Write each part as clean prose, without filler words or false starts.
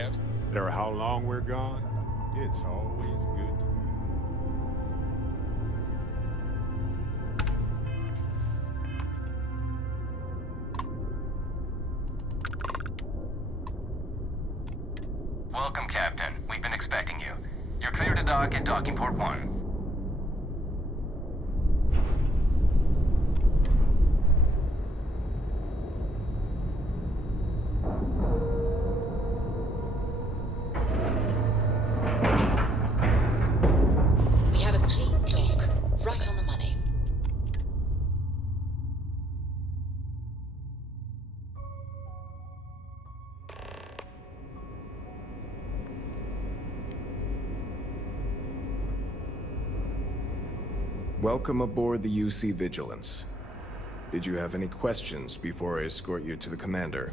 have. No matter how long we're gone, it's always good to me. Welcome, Captain. We've been expecting you. You're clear to dock at docking port 1. We have a clean dock, right on the money. Welcome aboard the UC Vigilance. Did you have any questions before I escort you to the commander?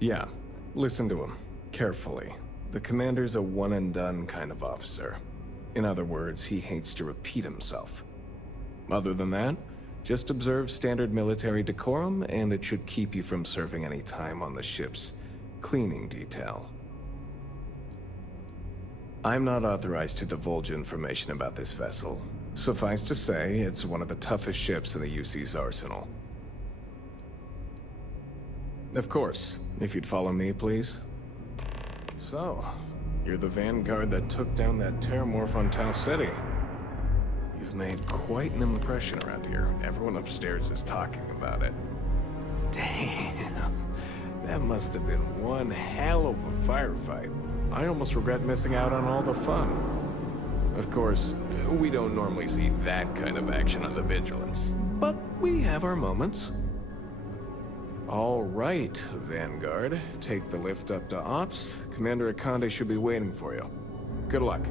Yeah, listen to him, carefully. The commander's a one-and-done kind of officer. In other words, he hates to repeat himself. Other than that, just observe standard military decorum, and it should keep you from serving any time on the ship's cleaning detail. I'm not authorized to divulge information about this vessel. Suffice to say, it's one of the toughest ships in the UC's arsenal. Of course, if you'd follow me, please. So, you're the vanguard that took down that terramorph on Tau City. You've made quite an impression around here. Everyone upstairs is talking about it. Damn, that must have been one hell of a firefight. I almost regret missing out on all the fun. Of course, we don't normally see that kind of action on the Vigilance, but we have our moments. All right, Vanguard. Take the lift up to Ops. Commander Akande should be waiting for you. Good luck.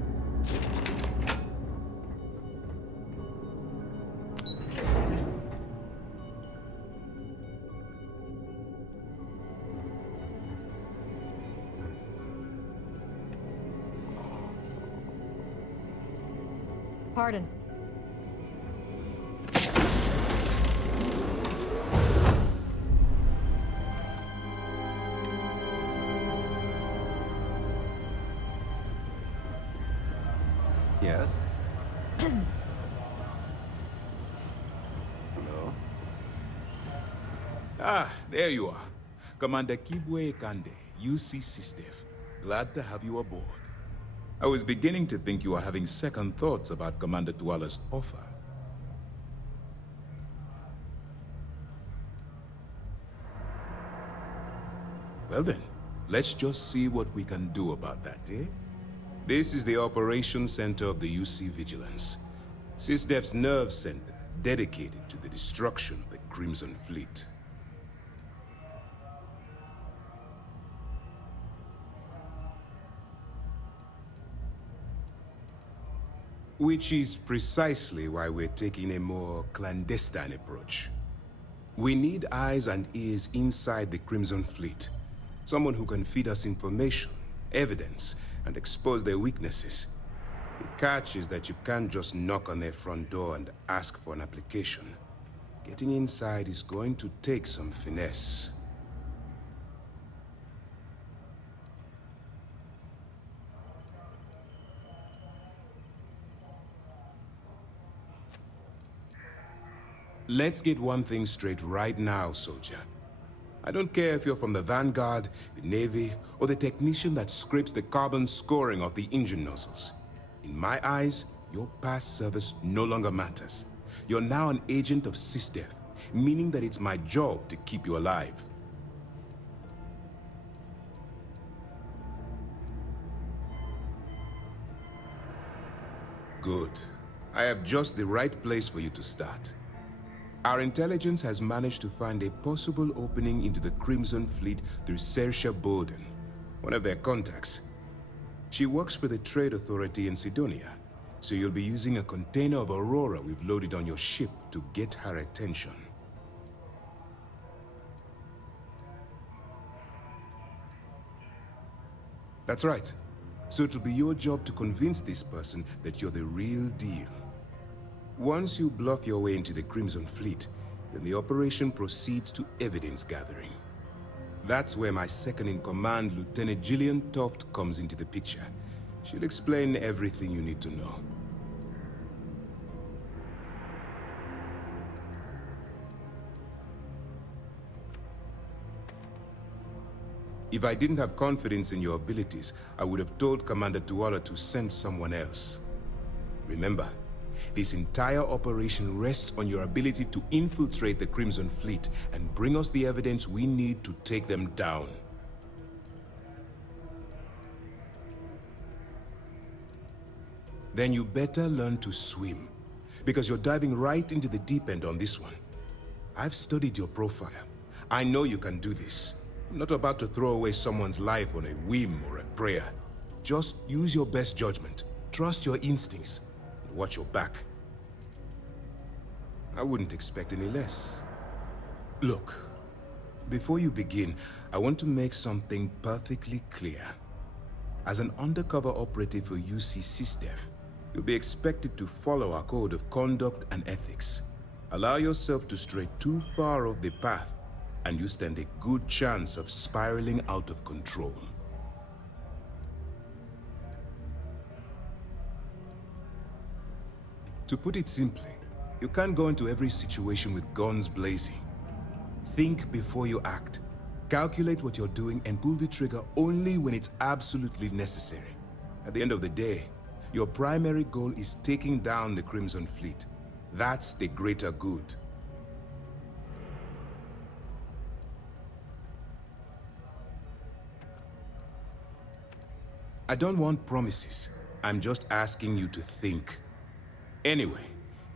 Pardon. Yes? Hello? Ah, there you are. Commander Kibwe Kande, UC SysDef. Glad to have you aboard. I was beginning to think you were having second thoughts about Commander Tuala's offer. Well then, let's just see what we can do about that, eh? This is the operations center of the UC Vigilance. SysDef's nerve center, dedicated to the destruction of the Crimson Fleet. Which is precisely why we're taking a more clandestine approach. We need eyes and ears inside the Crimson Fleet. Someone who can feed us information, evidence, and expose their weaknesses. The catch is that you can't just knock on their front door and ask for an application. Getting inside is going to take some finesse. Let's get one thing straight right now, soldier. I don't care if you're from the Vanguard, the Navy, or the technician that scrapes the carbon scoring off the engine nozzles. In my eyes, your past service no longer matters. You're now an agent of SysDef, meaning that it's my job to keep you alive. Good. I have just the right place for you to start. Our intelligence has managed to find a possible opening into the Crimson Fleet through Saoirse Bowden, one of their contacts. She works for the Trade Authority in Sidonia, so you'll be using a container of Aurora we've loaded on your ship to get her attention. That's right. So it'll be your job to convince this person that you're the real deal. Once you bluff your way into the Crimson Fleet, then the operation proceeds to evidence gathering. That's where my second-in-command, Lieutenant Gillian Toft, comes into the picture. She'll explain everything you need to know. If I didn't have confidence in your abilities, I would have told Commander Tuala to send someone else. Remember, this entire operation rests on your ability to infiltrate the Crimson Fleet and bring us the evidence we need to take them down. Then you better learn to swim, because you're diving right into the deep end on this one. I've studied your profile. I know you can do this. I'm not about to throw away someone's life on a whim or a prayer. Just use your best judgment, trust your instincts, and watch your back. I wouldn't expect any less. Look, before you begin, I want to make something perfectly clear. As an undercover operative for UC SysDef, you'll be expected to follow our code of conduct and ethics. Allow yourself to stray too far off the path, and you stand a good chance of spiraling out of control. To put it simply, you can't go into every situation with guns blazing. Think before you act. Calculate what you're doing and pull the trigger only when it's absolutely necessary. At the end of the day, your primary goal is taking down the Crimson Fleet. That's the greater good. I don't want promises. I'm just asking you to think. Anyway,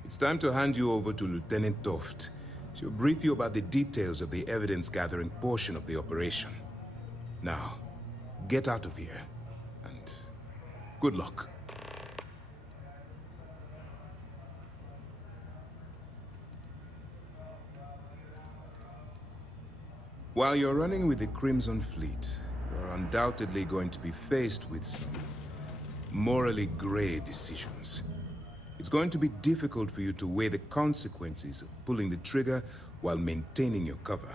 it's time to hand you over to Lieutenant Toft. She'll brief you about the details of the evidence-gathering portion of the operation. Now, get out of here, and good luck. While you're running with the Crimson Fleet, you're undoubtedly going to be faced with some morally gray decisions. It's going to be difficult for you to weigh the consequences of pulling the trigger while maintaining your cover.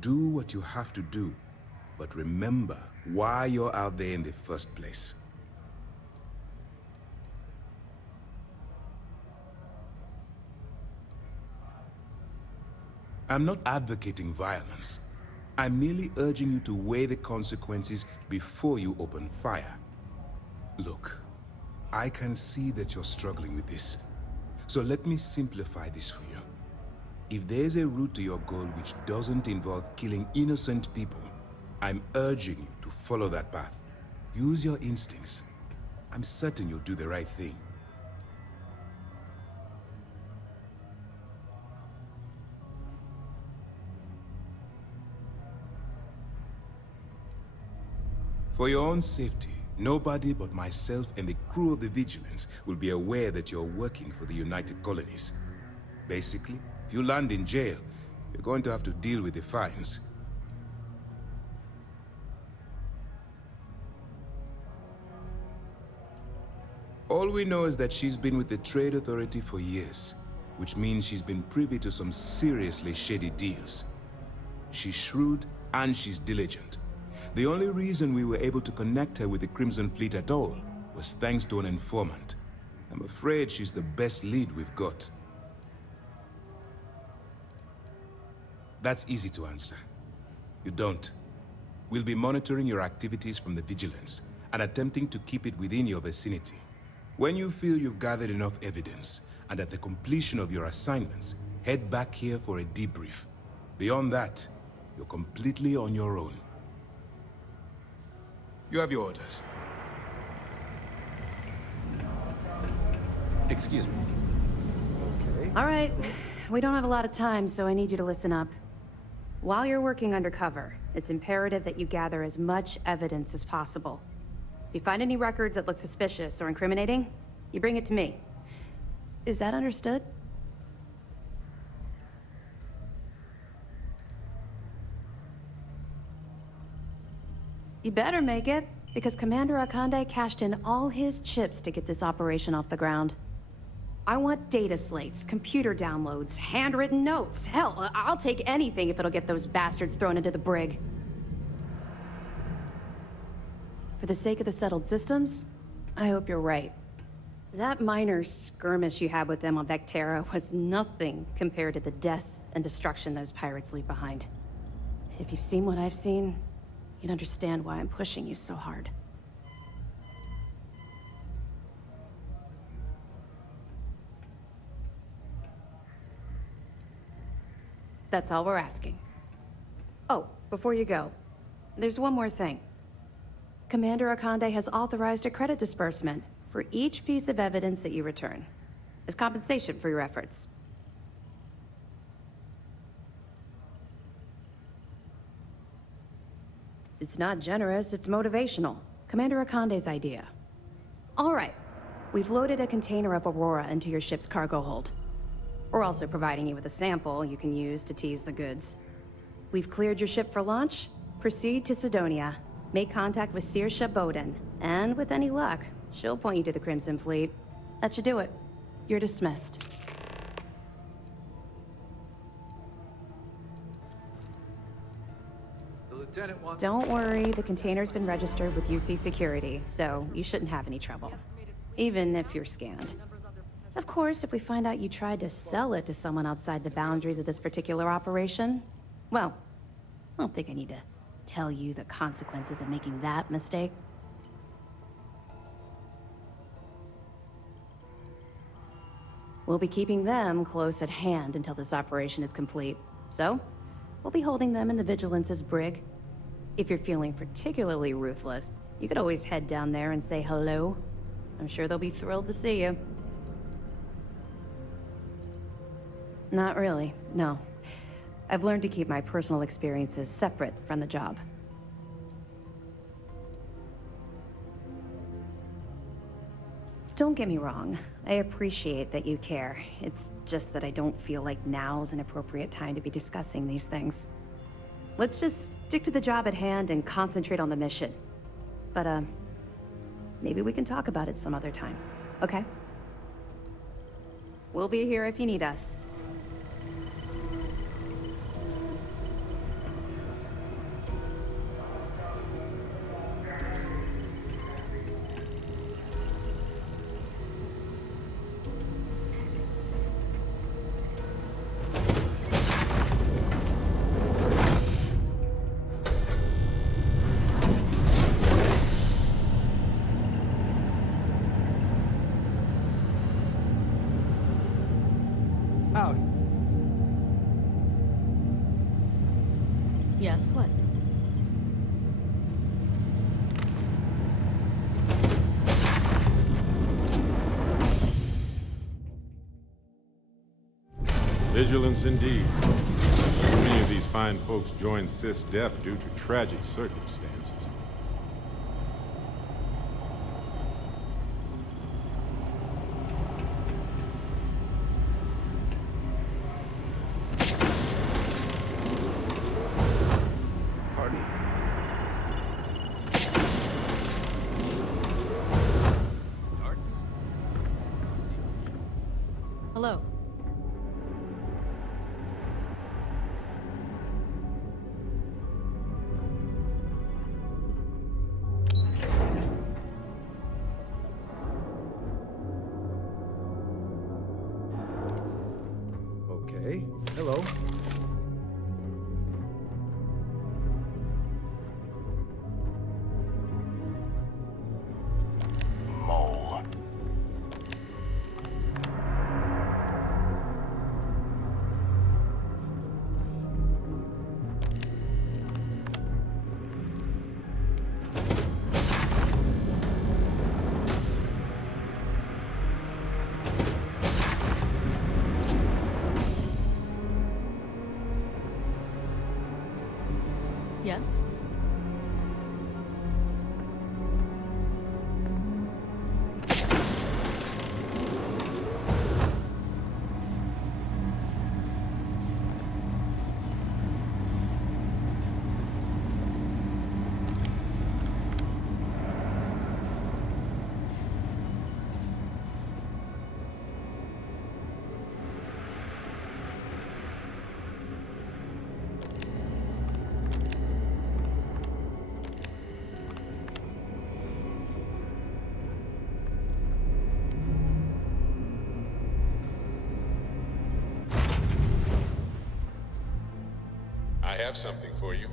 Do what you have to do, but remember why you're out there in the first place. I'm not advocating violence. I'm merely urging you to weigh the consequences before you open fire. Look, I can see that you're struggling with this. So let me simplify this for you. If there's a route to your goal which doesn't involve killing innocent people, I'm urging you to follow that path. Use your instincts. I'm certain you'll do the right thing. For your own safety, nobody but myself and the crew of the Vigilance will be aware that you're working for the United Colonies. Basically, if you land in jail, you're going to have to deal with the fines. All we know is that she's been with the Trade Authority for years, which means she's been privy to some seriously shady deals. She's shrewd and she's diligent. The only reason we were able to connect her with the Crimson Fleet at all was thanks to an informant. I'm afraid she's the best lead we've got. That's easy to answer. You don't. We'll be monitoring your activities from the Vigilance and attempting to keep it within your vicinity. When you feel you've gathered enough evidence, and at the completion of your assignments, head back here for a debrief. Beyond that, you're completely on your own. You have your orders. Excuse me. Okay. All right. We don't have a lot of time, so I need you to listen up. While you're working undercover, it's imperative that you gather as much evidence as possible. If you find any records that look suspicious or incriminating, you bring it to me. Is that understood? You better make it. because Commander Akande cashed in all his chips to get this operation off the ground. I want data slates, computer downloads, handwritten notes. Hell, I'll take anything if it'll get those bastards thrown into the brig. For the sake of the settled systems, I hope you're right. That minor skirmish you had with them on Vectera was nothing compared to the death and destruction those pirates leave behind. If you've seen what I've seen, you'd understand why I'm pushing you so hard. That's all we're asking. Oh, before you go, there's one more thing. Commander Akande has authorized a credit disbursement for each piece of evidence that you return, as compensation for your efforts. It's not generous, it's motivational. Commander Akande's idea. All right, we've loaded a container of Aurora into your ship's cargo hold. We're also providing you with a sample you can use to tease the goods. We've cleared your ship for launch. Proceed to Sidonia. Make contact with Saoirse Bowden. And with any luck, she'll point you to the Crimson Fleet. That should do it. You're dismissed. The lieutenant wants... Don't worry, the container's been registered with UC Security, so you shouldn't have any trouble. Even if you're scanned. Of course, if we find out you tried to sell it to someone outside the boundaries of this particular operation, well, I don't think I need to tell you the consequences of making that mistake. We'll be keeping them close at hand until this operation is complete. So, we'll be holding them in the Vigilance's brig. If you're feeling particularly ruthless, you could always head down there and say hello. I'm sure they'll be thrilled to see you. Not really, no. I've learned to keep my personal experiences separate from the job. Don't get me wrong, I appreciate that you care. It's just that I don't feel like now's an appropriate time to be discussing these things. Let's just stick to the job at hand and concentrate on the mission. But, maybe we can talk about it some other time, okay? We'll be here if you need us. Howdy. Yes, what? Vigilance indeed. Many of these fine folks joined SysDef due to tragic circumstances. Pardon? Darts? Hello. Okay. Hello. Mole. Yes? I have something for you.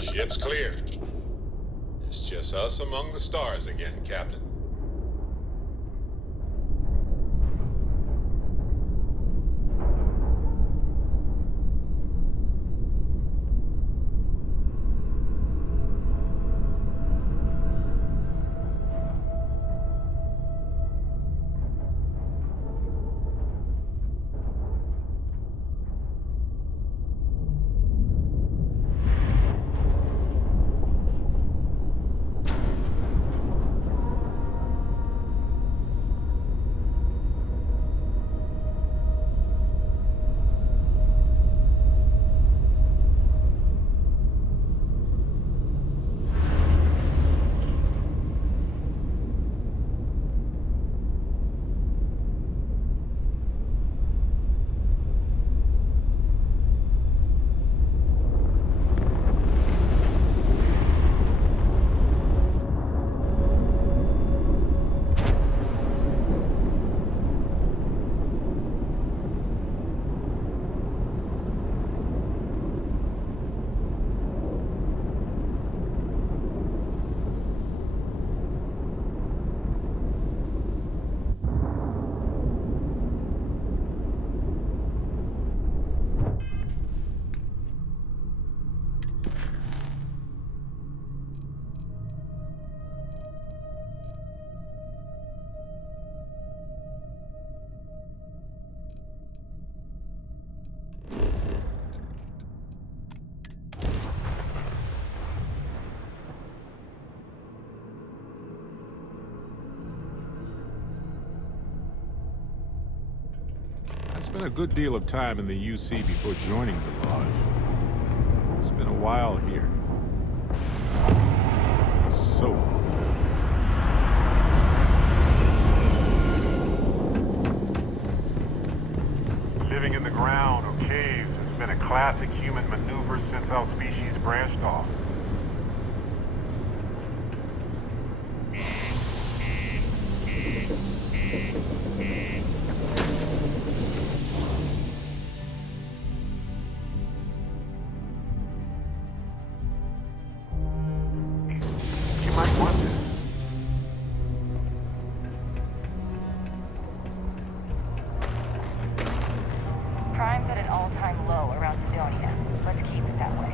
Ship's clear. It's just us among the stars again, Captain. I spent a good deal of time in the UC before joining the Lodge. It's been a while here. So... living in the ground or caves has been a classic human maneuver since our species branched off. You might want this. Crime's at an all-time low around Sidonia. Let's keep it that way.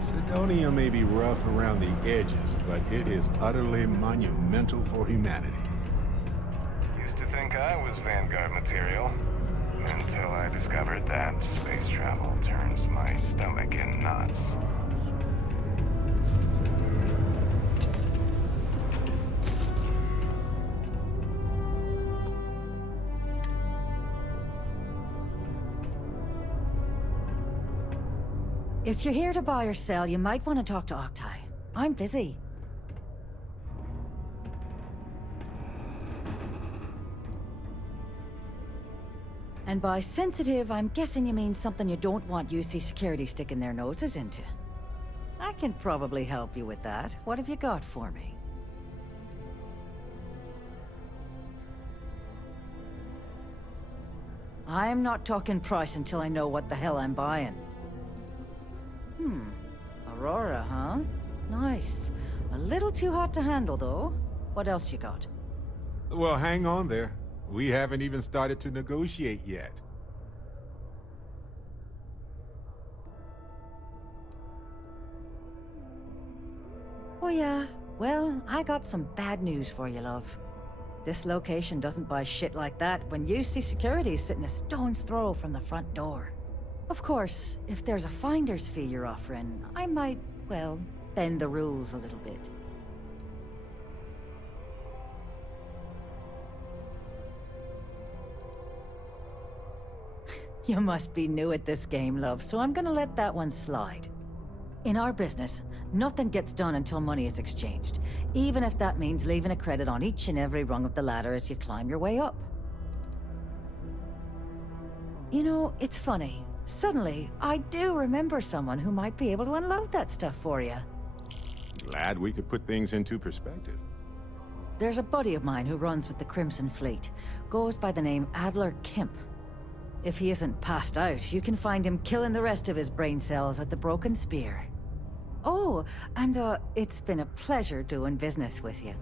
Sidonia may be rough around the edges, but it is utterly monumental for humanity. Used to think I was Vanguard material. Until I discovered that space travel turns my stomach in knots. If you're here to buy or sell, you might want to talk to Octai. I'm busy. And by sensitive, I'm guessing you mean something you don't want UC security sticking their noses into. I can probably help you with that. What have you got for me? I'm not talking price until I know what the hell I'm buying. Aurora, huh? Nice. A little too hot to handle, though. What else you got? Well, hang on there. We haven't even started to negotiate yet. Oh yeah? Well, I got some bad news for you, love. This location doesn't buy shit like that when UC security's sitting a stone's throw from the front door. Of course, if there's a finder's fee you're offering, I might, well, bend the rules a little bit. You must be new at this game, love, so I'm gonna let that one slide. In our business, nothing gets done until money is exchanged, even if that means leaving a credit on each and every rung of the ladder as you climb your way up. You know, it's funny. Suddenly, I do remember someone who might be able to unload that stuff for you. Glad we could put things into perspective. There's a buddy of mine who runs with the Crimson Fleet. Goes by the name Adler Kemp. If he isn't passed out, you can find him killing the rest of his brain cells at the Broken Spear. Oh, and it's been a pleasure doing business with you.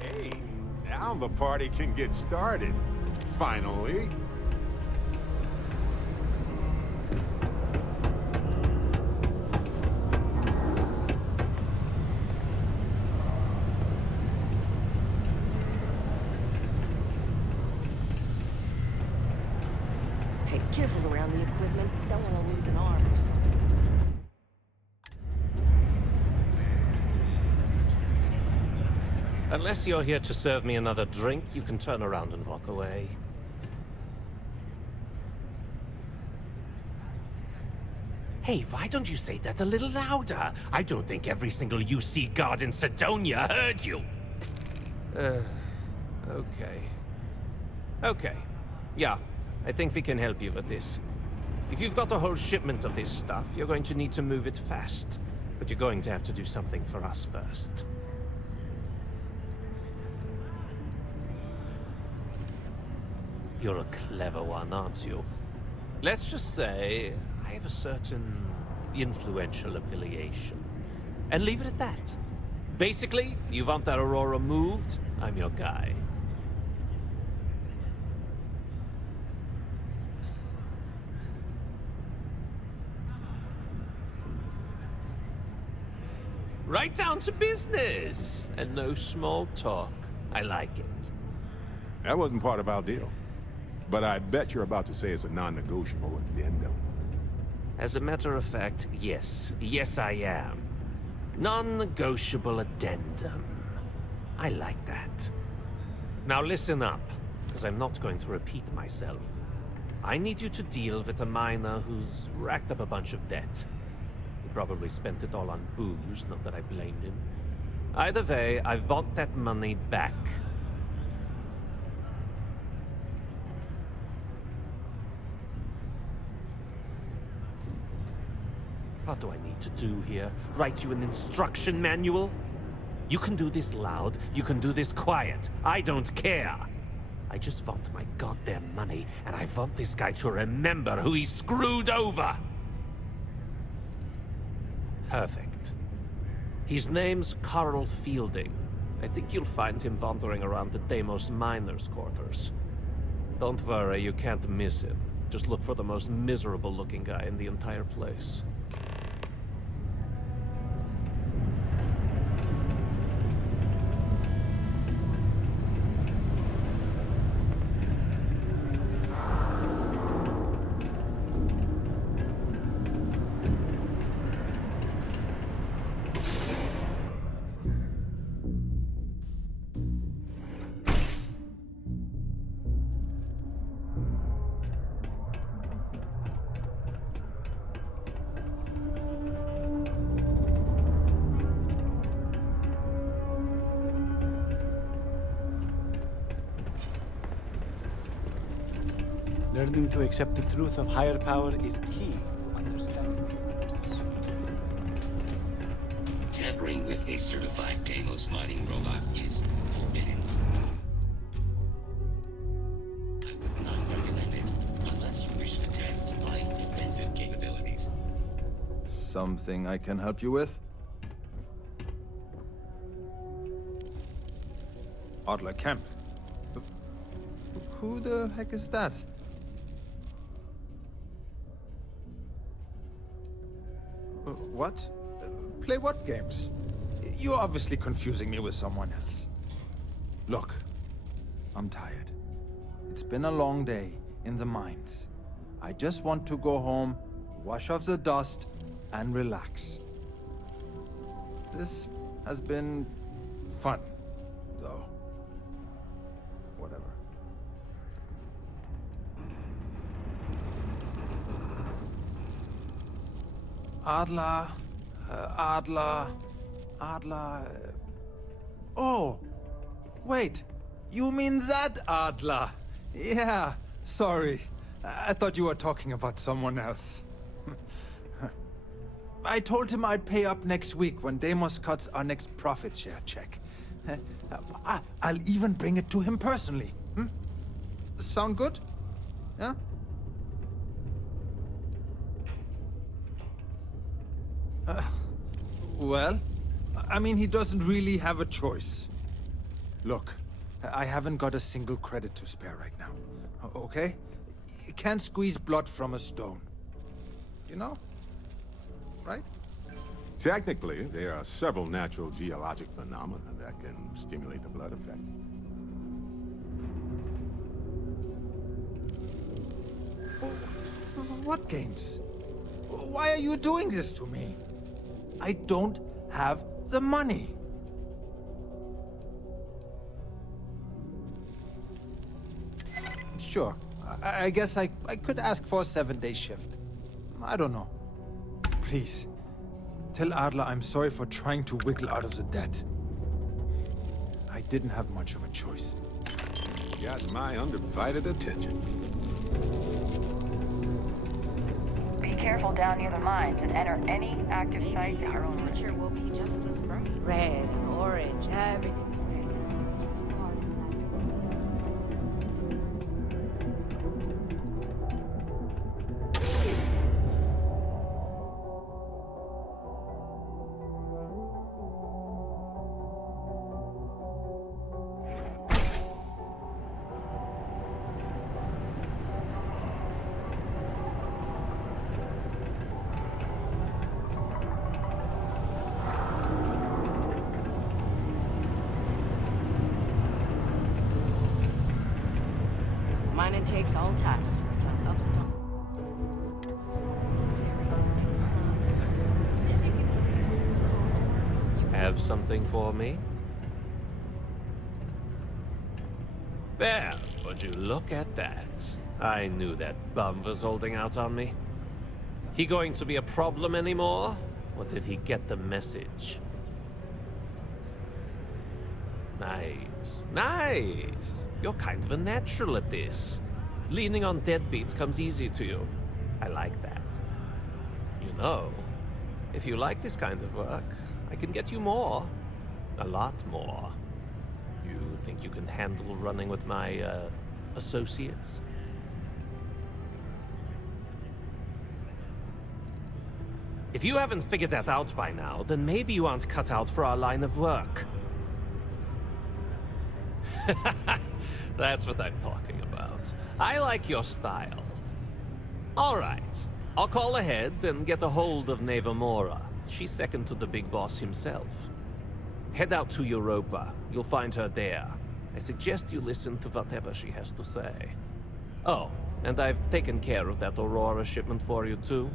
Hey, now the party can get started. Finally. Hey, careful around the equipment. Don't want to lose an arm or something. Unless you're here to serve me another drink, you can turn around and walk away. Hey, why don't you say that a little louder? I don't think every single UC guard in Sidonia heard you! Okay. Okay. Yeah, I think we can help you with this. If you've got a whole shipment of this stuff, you're going to need to move it fast. But you're going to have to do something for us first. You're a clever one, aren't you? Let's just say I have a certain influential affiliation. And leave it at that. Basically, you want that Aurora moved, I'm your guy. Right down to business! And no small talk. I like it. That wasn't part of our deal. But I bet you're about to say it's a non-negotiable addendum. As a matter of fact, yes. Yes, I am. Non-negotiable addendum. I like that. Now listen up, because I'm not going to repeat myself. I need you to deal with a miner who's racked up a bunch of debt. He probably spent it all on booze, not that I blame him. Either way, I want that money back. What do I need to do here? Write you an instruction manual? You can do this loud, you can do this quiet. I don't care. I just want my goddamn money, and I want this guy to remember who he screwed over. Perfect. His name's Carl Fielding. I think you'll find him wandering around the Deimos miners' quarters. Don't worry, you can't miss him. Just look for the most miserable-looking guy in the entire place. Learning to accept the truth of higher power is key to understanding the universe. Tampering with a certified Deimos mining robot is forbidden. I would not recommend it unless you wish to test my defensive capabilities. Something I can help you with? Adler Kemp. Who the heck is that? What? Play what games? You're obviously confusing me with someone else. Look, I'm tired. It's been a long day in the mines. I just want to go home, wash off the dust, and relax. This has been fun, though. Whatever. Adler... Oh! Wait! You mean that Adler? Yeah, sorry. I thought you were talking about someone else. I told him I'd pay up next week when Deimos cuts our next profit share check. I'll even bring it to him personally. Sound good? Yeah? Well, I mean, he doesn't really have a choice. Look, I haven't got a single credit to spare right now. Okay? You can't squeeze blood from a stone. You know? Right? Technically, there are several natural geologic phenomena that can stimulate the blood effect. What games? Why are you doing this to me? I don't have the money. Sure. I guess I could ask for a 7-day shift. I don't know. Please, tell Adler I'm sorry for trying to wiggle out of the debt. I didn't have much of a choice. Got my undivided attention. Be careful down near the mines and enter any active sites at your own risk. Future will be just as bright. Red and orange, everything's red. Just part of the lights. Mining takes all types. Got upstart. Have something for me? There, would you look at that? I knew that bum was holding out on me. He going to be a problem anymore? Or did he get the message? Nice, nice. You're kind of a natural at this. Leaning on deadbeats comes easy to you. I like that. You know, if you like this kind of work, I can get you more. A lot more. You think you can handle running with my, associates? If you haven't figured that out by now, then maybe you aren't cut out for our line of work. That's what I'm talking about. I like your style. All right. I'll call ahead and get a hold of Nevamora. She's second to the big boss himself. Head out to Europa. You'll find her there. I suggest you listen to whatever she has to say. Oh, and I've taken care of that Aurora shipment for you too.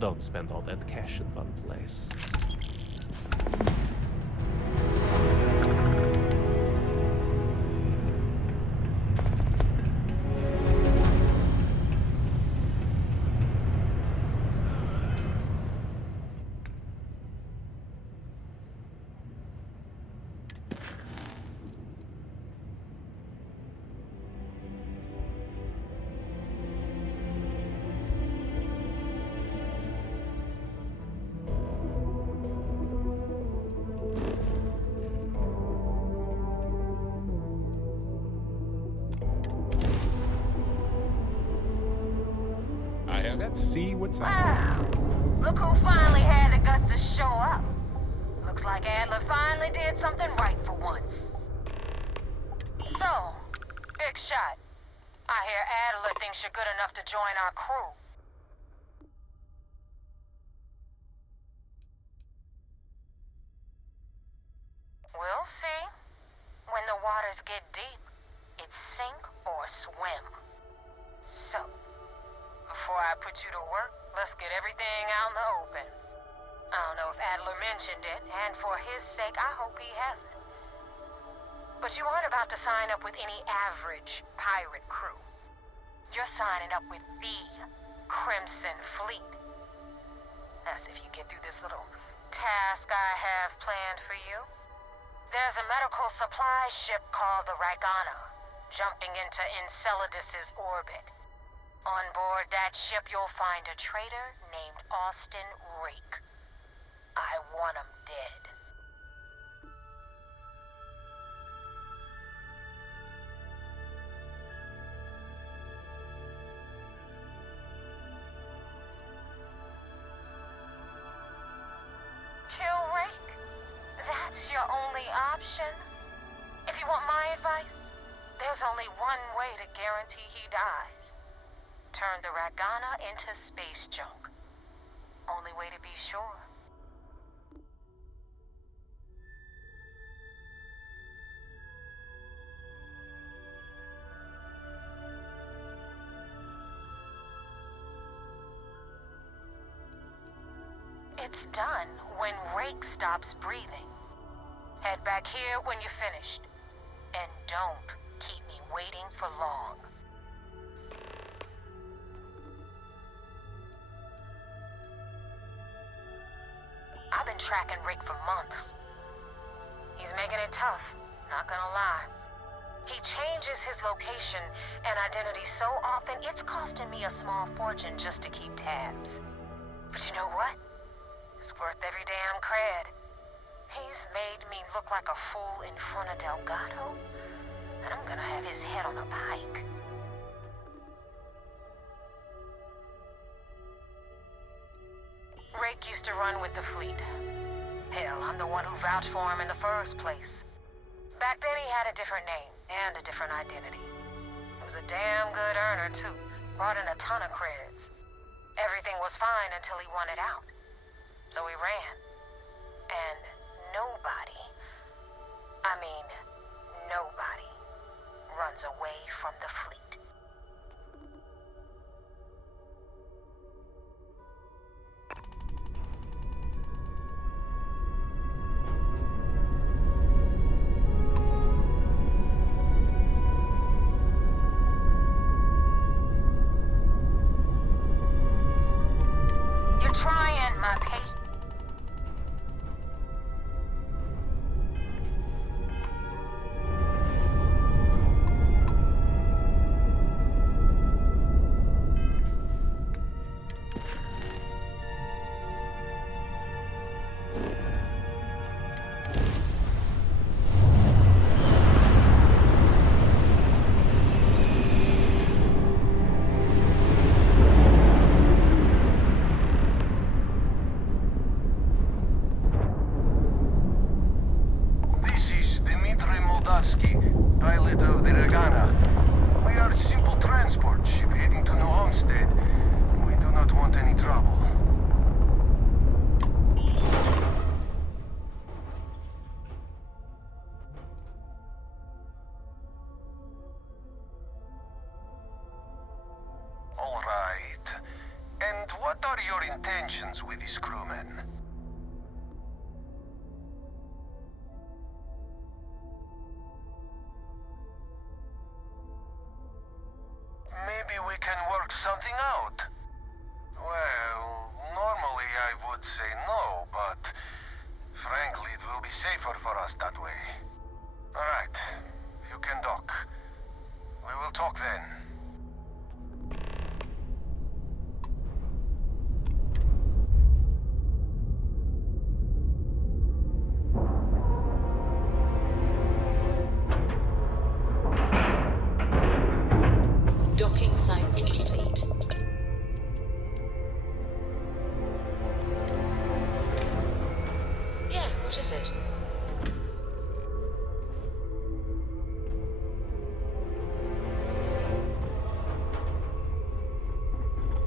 Don't spend all that cash in one place. Let's see what's out. Wow. Look who finally had the guts to show up. Looks like Adler finally did something right for once. So, big shot. I hear Adler thinks you're good enough to join our crew. We'll see. When the waters get deep, it's sink or swim. So, before I put you to work, let's get everything out in the open. I don't know if Adler mentioned it, and for his sake, I hope he hasn't. But you aren't about to sign up with any average pirate crew. You're signing up with the Crimson Fleet. That's if you get through this little task I have planned for you. There's a medical supply ship called the Ragana, jumping into Enceladus's orbit. On board that ship, you'll find a traitor named Austin Rook. I want him dead. Kill Rook? That's your only option? If you want my advice, there's only one way to guarantee he dies. Turn the Ragana into space junk. Only way to be sure. It's done when Rook stops breathing. Head back here when you're finished. And don't keep me waiting for long. I've been tracking Rook for months. He's making it tough, not gonna lie. He changes his location and identity so often, it's costing me a small fortune just to keep tabs. But you know what? It's worth every damn cred. He's made me look like a fool in front of Delgado, and I'm gonna have his head on a pike. Rook used to run with the fleet. Hell, I'm the one who vouched for him in the first place. Back then he had a different name and a different identity. He was a damn good earner too, brought in a ton of creds. Everything was fine until he wanted out. So he ran. And nobody, I mean, nobody, runs away from the fleet. You're trying my patience. Pilot of the Ragana. We are a simple transport ship heading to New Homestead. We do not want any trouble. All right. And what are your intentions with these crewmen? Maybe we can work something out. Well, normally I would say no, but frankly it will be safer for us that way. Alright, you can dock. We will talk then. Docking site complete. Yeah, what is it?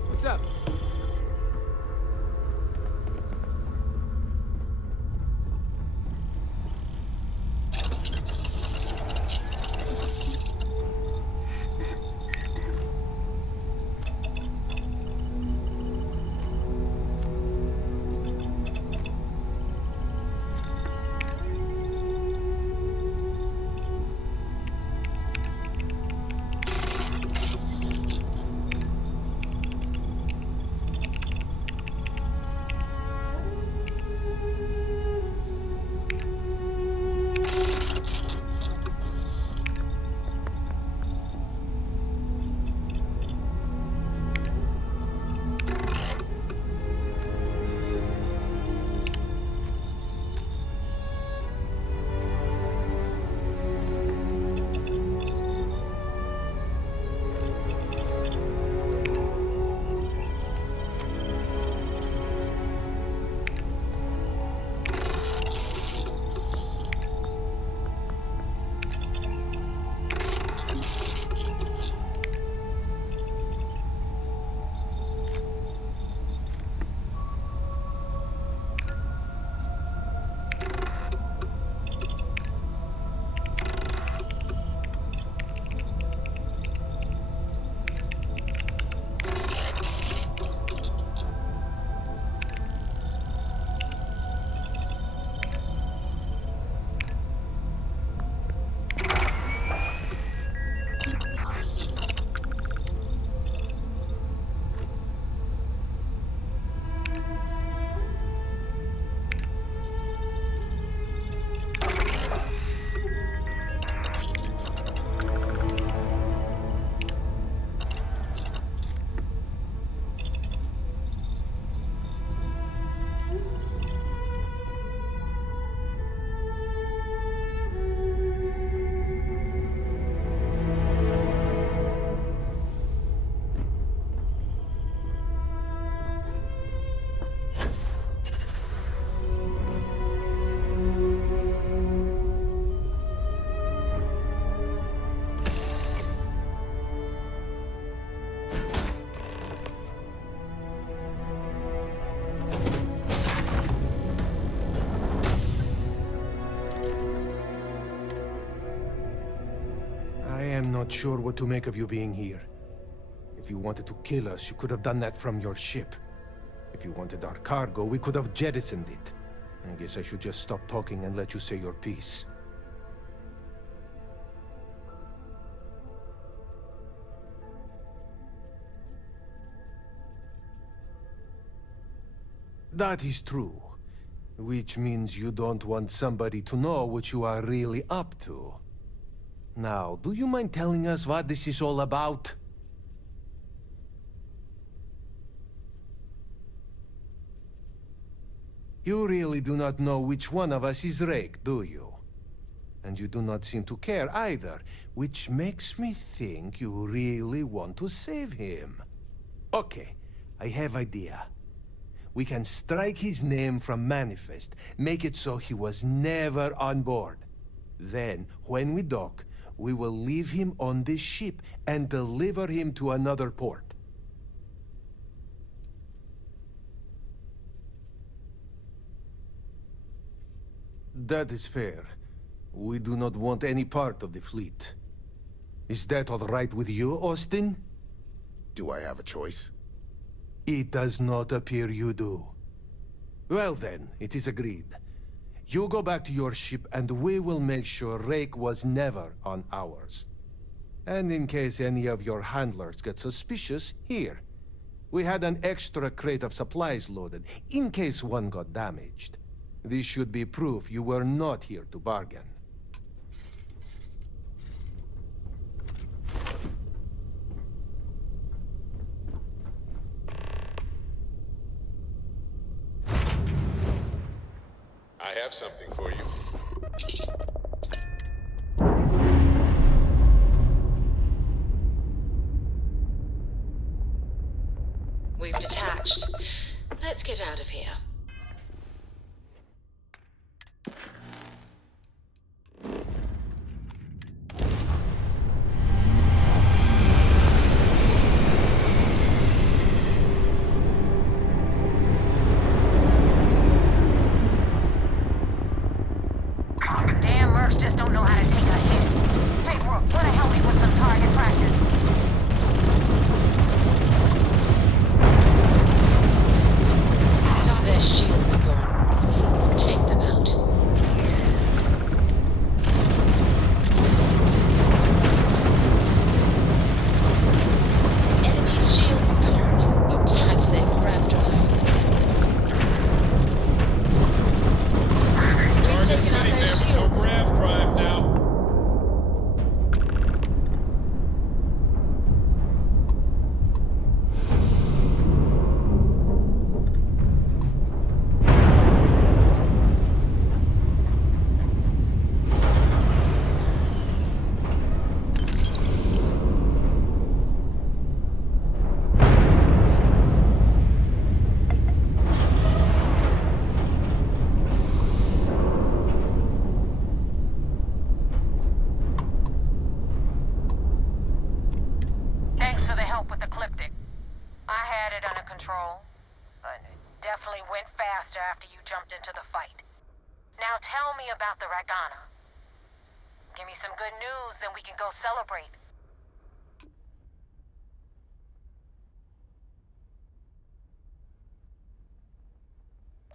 What's up? not sure what to make of you being here. If you wanted to kill us, you could have done that from your ship. If you wanted our cargo, we could have jettisoned it. I guess I should just stop talking and let you say your piece. That is true. Which means you don't want somebody to know what you are really up to. Now, do you mind telling us what this is all about? You really do not know which one of us is Rake, do you? And you do not seem to care either, which makes me think you really want to save him. Okay, I have idea. We can strike his name from Manifest, make it so he was never on board. Then, when we dock, we will leave him on this ship and deliver him to another port. That is fair. We do not want any part of the fleet. Is that all right with you, Austin? Do I have a choice? It does not appear you do. Well then, it is agreed. You go back to your ship and we will make sure Rake was never on ours. And in case any of your handlers get suspicious, here. We had an extra crate of supplies loaded, in case one got damaged. This should be proof you were not here to bargain. I have something for you. We've detached. Let's get out of here. Damn mercs just don't know how to take a hit. Hey, Rook, wanna help me with some target practice? Their shields are gone. Take them out. Enemy's shields are gone. You tagged their grav drive. We've taken out their shields. Grav drive now. Thanks for the help with the Cliptic. I had it under control, but it definitely went faster after you jumped into the fight. Now tell me about the Ragana. Give me some good news, then we can go celebrate.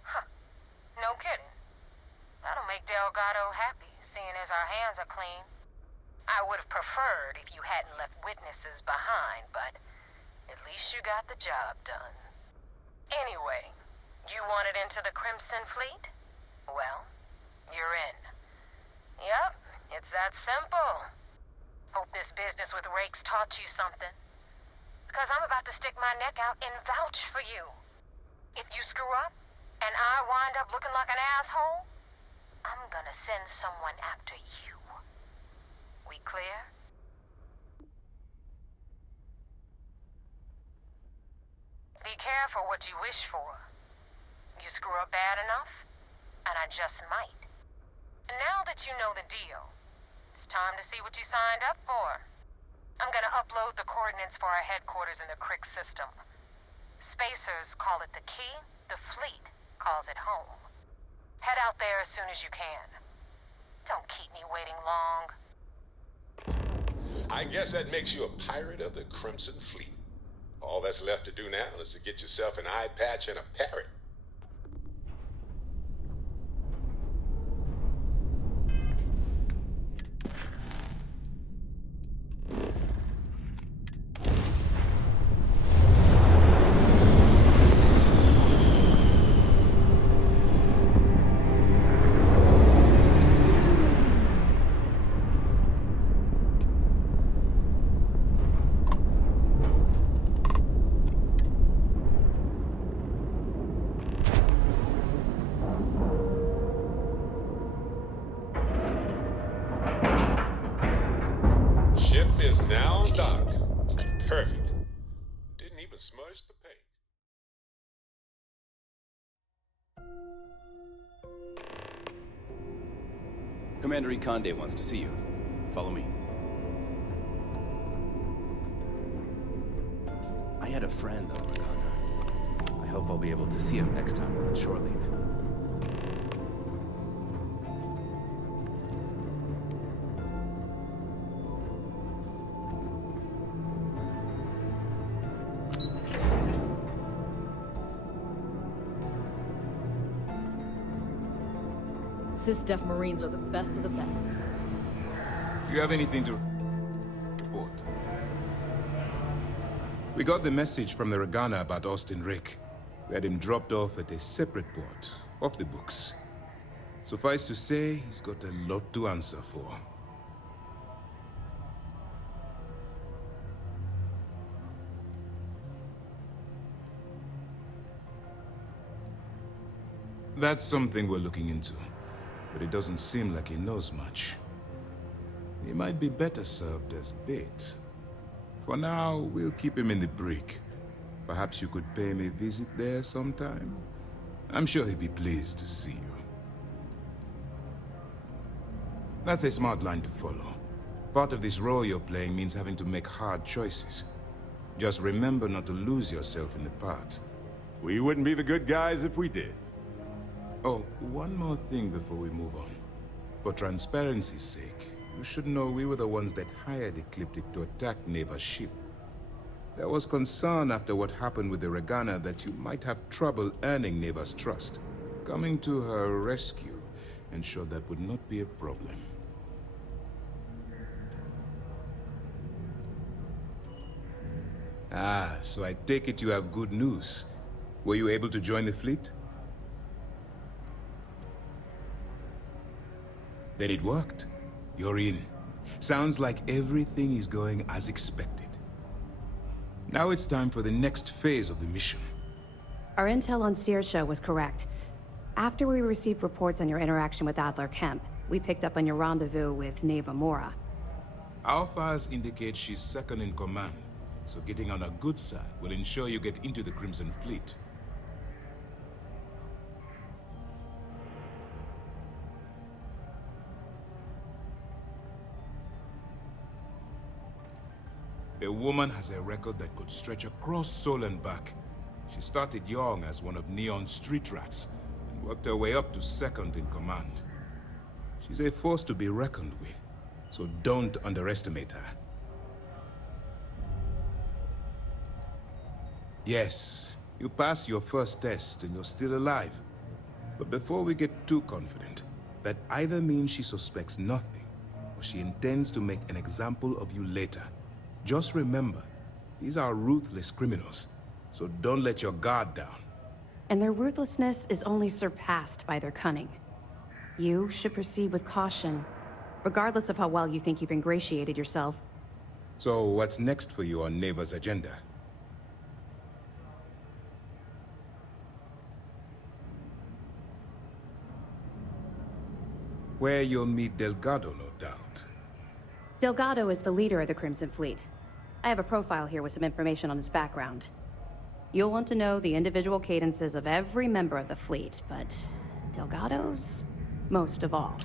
Huh. No kidding. That'll make Delgado happy, seeing as our hands are clean. I would have preferred if you hadn't left witnesses behind, but at least you got the job done. Anyway, you wanted into the Crimson Fleet? Well, you're in. Yep, it's that simple. Hope this business with Rake's taught you something. Because I'm about to stick my neck out and vouch for you. If you screw up, and I wind up looking like an asshole, I'm gonna send someone after you. We clear? Be careful what you wish for. You screw up bad enough, and I just might. And now that you know the deal, it's time to see what you signed up for. I'm gonna upload the coordinates for our headquarters in the Crick system. Spacers call it the key, the fleet calls it home. Head out there as soon as you can. Don't keep me waiting long. I guess that makes you a pirate of the Crimson Fleet. All that's left to do now is to get yourself an eye patch and a parrot. Ship is now docked. Perfect. Didn't even smudge the paint. Commander Ikonde wants to see you. Follow me. I had a friend on Regana. I hope I'll be able to see him next time we're on shore leave. SysDef Marines are the best of the best. Do you have anything to report? We got the message from the Regana about Austin Rick. We had him dropped off at a separate port, off the books. Suffice to say, he's got a lot to answer for. That's something we're looking into, but it doesn't seem like he knows much. He might be better served as bait. For now, we'll keep him in the brig. Perhaps you could pay him a visit there sometime? I'm sure he'd be pleased to see you. That's a smart line to follow. Part of this role you're playing means having to make hard choices. Just remember not to lose yourself in the part. We wouldn't be the good guys if we did. Oh, one more thing before we move on. For transparency's sake, you should know we were the ones that hired Ecliptic to attack Neva's ship. There was concern after what happened with the Regana that you might have trouble earning Neva's trust. Coming to her rescue ensured that would not be a problem. Ah, so I take it you have good news. Were you able to join the fleet? Then it worked. You're in. Sounds like everything is going as expected. Now it's time for the next phase of the mission. Our intel on Saoirse was correct. After we received reports on your interaction with Adler Kemp, we picked up on your rendezvous with Neva Mora. Our files indicate she's second in command, so getting on her good side will ensure you get into the Crimson Fleet. The woman has a record that could stretch across Sol and back. She started young as one of Neon's street rats, and worked her way up to second in command. She's a force to be reckoned with, so don't underestimate her. Yes, you passed your first test and you're still alive. But before we get too confident, that either means she suspects nothing, or she intends to make an example of you later. Just remember, these are ruthless criminals, so don't let your guard down. And their ruthlessness is only surpassed by their cunning. You should proceed with caution, regardless of how well you think you've ingratiated yourself. So what's next for you on Neva's agenda? Where you'll meet Delgado, no doubt. Delgado is the leader of the Crimson Fleet. I have a profile here with some information on his background. You'll want to know the individual cadences of every member of the fleet, but Delgado's most of all.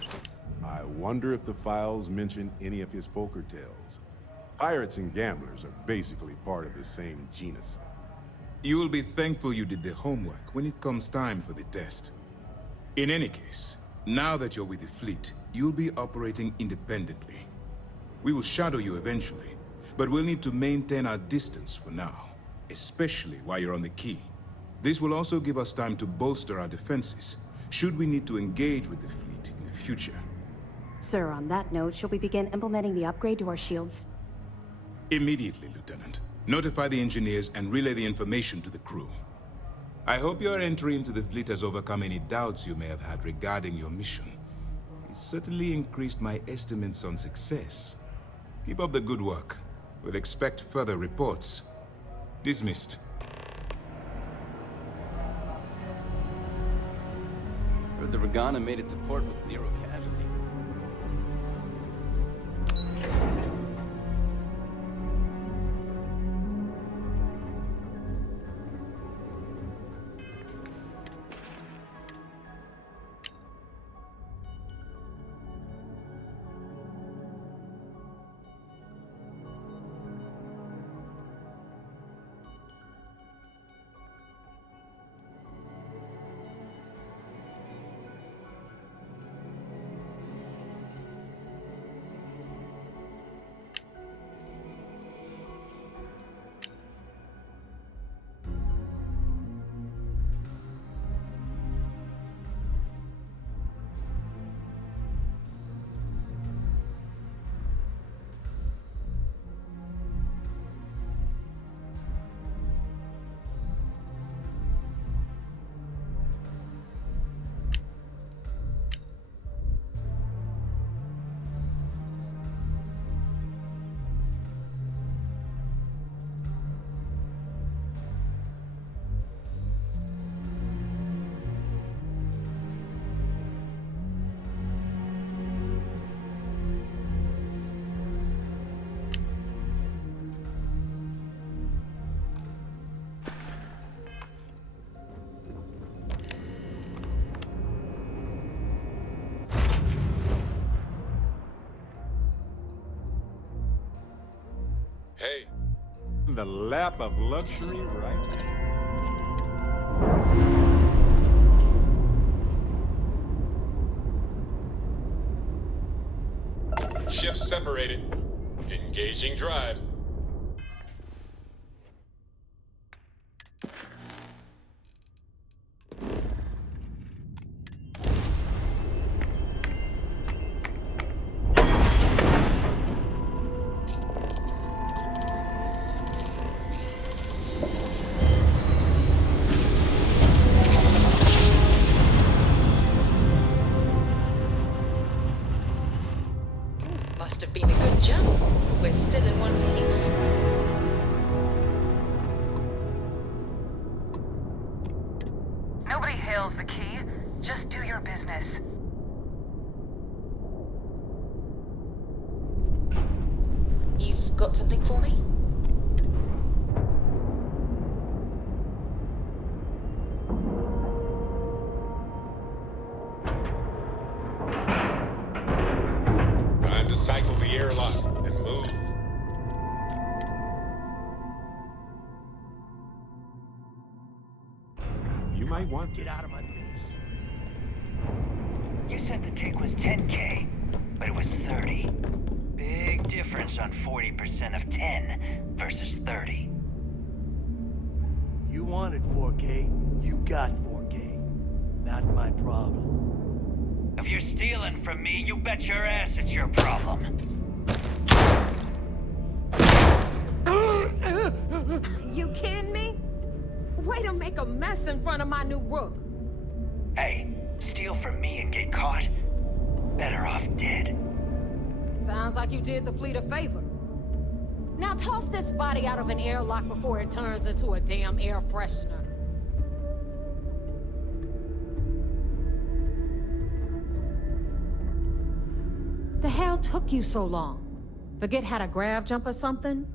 I wonder if the files mention any of his poker tales. Pirates and gamblers are basically part of the same genus. You will be thankful you did the homework when it comes time for the test. In any case, now that you're with the fleet, you'll be operating independently. We will shadow you eventually, but we'll need to maintain our distance for now, especially while you're on the key. This will also give us time to bolster our defenses, should we need to engage with the fleet in the future. Sir, on that note, shall we begin implementing the upgrade to our shields? Immediately, Lieutenant. Notify the engineers and relay the information to the crew. I hope your entry into the fleet has overcome any doubts you may have had regarding your mission. It certainly increased my estimates on success. Keep up the good work. We'll expect further reports. Dismissed. Heard the Regana made it to port with 0 casualties. Hey, the lap of luxury right there. Ships separated. Engaging drive. Must have been a good jump. We're still in one piece. Nobody hails the key. Just do your business. You've got something for me? Time to cycle the airlock and move. You might want this. Get out of my face. You said the take was 10K, but it was 30. Big difference on 40% of 10 versus 30. You wanted 4K, you got 4K. Not my problem. If you're stealing from me, you bet your ass it's your problem. You kidding me? Way to make a mess in front of my new Rook. Hey, steal from me and get caught? Better off dead. Sounds like you did the fleet a favor. Now toss this body out of an airlock before it turns into a damn air freshener. The hell took you so long? Forget how to grav jump or something?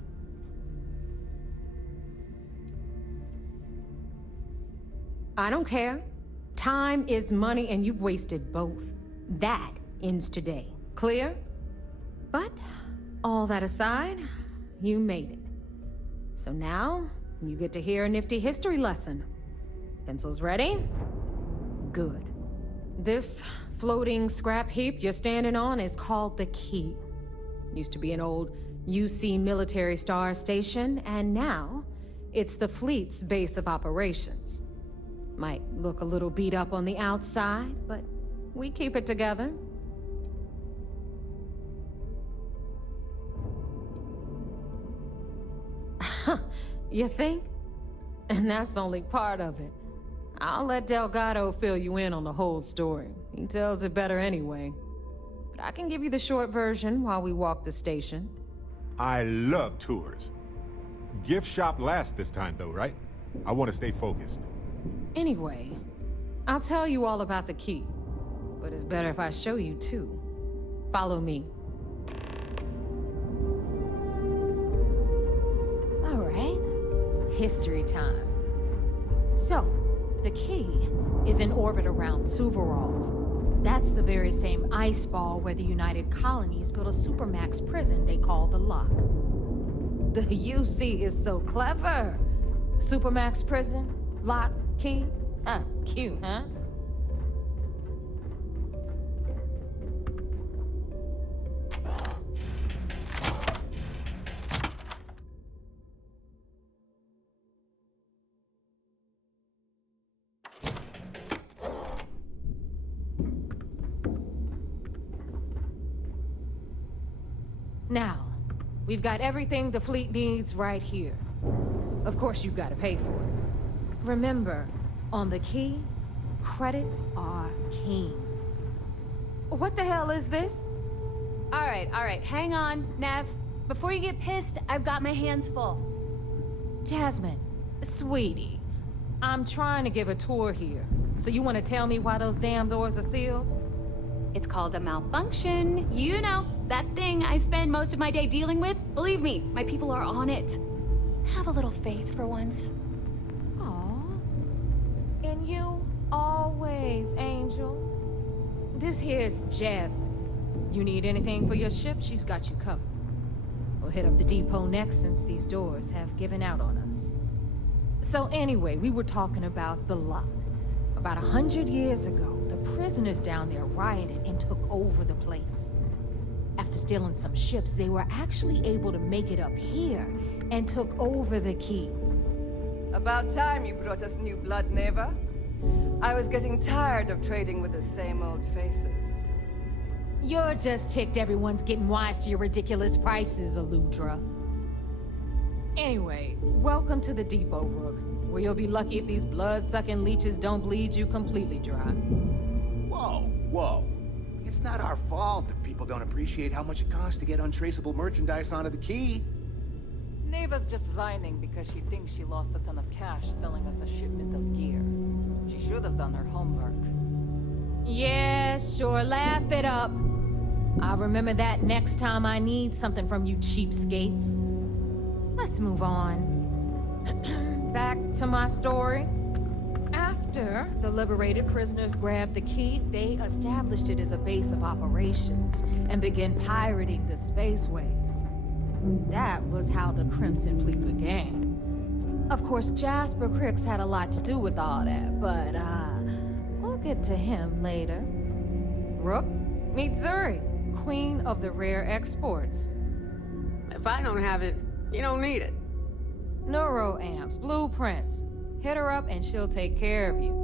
I don't care. Time is money and you've wasted both. That ends today. Clear? But, all that aside, you made it. So now, you get to hear a nifty history lesson. Pencils ready? Good. This floating scrap heap you're standing on is called the Key. Used to be an old UC military star station, and now it's the fleet's base of operations. Might look a little beat up on the outside, but we keep it together. You think? And that's only part of it. I'll let Delgado fill you in on the whole story. He tells it better anyway. But I can give you the short version while we walk the station. I love tours. Gift shop last this time, though, right? I want to stay focused. Anyway, I'll tell you all about the key. But it's better if I show you, too. Follow me. All right. History time. So, the key is in orbit around Suvorov. That's the very same ice ball where the United Colonies built a supermax prison they call the Lock. The UC is so clever. Supermax prison, lock, key. Cute, huh? Now, we've got everything the fleet needs right here. Of course, you've got to pay for it. Remember, on the key, credits are king. What the hell is this? All right, hang on, Nev. Before you get pissed, I've got my hands full. Jasmine, sweetie, I'm trying to give a tour here. So you want to tell me why those damn doors are sealed? It's called a malfunction. You know, that thing I spend most of my day dealing with. Believe me, my people are on it. Have a little faith for once. Aw. And you always, Angel. This here's Jasmine. You need anything for your ship, she's got you covered. We'll hit up the depot next since these doors have given out on us. So anyway, we were talking about the Lock. About 100 years ago, the prisoners down there rioted and took over the place. After stealing some ships, they were actually able to make it up here and took over the key. About time you brought us new blood, Neva. I was getting tired of trading with the same old faces. You're just ticked everyone's getting wise to your ridiculous prices, Aludra. Anyway, welcome to the depot, Rook, where you'll be lucky if these blood-sucking leeches don't bleed you completely dry. Whoa. It's not our fault that people don't appreciate how much it costs to get untraceable merchandise onto the key. Neva's just whining because she thinks she lost a ton of cash selling us a shipment of gear. She should have done her homework. Yeah, sure, laugh it up. I'll remember that next time I need something from you cheapskates. Let's move on. Back to my story. After the liberated prisoners grabbed the key, they established it as a base of operations and began pirating the spaceways. That was how the Crimson Fleet began. Of course, Jasper Cricks had a lot to do with all that, but, we'll get to him later. Rook, meet Zuri, queen of the rare exports. If I don't have it, you don't need it. Neuroamps, blueprints. Hit her up and she'll take care of you.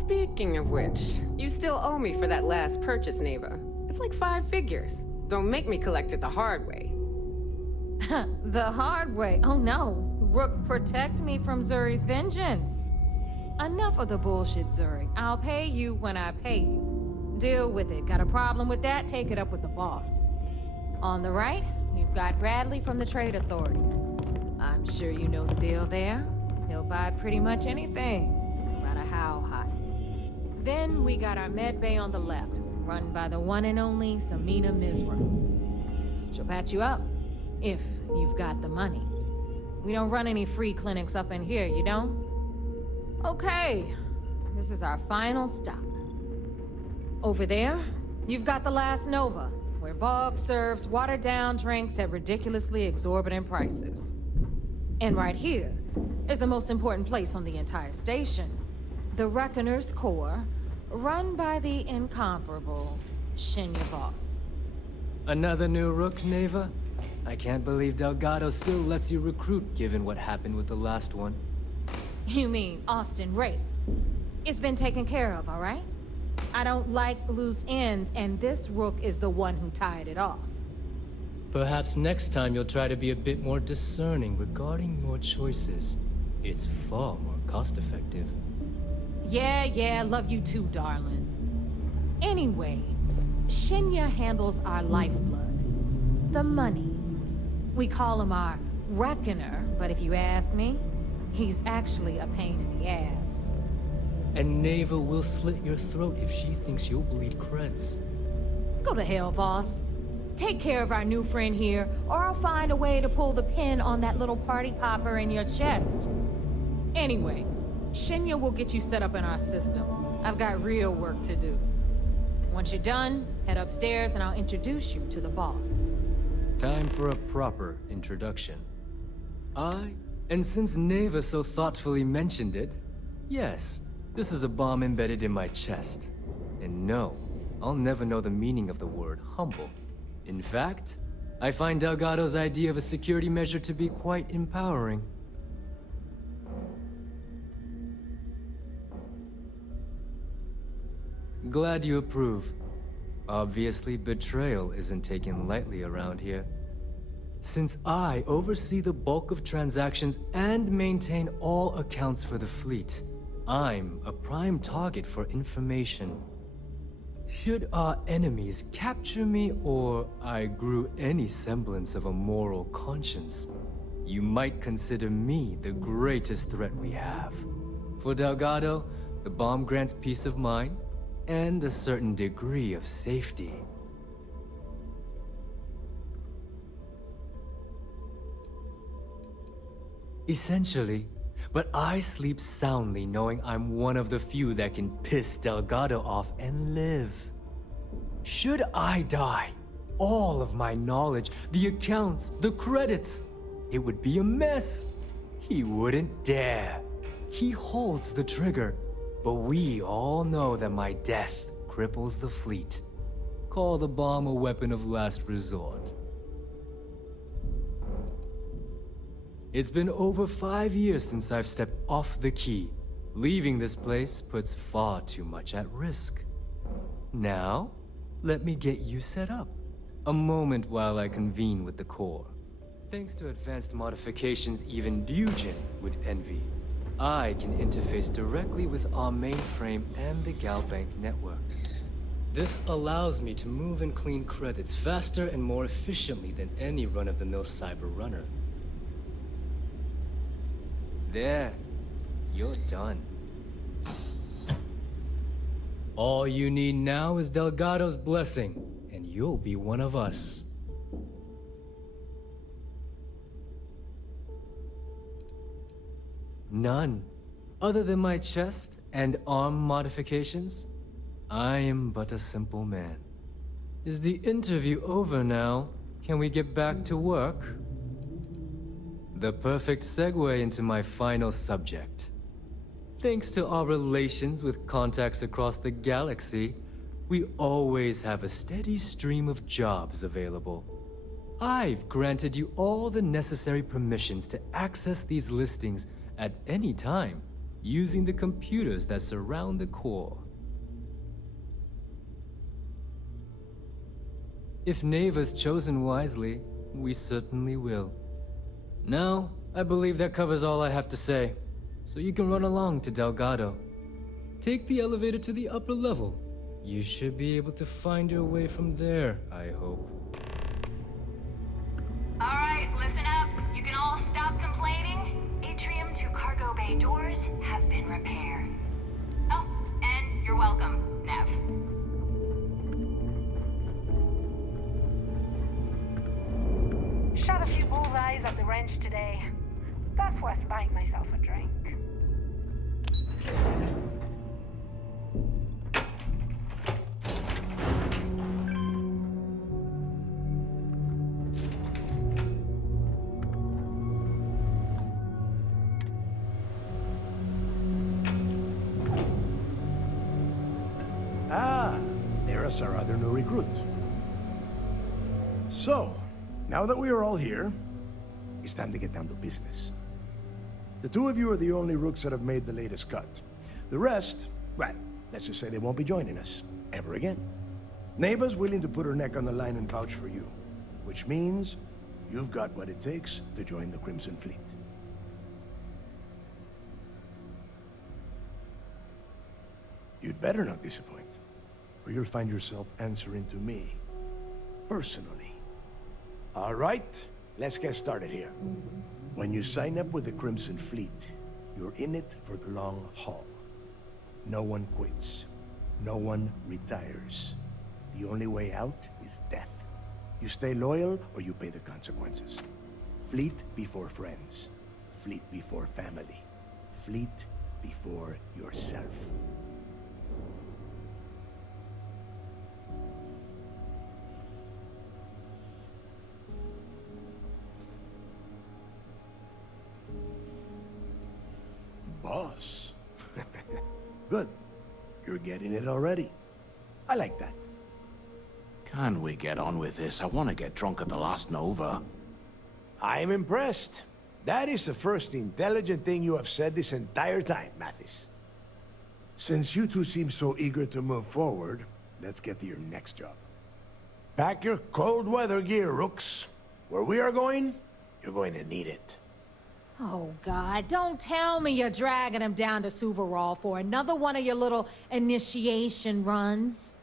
Speaking of which, you still owe me for that last purchase, Neva. It's like 5 figures. Don't make me collect it the hard way. The hard way? Oh no. Rook, protect me from Zuri's vengeance. Enough of the bullshit, Zuri. I'll pay you when I pay you. Deal with it. Got a problem with that? Take it up with the boss. On the right, you've got Bradley from the Trade Authority. I'm sure you know the deal there. He'll buy pretty much anything, no matter how high. Then we got our med bay on the left, run by the one and only Samina Mizra. She'll patch you up, if you've got the money. We don't run any free clinics up in here, you don't? Okay, this is our final stop. Over there, you've got the Last Nova, where Bog serves watered-down drinks at ridiculously exorbitant prices. And right here is the most important place on the entire station, the Reckoner's Core, run by the incomparable Shinya Voss. Another new Rook, Neva? I can't believe Delgado still lets you recruit, given what happened with the last one. You mean Austin Ray? It's been taken care of, all right? I don't like loose ends, and this Rook is the one who tied it off. Perhaps next time you'll try to be a bit more discerning regarding your choices. It's far more cost-effective. Yeah, love you too, darling. Anyway, Shinya handles our lifeblood. The money. We call him our reckoner, but if you ask me, he's actually a pain in the ass. And Neva will slit your throat if she thinks you'll bleed creds. Go to hell, boss. Take care of our new friend here, or I'll find a way to pull the pin on that little party popper in your chest. Anyway, Shinya will get you set up in our system. I've got real work to do. Once you're done, head upstairs and I'll introduce you to the boss. Time for a proper introduction. And since Neva so thoughtfully mentioned it, yes, this is a bomb embedded in my chest. And no, I'll never know the meaning of the word humble. In fact, I find Delgado's idea of a security measure to be quite empowering. Glad you approve. Obviously, betrayal isn't taken lightly around here. Since I oversee the bulk of transactions and maintain all accounts for the fleet, I'm a prime target for information. Should our enemies capture me or I grew any semblance of a moral conscience, you might consider me the greatest threat we have. For Delgado, the bomb grants peace of mind and a certain degree of safety. Essentially, but I sleep soundly knowing I'm one of the few that can piss Delgado off and live. Should I die, all of my knowledge, the accounts, the credits, it would be a mess. He wouldn't dare. He holds the trigger, but we all know that my death cripples the fleet. Call the bomb a weapon of last resort. It's been over 5 years since I've stepped off the key. Leaving this place puts far too much at risk. Now, let me get you set up. A moment while I convene with the core. Thanks to advanced modifications even Dujin would envy, I can interface directly with our mainframe and the Galbank network. This allows me to move and clean credits faster and more efficiently than any run-of-the-mill cyber runner. There, you're done. All you need now is Delgado's blessing, and you'll be one of us. None. Other than my chest and arm modifications, I am but a simple man. Is the interview over now? Can we get back to work? The perfect segue into my final subject. Thanks to our relations with contacts across the galaxy, we always have a steady stream of jobs available. I've granted you all the necessary permissions to access these listings at any time, using the computers that surround the core. If Neva's chosen wisely, we certainly will. Now, I believe that covers all I have to say, so you can run along to Delgado. Take the elevator to the upper level. You should be able to find your way from there, I hope. Alright, listen up. You can all stop complaining. Atrium to cargo bay doors have been repaired. Oh, and you're welcome, Nev. Shot a few bullseyes at the wrench today. That's worth buying myself a drink. Ah, there's our other new recruit. So, now that we are all here, it's time to get down to business. The two of you are the only Rooks that have made the latest cut. The rest, well, let's just say they won't be joining us ever again. Neva's willing to put her neck on the line and vouch for you, which means you've got what it takes to join the Crimson Fleet. You'd better not disappoint, or you'll find yourself answering to me, personally. All right, let's get started here. When you sign up with the Crimson Fleet, you're in it for the long haul. No one quits. No one retires. The only way out is death. You stay loyal or you pay the consequences. Fleet before friends. Fleet before family. Fleet before yourself. Boss. Good. You're getting it already. I like that. Can we get on with this? I want to get drunk at the last Nova. I'm impressed. That is the first intelligent thing you have said this entire time, Mathis. Since you two seem so eager to move forward, let's get to your next job. Pack your cold weather gear, Rooks. Where we are going, you're going to need it. Oh, God, don't tell me you're dragging him down to Suvarol for another one of your little initiation runs.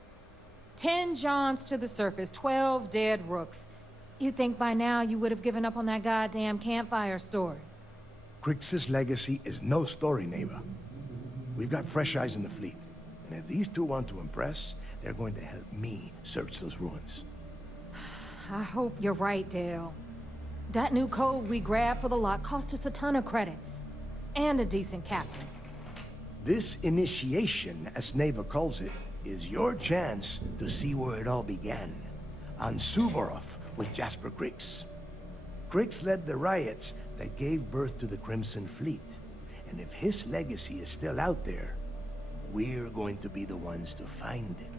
10 Johns to the surface, 12 dead Rooks. You'd think by now you would have given up on that goddamn campfire story. Crix's legacy is no story, Neva. We've got fresh eyes in the fleet. And if these two want to impress, they're going to help me search those ruins. I hope you're right, Dale. That new code we grabbed for the lot cost us a ton of credits. And a decent captain. This initiation, as Neva calls it, is your chance to see where it all began. On Suvorov with Jasper Crix. Crix led the riots that gave birth to the Crimson Fleet. And if his legacy is still out there, we're going to be the ones to find it.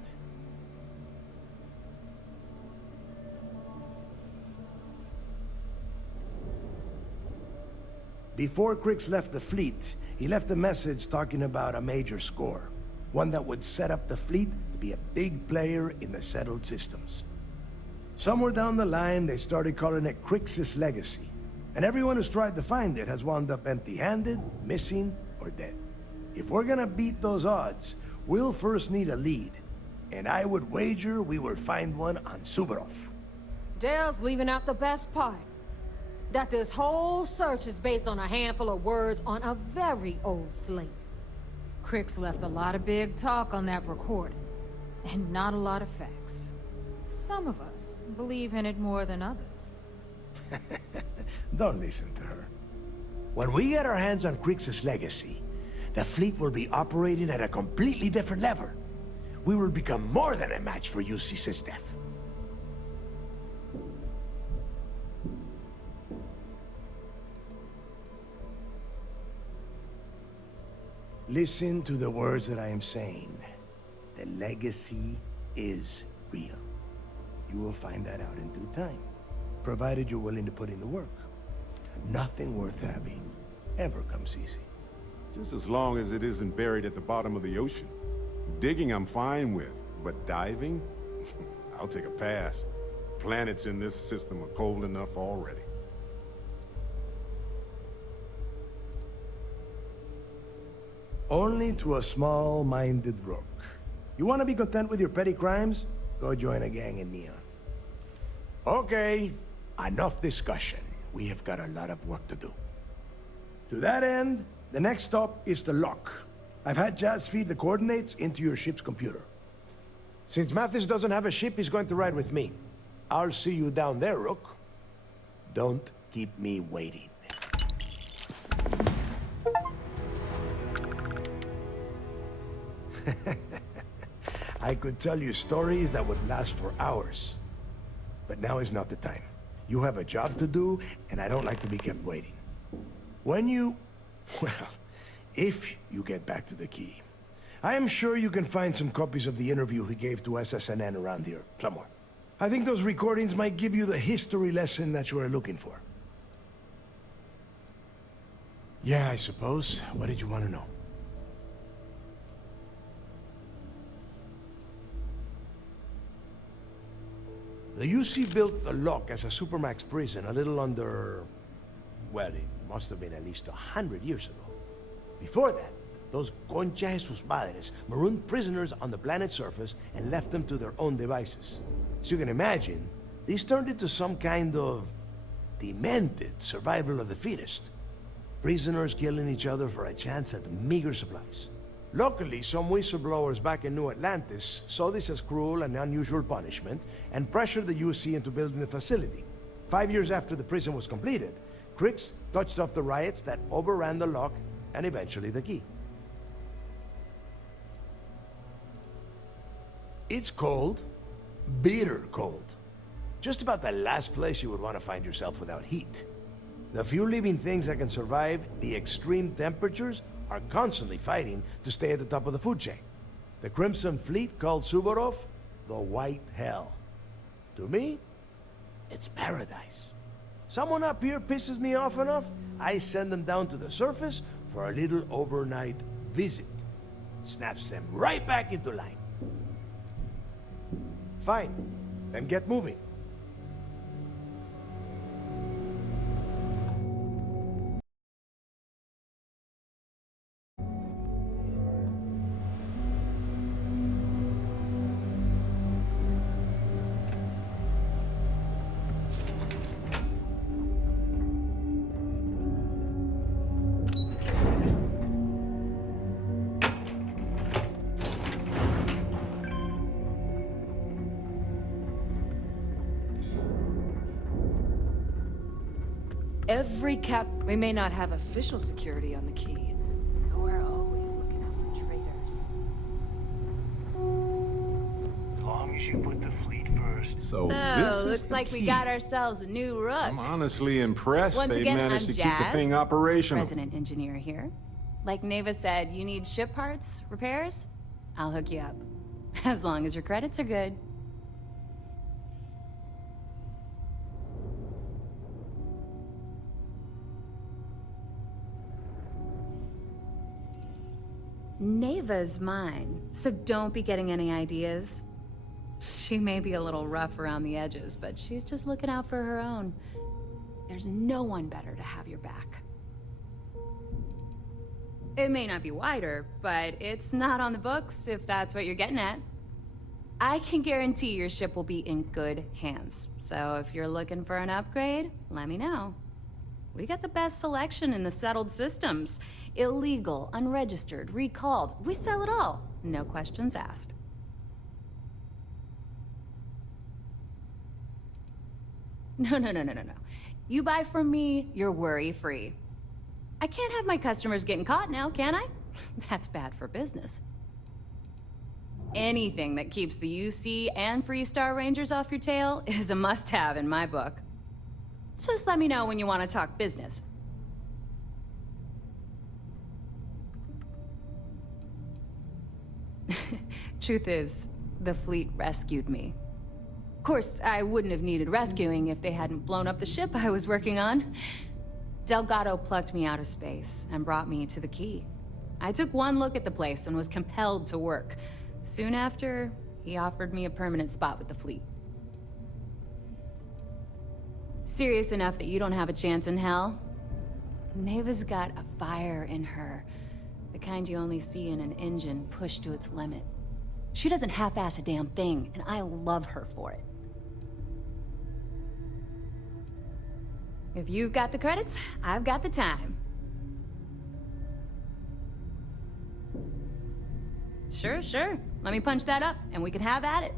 Before Crix left the fleet, he left a message talking about a major score. One that would set up the fleet to be a big player in the settled systems. Somewhere down the line, they started calling it Crix's legacy. And everyone who's tried to find it has wound up empty-handed, missing, or dead. If we're gonna beat those odds, we'll first need a lead. And I would wager we will find one on Suvorov. Dale's leaving out the best part. That this whole search is based on a handful of words on a very old slate. Crix left a lot of big talk on that recording, and not a lot of facts. Some of us believe in it more than others. Don't listen to her. When we get our hands on Crix's legacy, the fleet will be operating at a completely different level. We will become more than a match for UC SysDef. Listen to the words that I am saying. The legacy is real. You will find that out in due time, provided you're willing to put in the work. Nothing worth having ever comes easy. Just as long as it isn't buried at the bottom of the ocean. Digging I'm fine with, but diving? I'll take a pass. Planets in this system are cold enough already. Only to a small-minded Rook. You want to be content with your petty crimes? Go join a gang in Neon. Okay, enough discussion. We have got a lot of work to do. To that end, the next stop is the lock. I've had Jazz feed the coordinates into your ship's computer. Since Mathis doesn't have a ship, he's going to ride with me. I'll see you down there, Rook. Don't keep me waiting. I could tell you stories that would last for hours. But now is not the time. You have a job to do, and I don't like to be kept waiting. When you... well, if you get back to the key, I am sure you can find some copies of the interview he gave to SSNN around here, somewhere. I think those recordings might give you the history lesson that you were looking for. Yeah, I suppose. What did you want to know? The UC built the Lock as a supermax prison a little under... well, it must have been at least 100 years ago. Before that, those concha de sus madres marooned prisoners on the planet's surface and left them to their own devices. As you can imagine, these turned into some kind of demented survival of the fittest. Prisoners killing each other for a chance at meager supplies. Luckily, some whistleblowers back in New Atlantis saw this as cruel and unusual punishment and pressured the UC into building the facility. 5 years after the prison was completed, Crix touched off the riots that overran the Lock and eventually the Key. It's cold, bitter cold. Just about the last place you would want to find yourself without heat. The few living things that can survive the extreme temperatures are constantly fighting to stay at the top of the food chain. The Crimson Fleet called Suvorov the White Hell. To me, it's paradise. Someone up here pisses me off enough, I send them down to the surface for a little overnight visit. Snaps them right back into line. Fine, then get moving. Every cap... We may not have official security on the Key, but we're always looking out for traitors. As long as you put the fleet first. So this is looks the like we key. got ourselves a new Rook. I'm honestly impressed Once they again, managed I'm to keep the Jazz, thing operational. Resident engineer here. Like Neva said, you need ship parts, repairs? I'll hook you up. As long as your credits are good. Neva's mine, so don't be getting any ideas. She may be a little rough around the edges, but she's just looking out for her own. There's no one better to have your back. It may not be wider, but it's not on the books, if that's what you're getting at. I can guarantee your ship will be in good hands, so if you're looking for an upgrade, let me know. We got the best selection in the settled systems. Illegal, unregistered, recalled. We sell it all. No questions asked. No. You buy from me, you're worry-free. I can't have my customers getting caught now, can I? That's bad for business. Anything that keeps the UC and Freestar Rangers off your tail is a must-have in my book. Just let me know when you want to talk business. Truth is, the fleet rescued me. Of course, I wouldn't have needed rescuing if they hadn't blown up the ship I was working on. Delgado plucked me out of space and brought me to the Key. I took one look at the place and was compelled to work. Soon after, he offered me a permanent spot with the fleet. Serious enough that you don't have a chance in hell? Neva's got a fire in her. The kind you only see in an engine pushed to its limit. She doesn't half-ass a damn thing, and I love her for it. If you've got the credits, I've got the time. Sure. Let me punch that up, and we can have at it.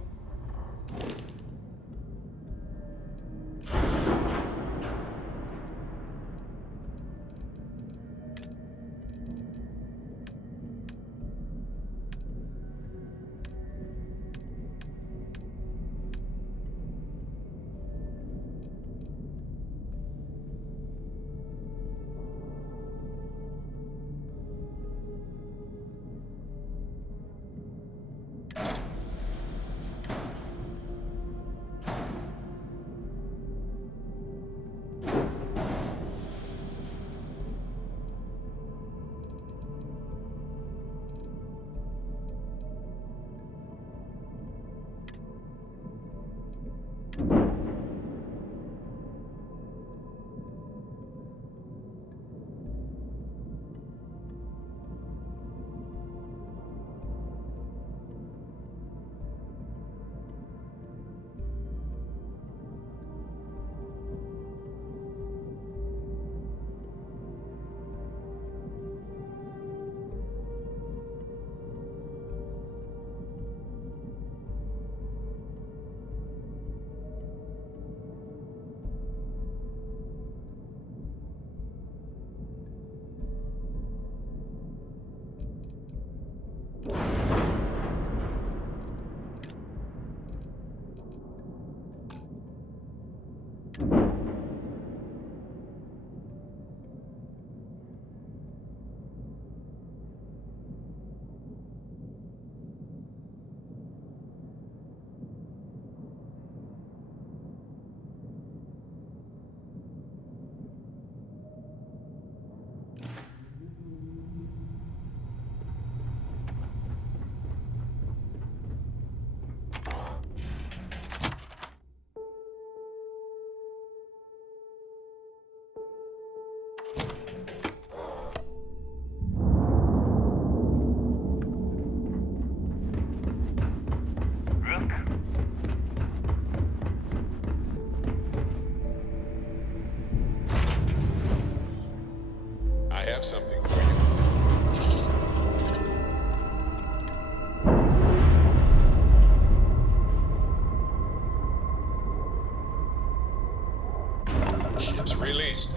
haste.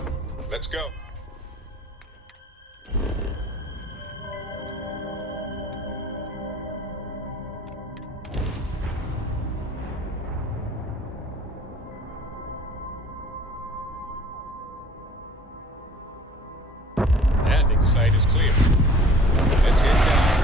Let's go. Landing site is clear. Let's head down.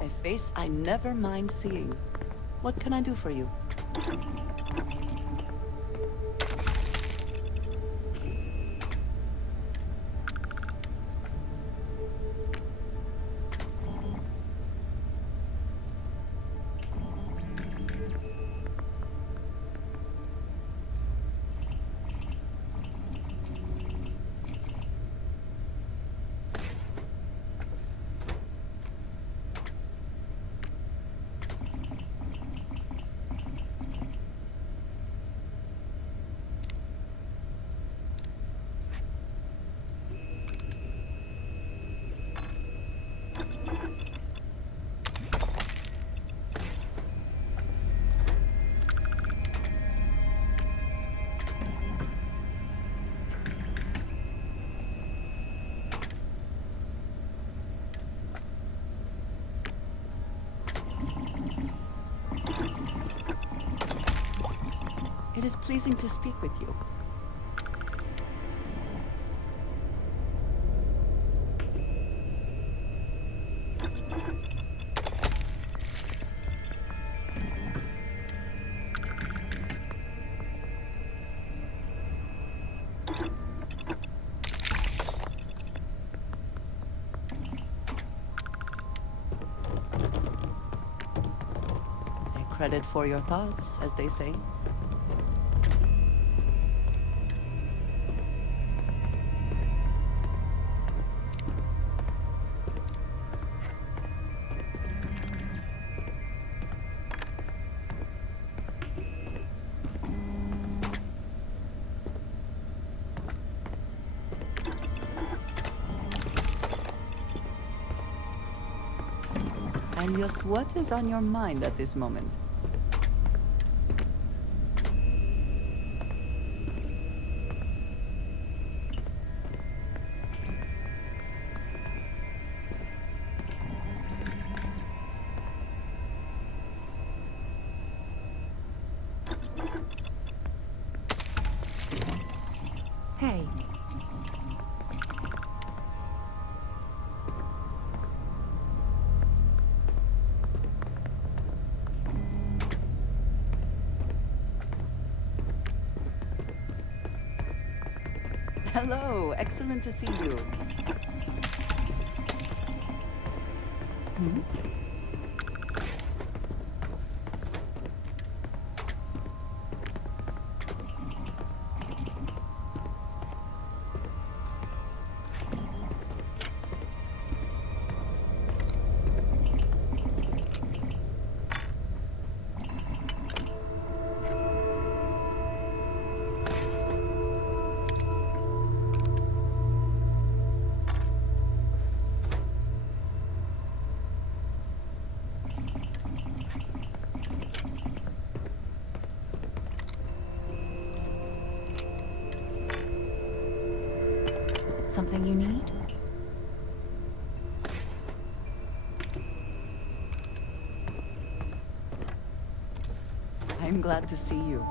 A face I never mind seeing. What can I do for you? is pleasing to speak with you. Credit for your thoughts, as they say. And just what is on your mind at this moment? Hey. Hello, excellent to see you. Hmm? Something you need? I'm glad to see you.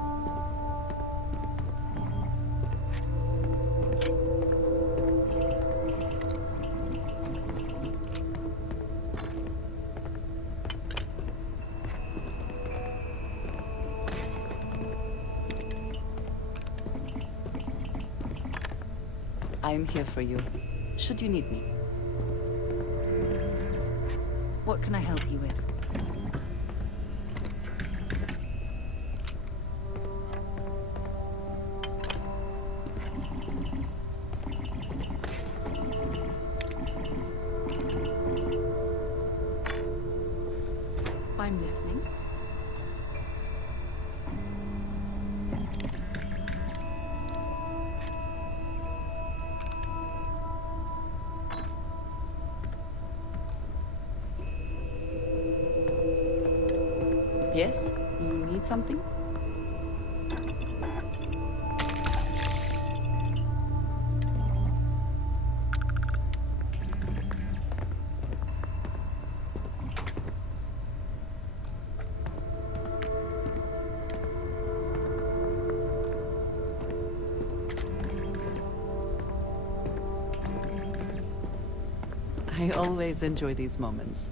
I'm here for you, should you need me. What can I help you with? I'm listening. Yes? You need something? I always enjoy these moments.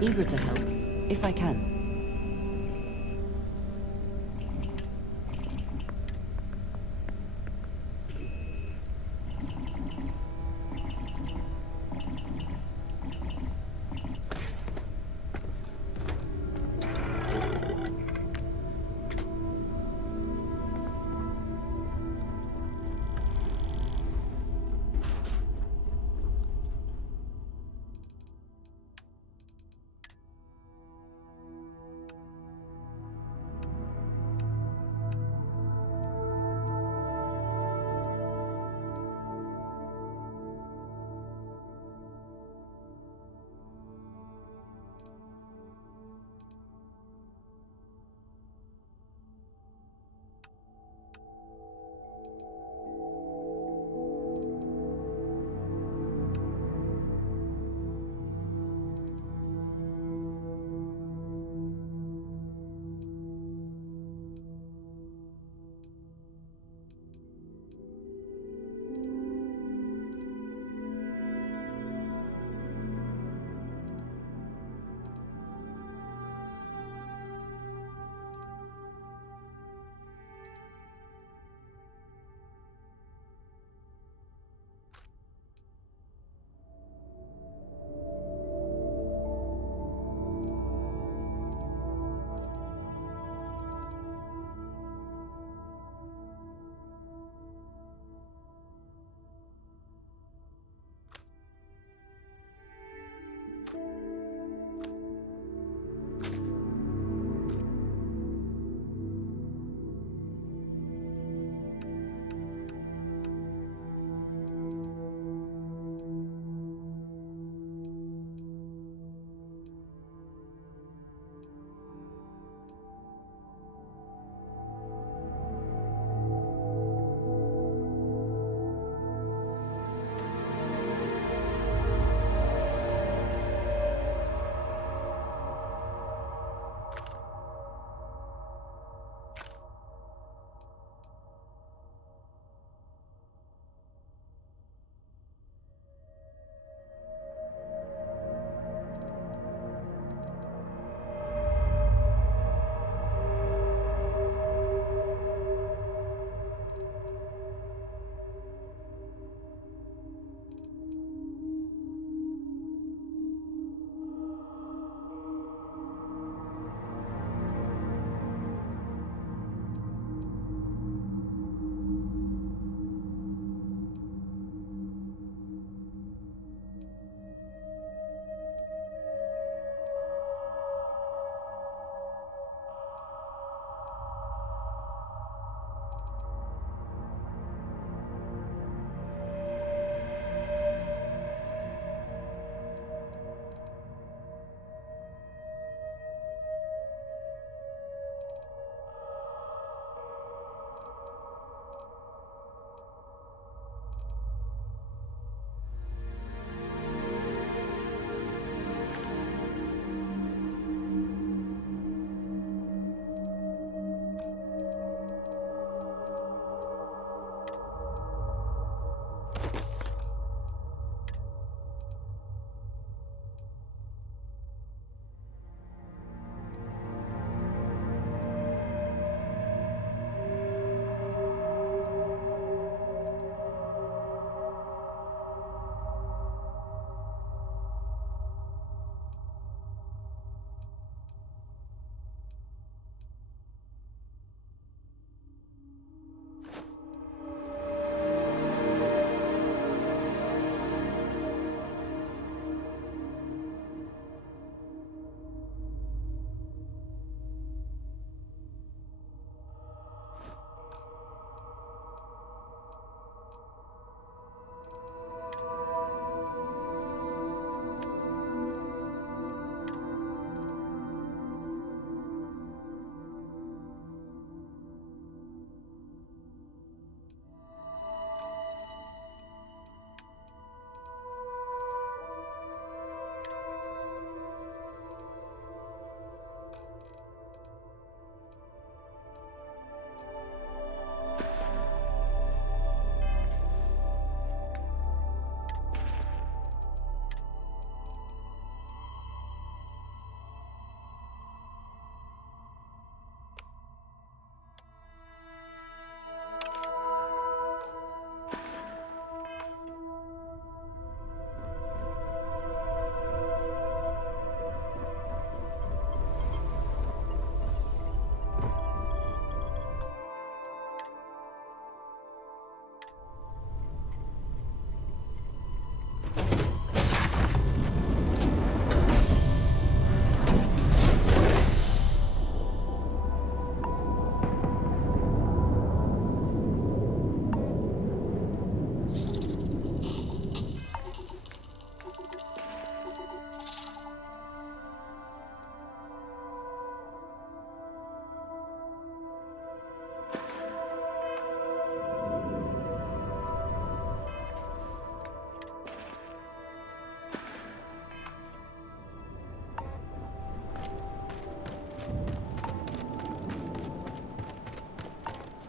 Eager to help, if I can.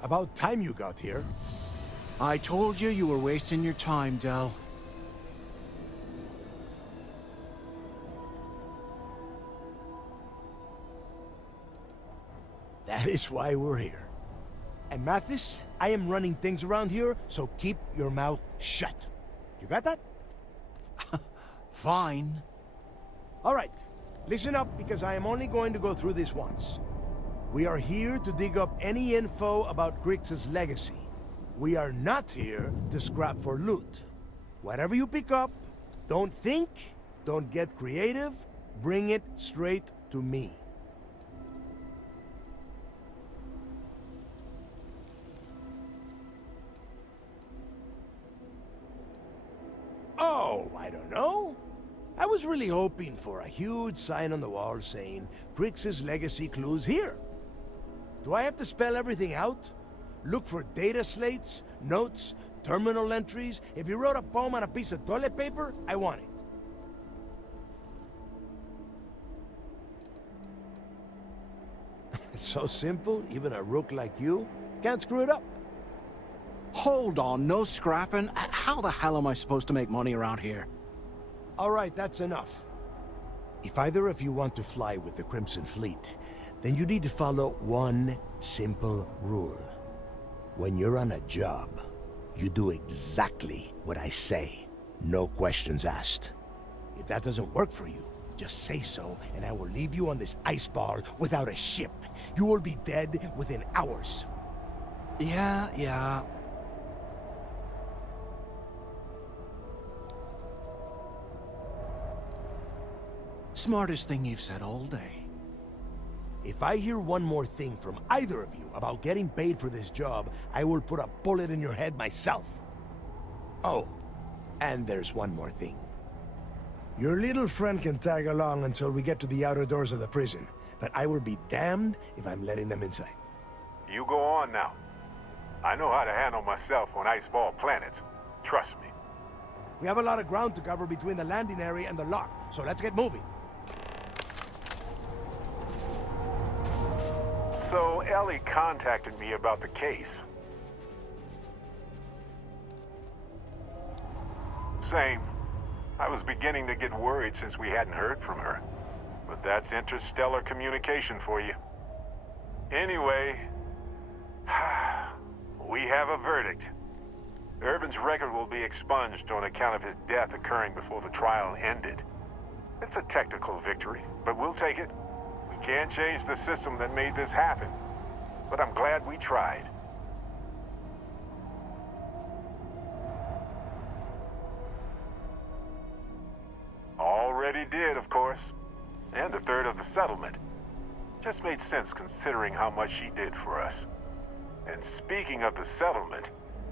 About time you got here. I told you you were wasting your time, Del. That is why we're here. And Mathis, I am running things around here, so keep your mouth shut. You got that? Fine. All right, listen up because I am only going to go through this once. We are here to dig up any info about Grix's legacy. We are not here to scrap for loot. Whatever you pick up, don't think, don't get creative, bring it straight to me. Oh, I don't know. I was really hoping for a huge sign on the wall saying, Grix's legacy clues here. Do I have to spell everything out? Look for data slates, notes, terminal entries? If you wrote a poem on a piece of toilet paper, I want it. It's so simple, even a rook like you can't screw it up. Hold on, no scrapping? How the hell am I supposed to make money around here? All right, that's enough. If either of you want to fly with the Crimson Fleet, then you need to follow one simple rule. When you're on a job, you do exactly what I say. No questions asked. If that doesn't work for you, just say so, and I will leave you on this ice ball without a ship. You will be dead within hours. Yeah. Smartest thing you've said all day. If I hear one more thing from either of you about getting paid for this job, I will put a bullet in your head myself. Oh, and there's one more thing. Your little friend can tag along until we get to the outer doors of the prison, but I will be damned if I'm letting them inside. You go on now. I know how to handle myself on iceball planets. Trust me. We have a lot of ground to cover between the landing area and the lock, so let's get moving. So Ellie contacted me about the case. Same. I was beginning to get worried since we hadn't heard from her. But that's interstellar communication for you. Anyway, we have a verdict. Urban's record will be expunged on account of his death occurring before the trial ended. It's a technical victory, but we'll take it. We can't change the system that made this happen, but I'm glad we tried. Already did, of course. And a third of the settlement. Just made sense considering how much she did for us. And speaking of the settlement,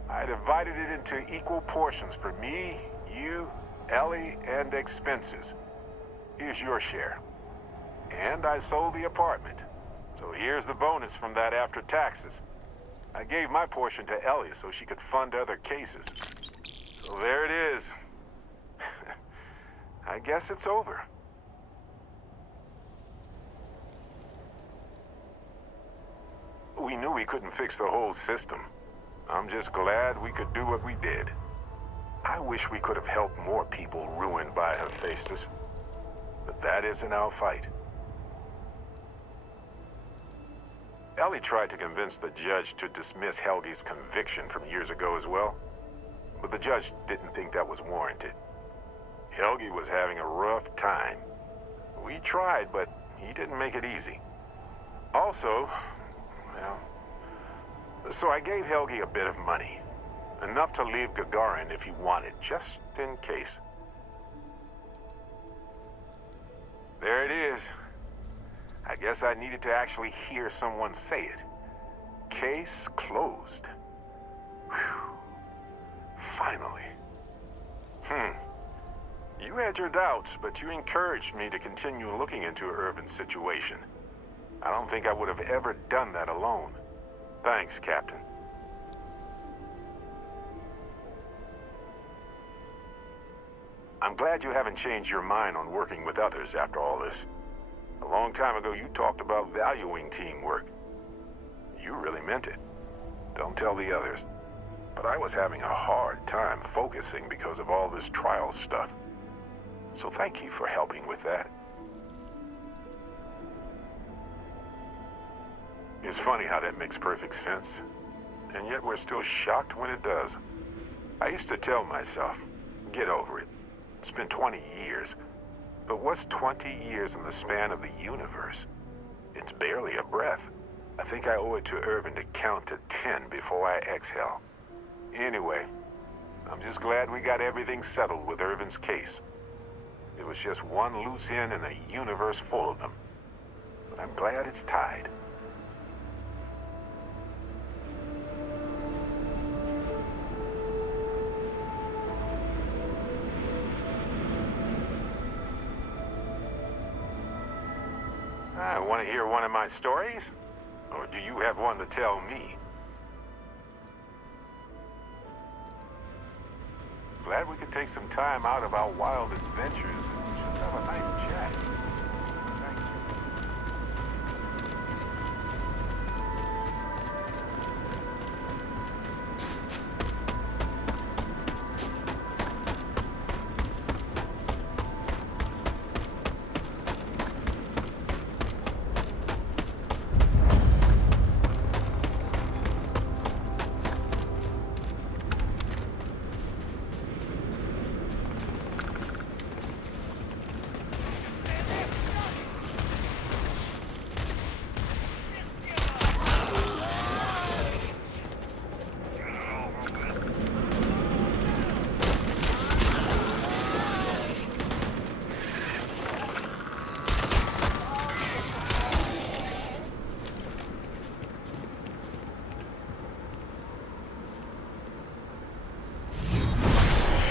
I divided it into equal portions for me, you, Ellie, and expenses. Here's your share. And I sold the apartment. So here's the bonus from that after taxes. I gave my portion to Ellie so she could fund other cases. So there it is. I guess it's over. We knew we couldn't fix the whole system. I'm just glad we could do what we did. I wish we could have helped more people ruined by Hephaestus. But that isn't our fight. Ellie tried to convince the judge to dismiss Helge's conviction from years ago as well. But the judge didn't think that was warranted. Helge was having a rough time. We tried, but he didn't make it easy. Also, well, so I gave Helge a bit of money. Enough to leave Gagarin if he wanted, just in case. There it is. I guess I needed to actually hear someone say it. Case closed. Whew. Finally. You had your doubts, but you encouraged me to continue looking into Urban's situation. I don't think I would have ever done that alone. Thanks, Captain. I'm glad you haven't changed your mind on working with others after all this. A long time ago, you talked about valuing teamwork. You really meant it. Don't tell the others. But I was having a hard time focusing because of all this trial stuff. So thank you for helping with that. It's funny how that makes perfect sense. And yet we're still shocked when it does. I used to tell myself, get over it. It's been 20 years. But what's 20 years in the span of the universe? It's barely a breath. I think I owe it to Irvin to count to 10 before I exhale. Anyway, I'm just glad we got everything settled with Irvin's case. It was just one loose end in a universe full of them. But I'm glad it's tied. Want to hear one of my stories? Or do you have one to tell me? Glad we could take some time out of our wild adventures and just have a nice chat. Thank you.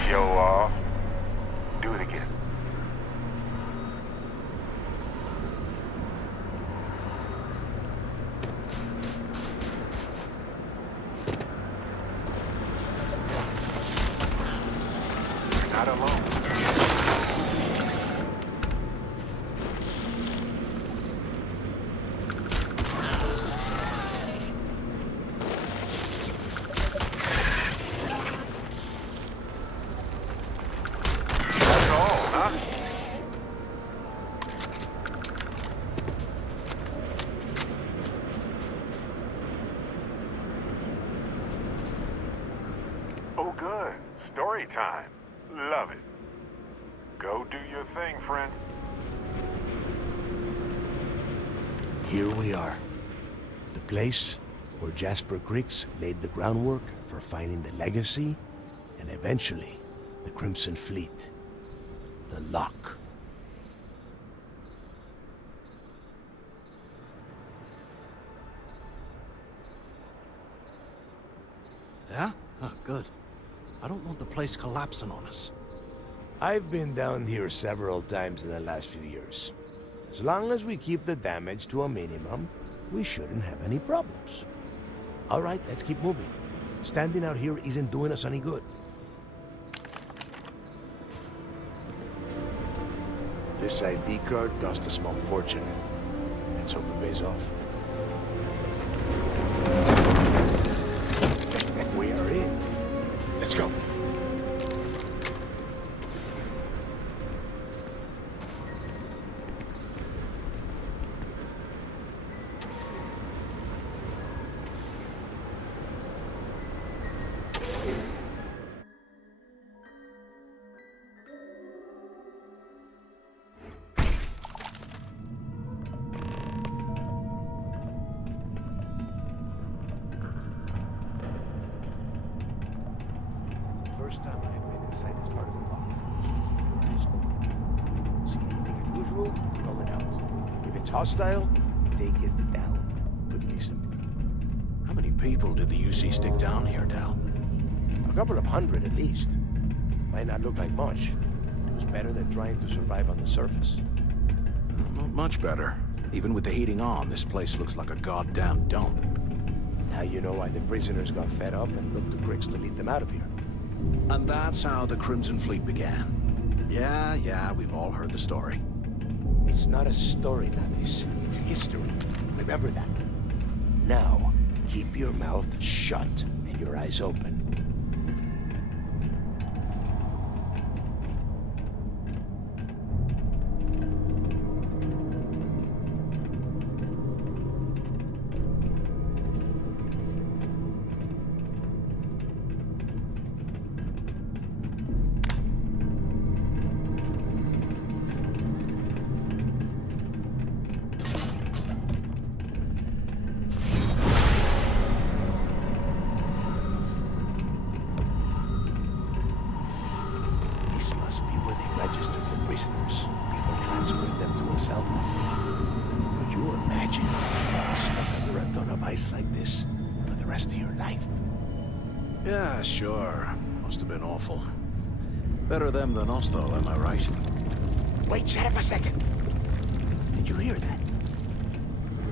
Show off. Do it again. You're not alone. Oh, good. Story time. Love it. Go do your thing, friend. Here we are. The place where Jasper Griggs laid the groundwork for finding the legacy and eventually the Crimson Fleet. The Lock. Yeah? Oh, good. I don't want the place collapsing on us. I've been down here several times in the last few years. As long as we keep the damage to a minimum, we shouldn't have any problems. All right, let's keep moving. Standing out here isn't doing us any good. This ID card cost a small fortune. Let's hope it pays off. We are in. Let's go. First time I have been inside this part of the lock, so keep your eyes open. See anything unusual, call it out. If it's hostile, take it down. Couldn't be simpler. How many people did the UC stick down here, Dal? A couple of hundred at least. Might not look like much, but it was better than trying to survive on the surface. Not much better. Even with the heating on, this place looks like a goddamn dump. Now you know why the prisoners got fed up and looked to Griggs to lead them out of here. And that's how the Crimson Fleet began. Yeah, we've all heard the story. It's not a story, Mattis. It's history. Remember that. Now, Keep your mouth shut and your eyes open. Yeah, sure. Must have been awful. Better them than us, though, am I right? Wait, shut up a second. Did you hear that?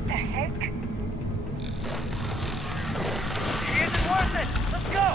The heck? It isn't worth it! Let's go!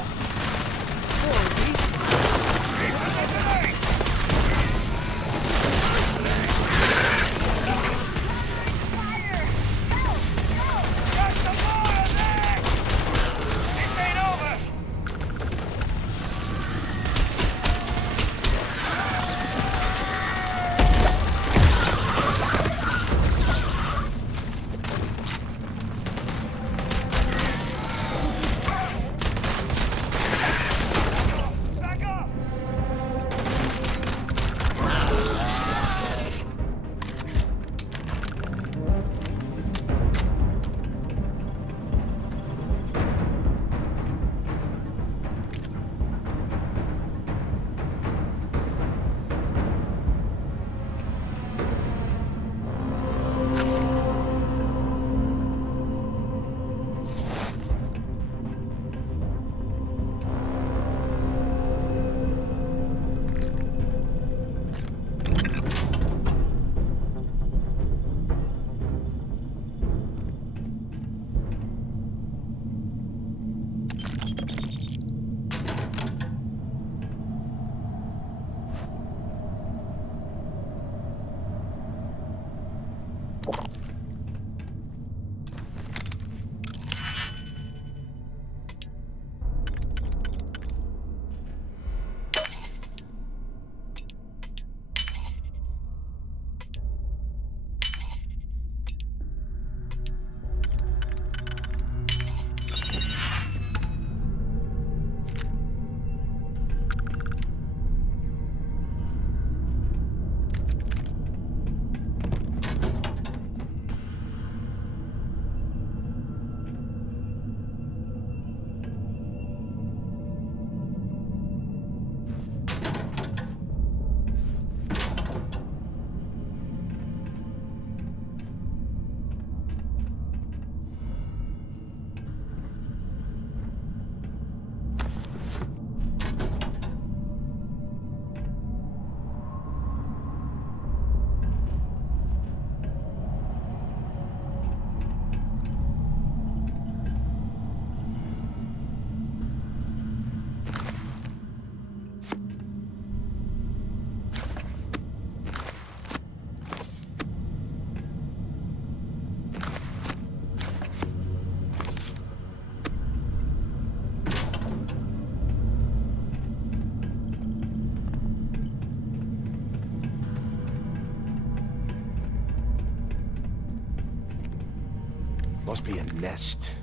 Must be a nest.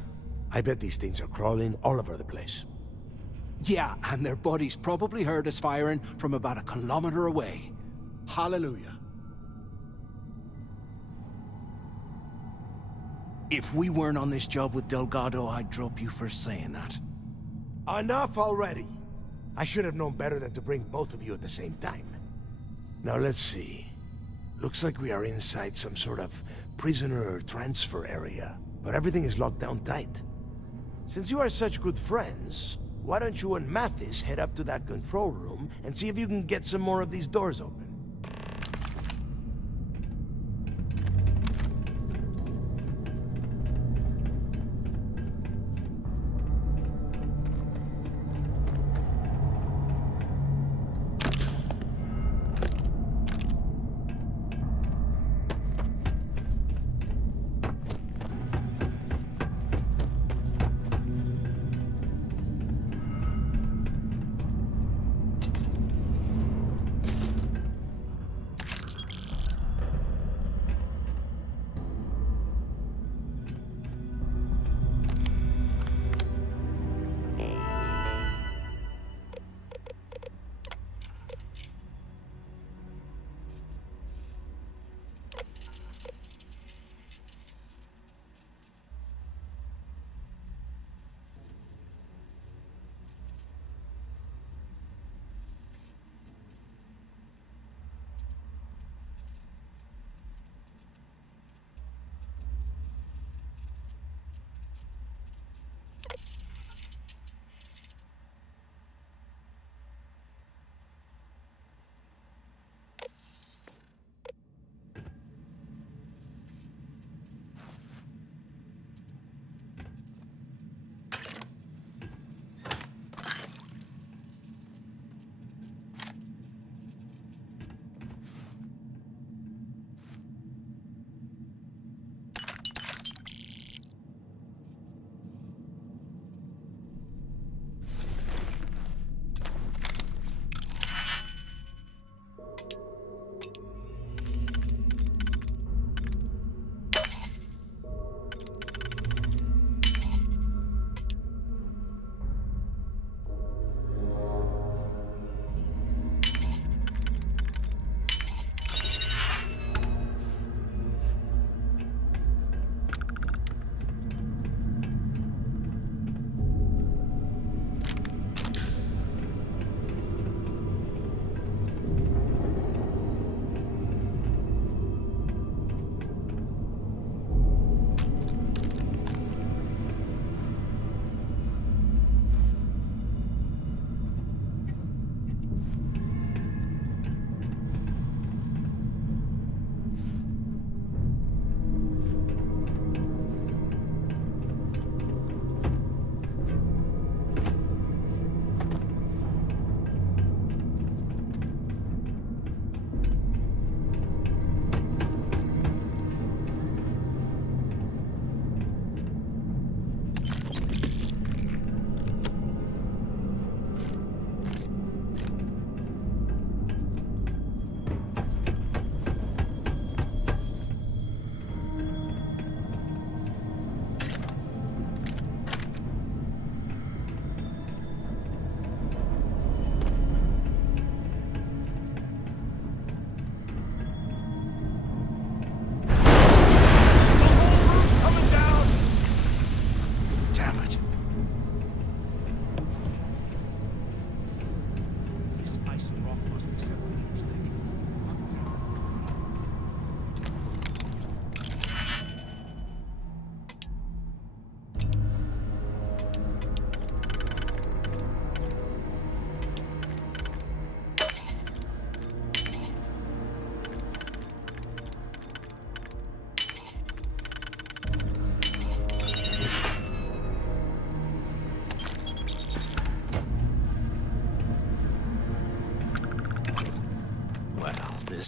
I bet these things are crawling all over the place. Yeah, and their buddies probably heard us firing from about a kilometer away. Hallelujah. If we weren't on this job with Delgado, I'd drop you for saying that. Enough already! I should have known better than to bring both of you at the same time. Now let's see. Looks like we are inside some sort of prisoner transfer area, but everything is locked down tight. Since you are such good friends, why don't you and Mathis head up to that control room and see if you can get some more of these doors open?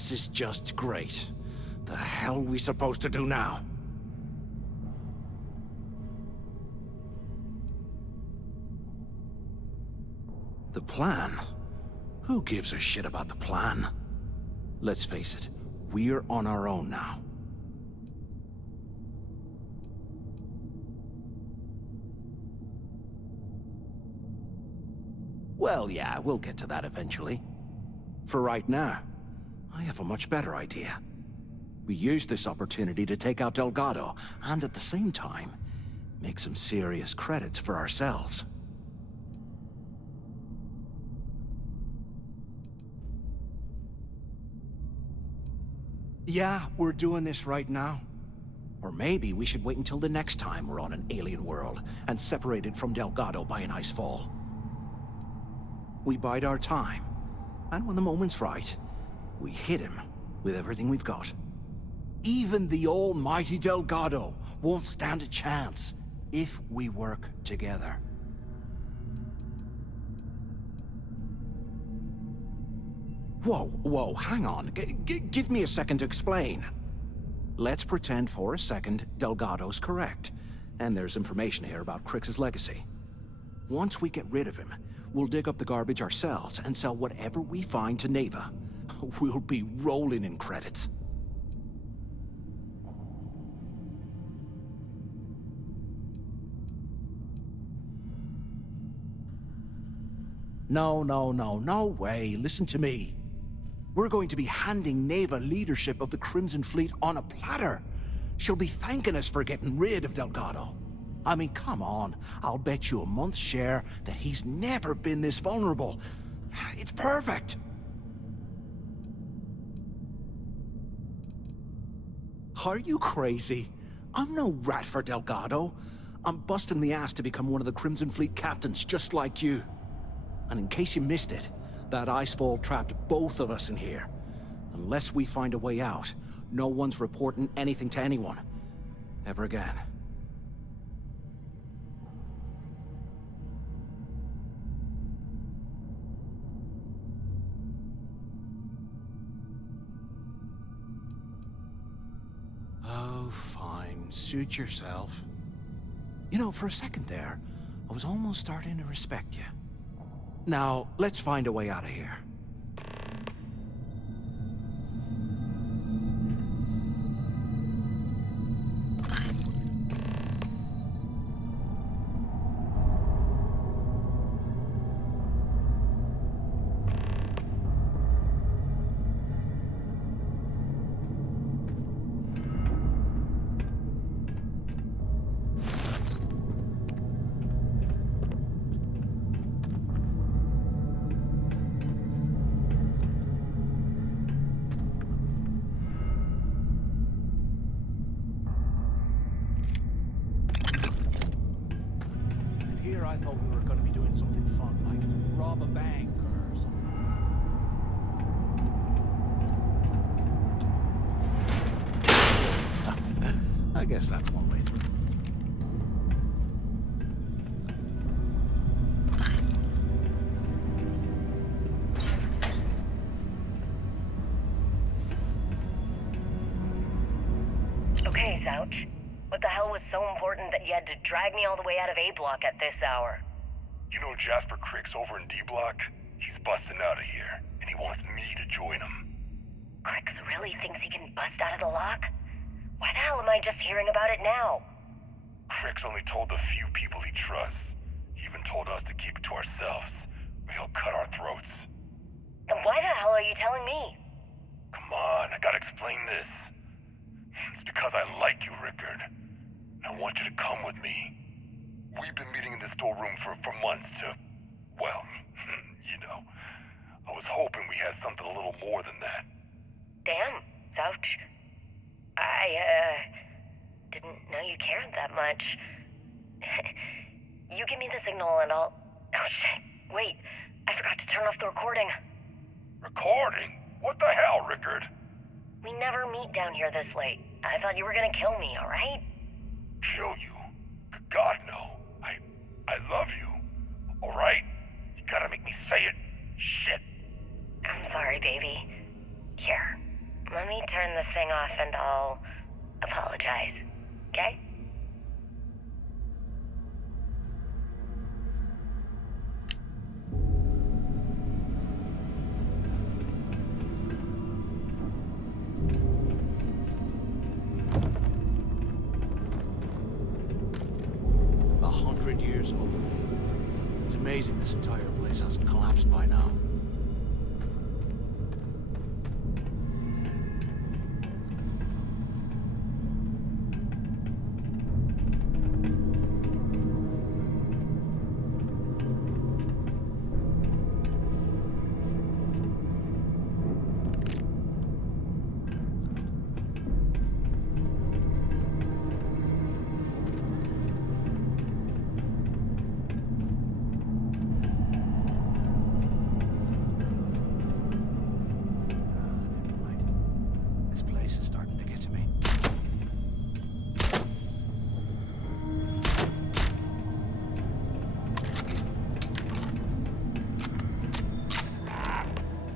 This is just great. The hell are we supposed to do now? The plan? Who gives a shit about the plan? Let's face it, we're on our own now. Well, yeah, we'll get to that eventually. For right now, I have a much better idea. We use this opportunity to take out Delgado, and at the same time, make some serious credits for ourselves. Yeah, we're doing this right now. Or maybe we should wait until the next time we're on an alien world and separated from Delgado by an icefall. We bide our time, and when the moment's right, we hit him with everything we've got. Even the almighty Delgado won't stand a chance if we work together. Whoa, hang on. Give me a second to explain. Let's pretend for a second Delgado's correct, and there's information here about Crix's legacy. Once we get rid of him, we'll dig up the garbage ourselves and sell whatever we find to Neva. We'll be rolling in credits. No way. Listen to me. We're going to be handing Neva leadership of the Crimson Fleet on a platter. She'll be thanking us for getting rid of Delgado. I mean, come on. I'll bet you a month's share that he's never been this vulnerable. It's perfect. Are you crazy? I'm no rat for Delgado. I'm busting the ass to become one of the Crimson Fleet captains, just like you. And in case you missed it, that icefall trapped both of us in here. Unless we find a way out, no one's reporting anything to anyone. Ever again. Oh, fine. Suit yourself. You know, for a second there, I was almost starting to respect you. Now, let's find a way out of here. Here I thought we were going to be doing something fun, like rob a bank or something. I guess that's one way through. Okay, Zouch. What the hell was so important that you had to drag me all the way out of A Block at this hour? You know Jasper Crick's over in D Block? He's busting out of here, and he wants me to join him. Crix really thinks he can bust out of the lock? Why the hell am I just hearing about it now? Crick's only told the few people he trusts. He even told us to keep it to ourselves, or he'll cut our throats. Then why the hell are you telling me? Come on, I gotta explain this. It's because I like you, Rickard. I want you to come with me. We've been meeting in the storeroom for months to, well, you know. I was hoping we had something a little more than that. Damn, Zouch. I, didn't know you cared that much. You give me the signal and I'll... Oh, shit. Wait, I forgot to turn off the recording. Recording? What the hell, Rickard? We never meet down here this late. I thought you were gonna kill me, alright? Kill you? God, no. I love you. Alright? You gotta make me say it. Shit. I'm sorry, baby. Here, 100 years old. It's amazing this entire place hasn't collapsed by now. This place is starting to get to me.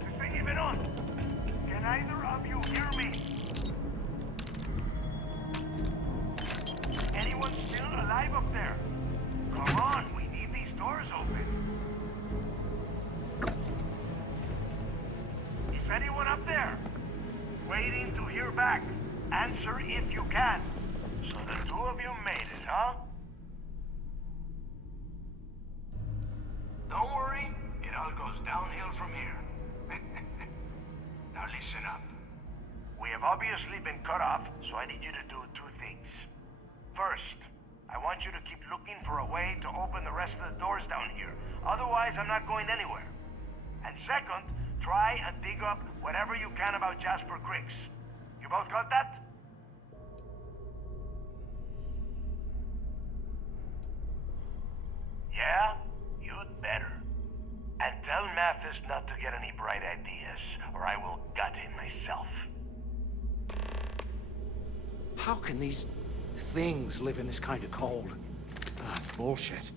Is this thing even on? Can either of you hear me? Anyone still alive up there? Come on, we need these doors open. Is anyone up there? Waiting to hear back. Answer if you can. So the two of you made it, huh? Don't worry, it all goes downhill from here. Now listen up. We have obviously been cut off, so I need you to do two things. First, I want you to keep looking for a way to open the rest of the doors down here. Otherwise, I'm not going anywhere. And second, try and dig up whatever you can about Jasper Creeks. You both got that? Yeah? You'd better. And tell Mathis not to get any bright ideas, or I will gut him myself. How can these things live in this kind of cold? Ah, it's bullshit.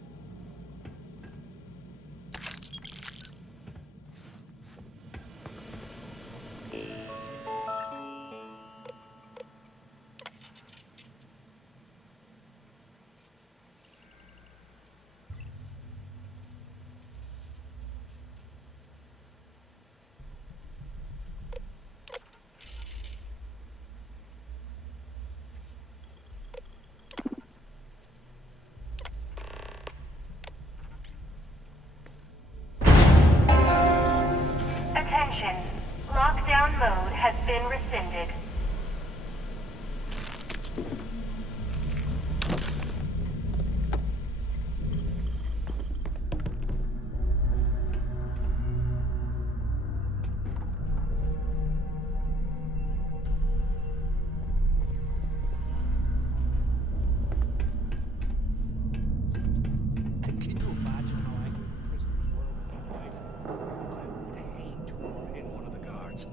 Attention. Lockdown mode has been rescinded. Can you imagine how angry the prisoners were when they died? I would hate to have been one of the guards.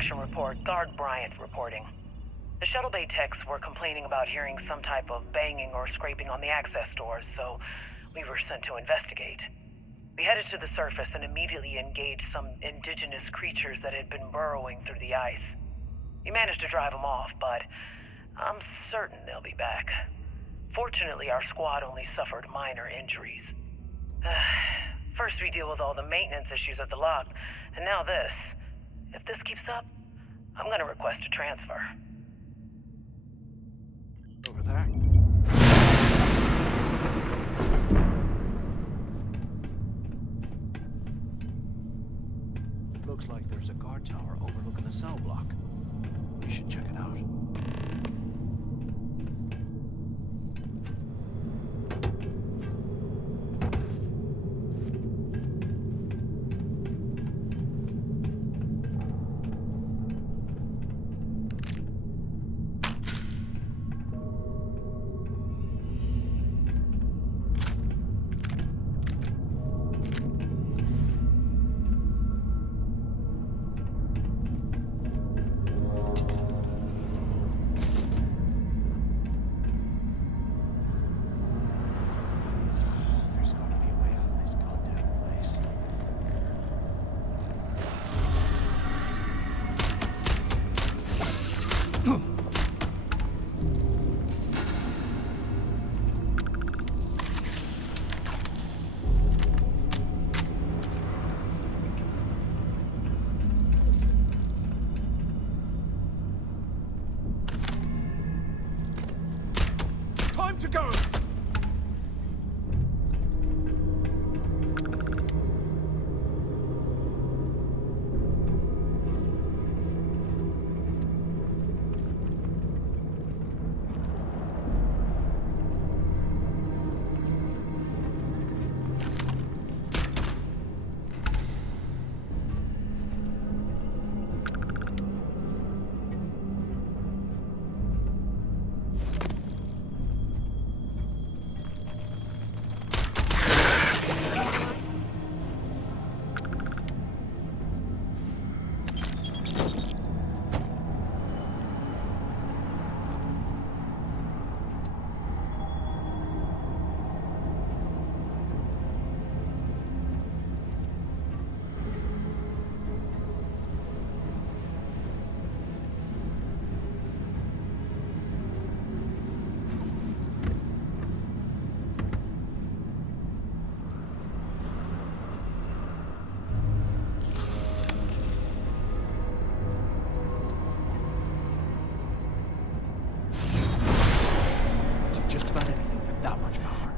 extraction report, Guard Bryant reporting. The shuttle bay techs were complaining about hearing some type of banging or scraping on the access doors, so we were sent to investigate. We headed to the surface and immediately engaged some indigenous creatures that had been burrowing through the ice. We managed to drive them off, but I'm certain they'll be back. Fortunately, our squad only suffered minor injuries. First we deal with all the maintenance issues at the lock, and now this. If this keeps up, I'm gonna request a transfer. Over there. Looks like there's a guard tower overlooking the cell block. We should check it out. Time to go! Just about anything for that much power.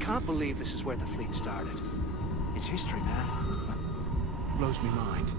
Can't believe this is where the fleet started. It's history, man. Blows me mind.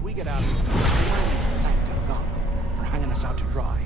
We get out of here. Thank Delgado for hanging us out to dry.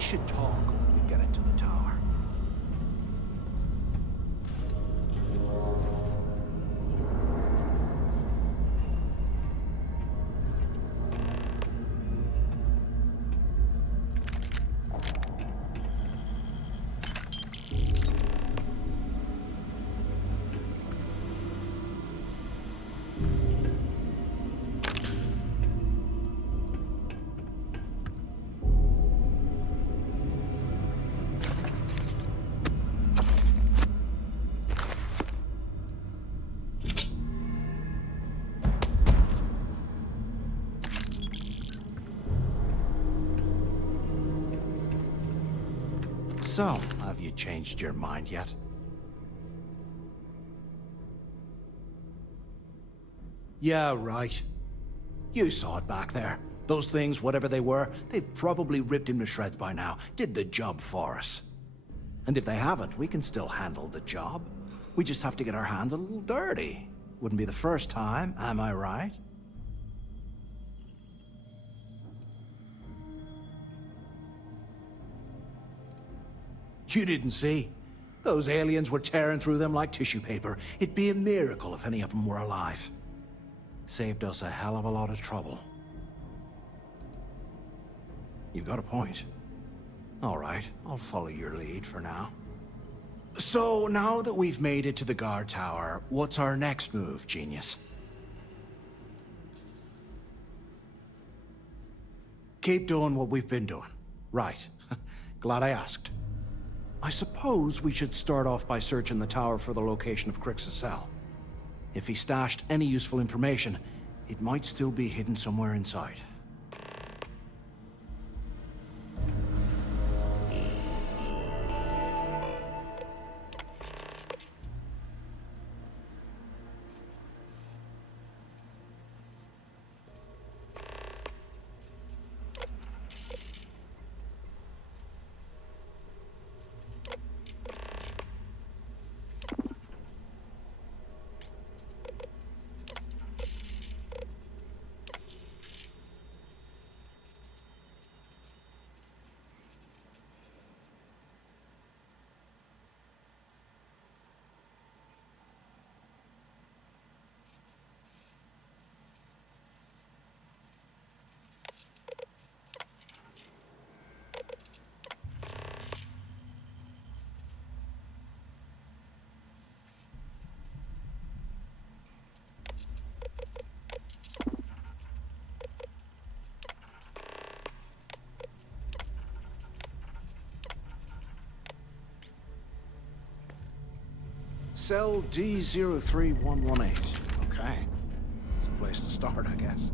should talk when we get into the tower. So, have you changed your mind yet? Yeah, right. You saw it back there. Those things, whatever they were, they've probably ripped him to shreds by now. Did the job for us. And if they haven't, we can still handle the job. We just have to get our hands a little dirty. Wouldn't be the first time, am I right? You didn't see? Those aliens were tearing through them like tissue paper. It'd be a miracle if any of them were alive. Saved us a hell of a lot of trouble. You got a point. All right, I'll follow your lead for now. So, now that we've made it to the guard tower, what's our next move, genius? Keep doing what we've been doing. Right. Glad I asked. I suppose we should start off by searching the tower for the location of Crix's cell. If he stashed any useful information, it might still be hidden somewhere inside. Cell D03118. Okay. It's a place to start, I guess.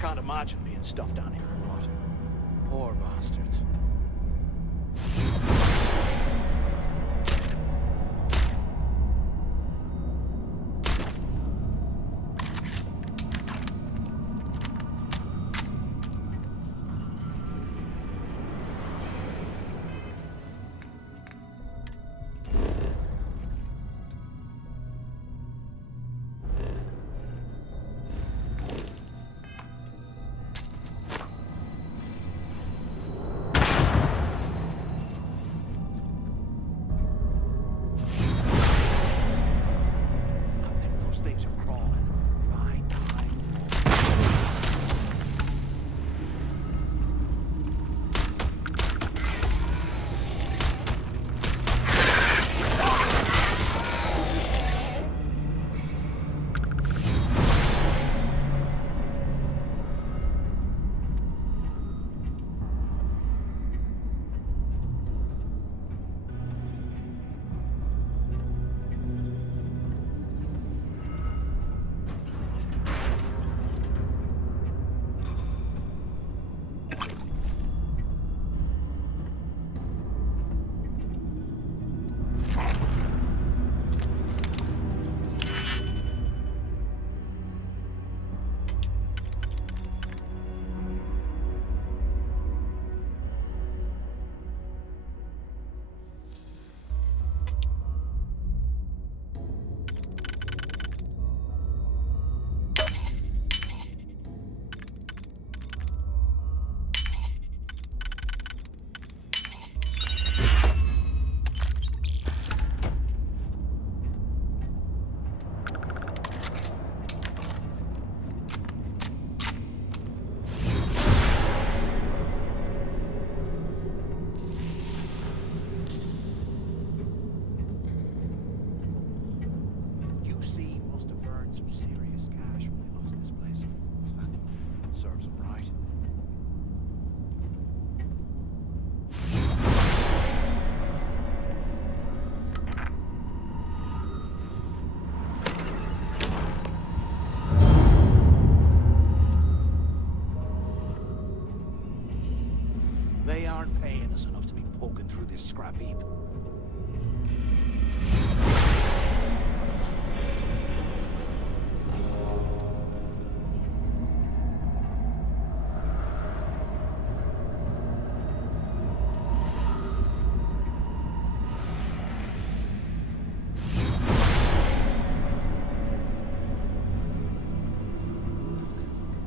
Can't imagine being stuffed down here or what. Poor bastards. Serves him right. They aren't paying us enough to be poking through this scrap heap.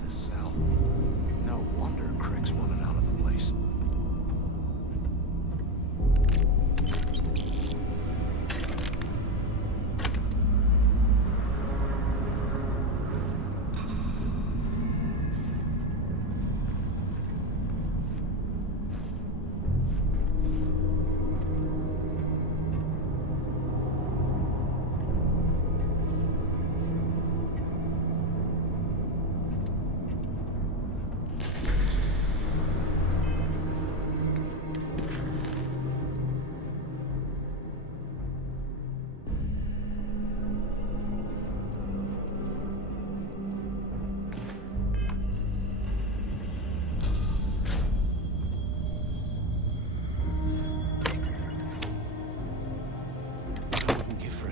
The cell. No wonder Crick's wanted out of the place.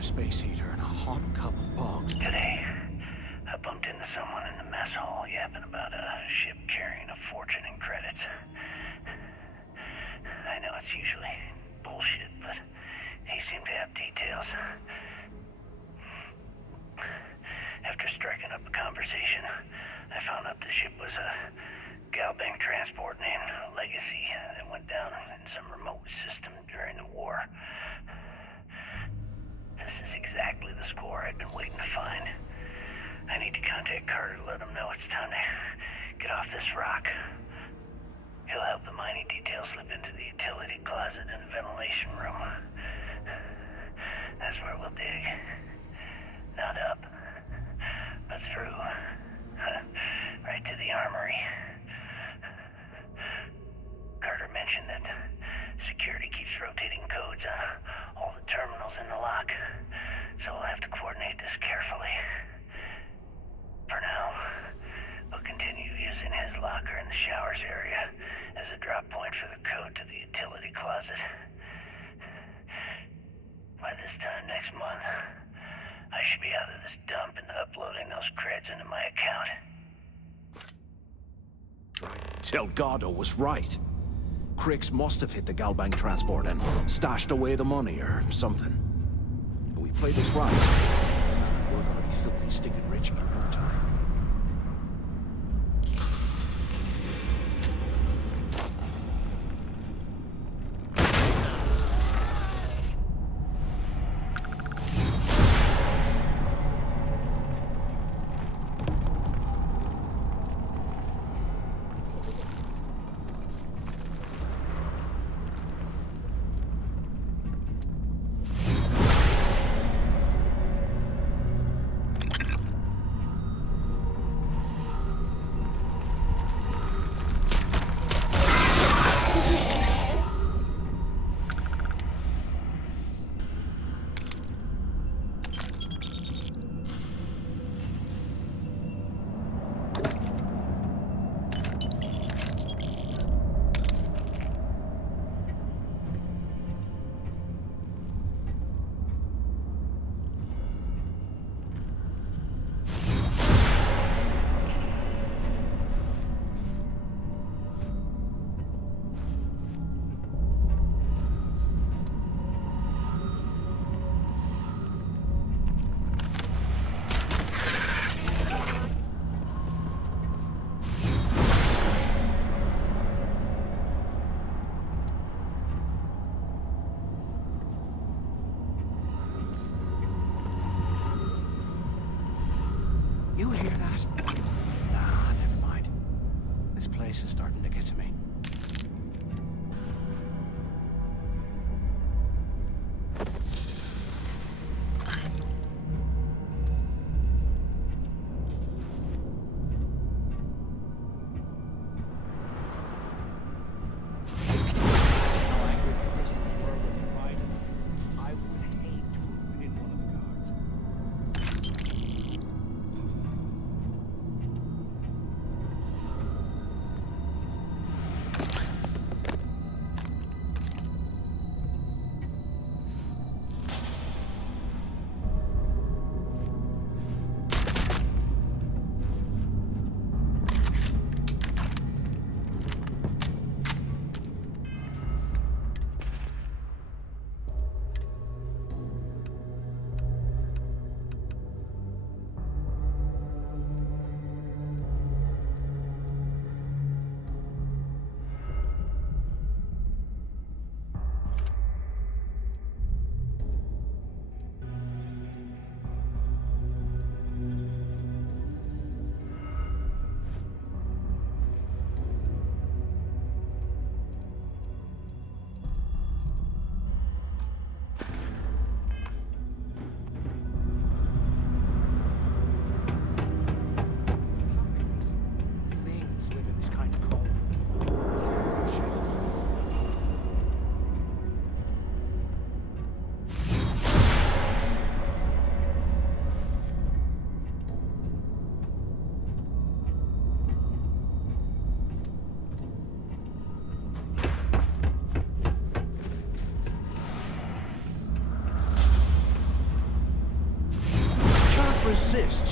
Space heater and a hot cup of bogs. Today, I bumped into someone in the mess hall yapping about a ship carrying a fortune in credits. I know it's usually bullshit, but he seemed to have details. After striking up a conversation, I found out the ship was a Galbank transport named Legacy that went down in some remote system during the war. This is exactly the score I'd been waiting to find. I need to contact Carter to let him know it's time to get off this rock. He'll help the mining details slip into the utility closet in the ventilation room. That's where we'll dig. Not up, but through. Right to the armory. Carter mentioned that security keeps rotating codes on all the terminals in the lock, so we'll have to coordinate this carefully. For now, we'll continue using his locker in the showers area as a drop point for the code to the utility closet. By this time next month, I should be out of this dump and uploading those creds into my account. Delgado was right. Cricks must have hit the Galbank transport and stashed away the money or something. If we play this right, we're gonna be filthy stinking rich in no time. You hear that? Nah, never mind. This place is starting to get to me.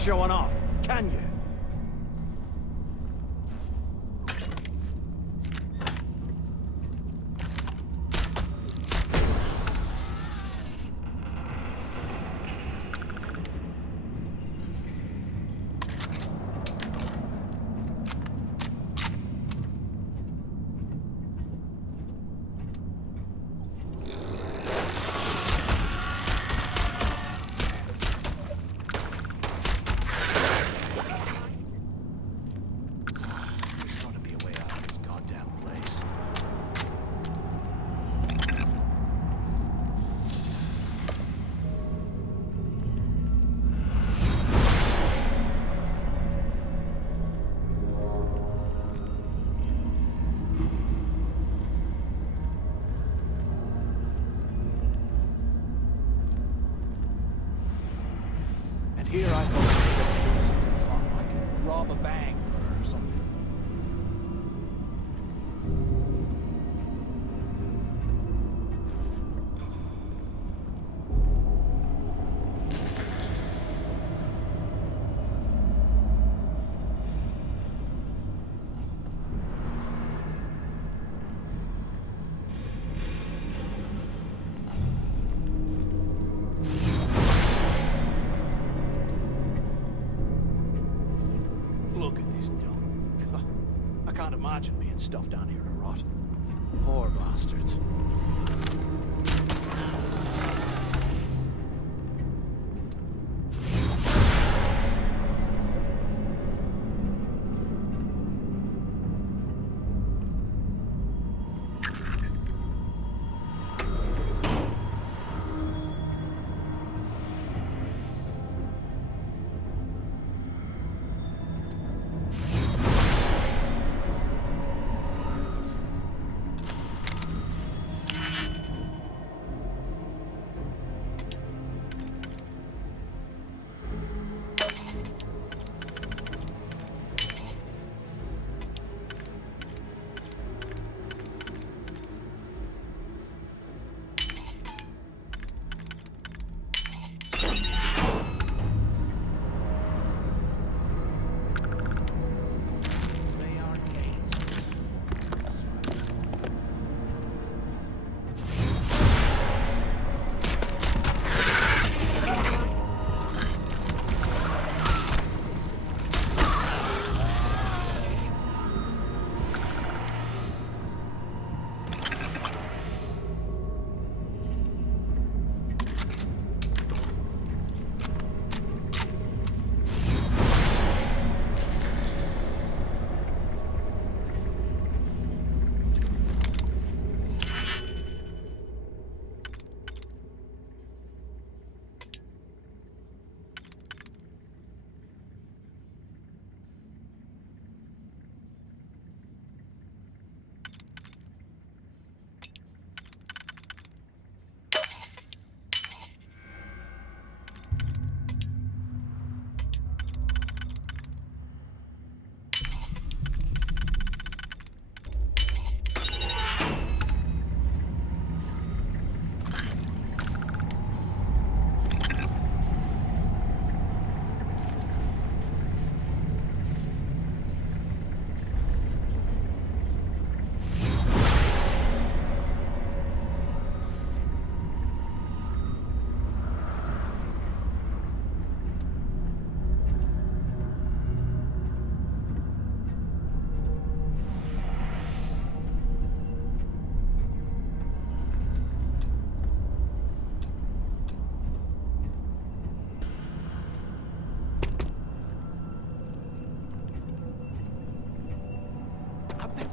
showing off, can you? Here I thought we were doing something fun, like rob a bank or something. Look at this dump. I can't imagine being stuffed down here to rot. Poor bastards.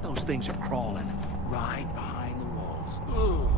Those things are crawling right behind the walls. Ugh.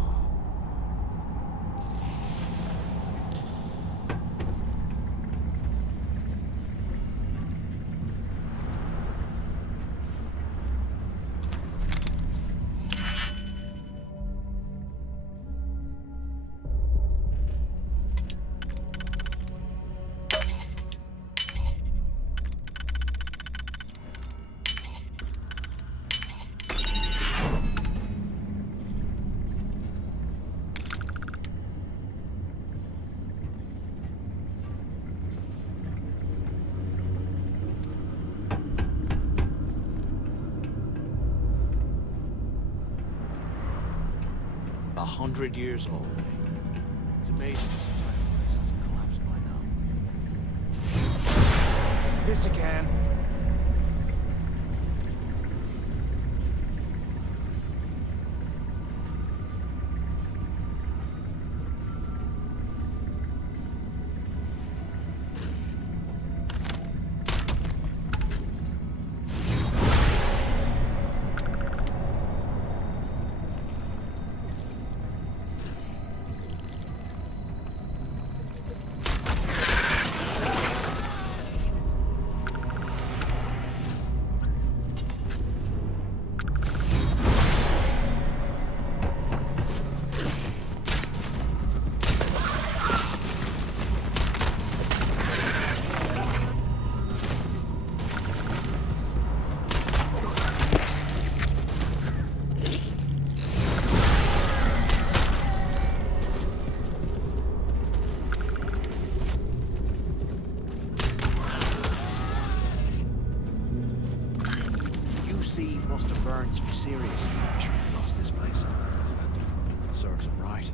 100 years old, eh? It's amazing this entire place hasn't collapsed by now. This again. Must have burned some serious cash when he lost this place. Serves him right.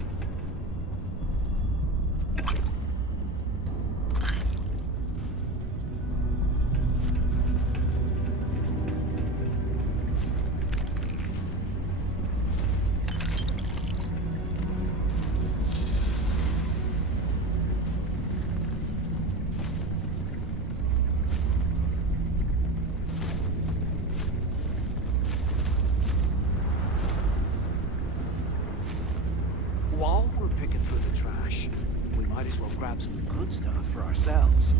While we're picking through the trash, we might as well grab some good stuff for ourselves.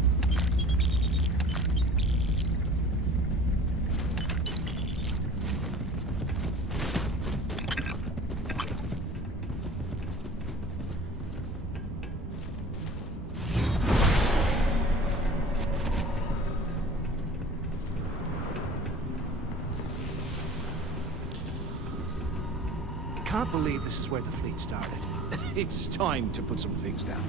Can't believe this is where the fleet started. It's time to put some things down.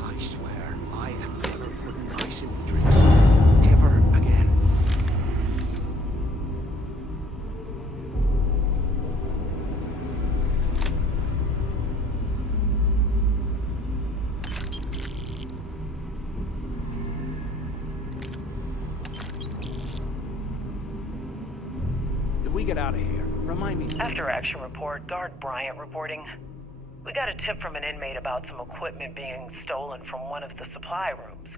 I swear, I am never putting ice in my drinks. Ever again. If we get out of here, remind me. After action report, Guard Bryant reporting. We got a tip from an inmate about some equipment being stolen from one of the supply rooms.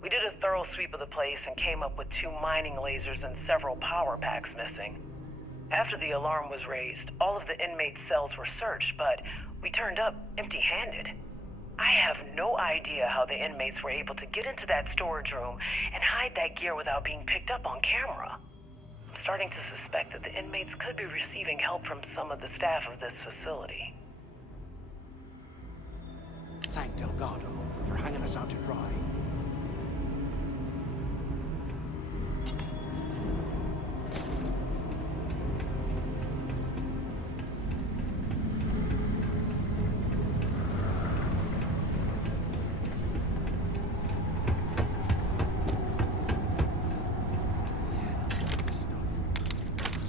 We did a thorough sweep of the place and came up with 2 mining lasers and several power packs missing. After the alarm was raised, all of the inmates' cells were searched, but we turned up empty-handed. I have no idea how the inmates were able to get into that storage room and hide that gear without being picked up on camera. I'm starting to suspect that the inmates could be receiving help from some of the staff of this facility. Thank Delgado for hanging us out to dry.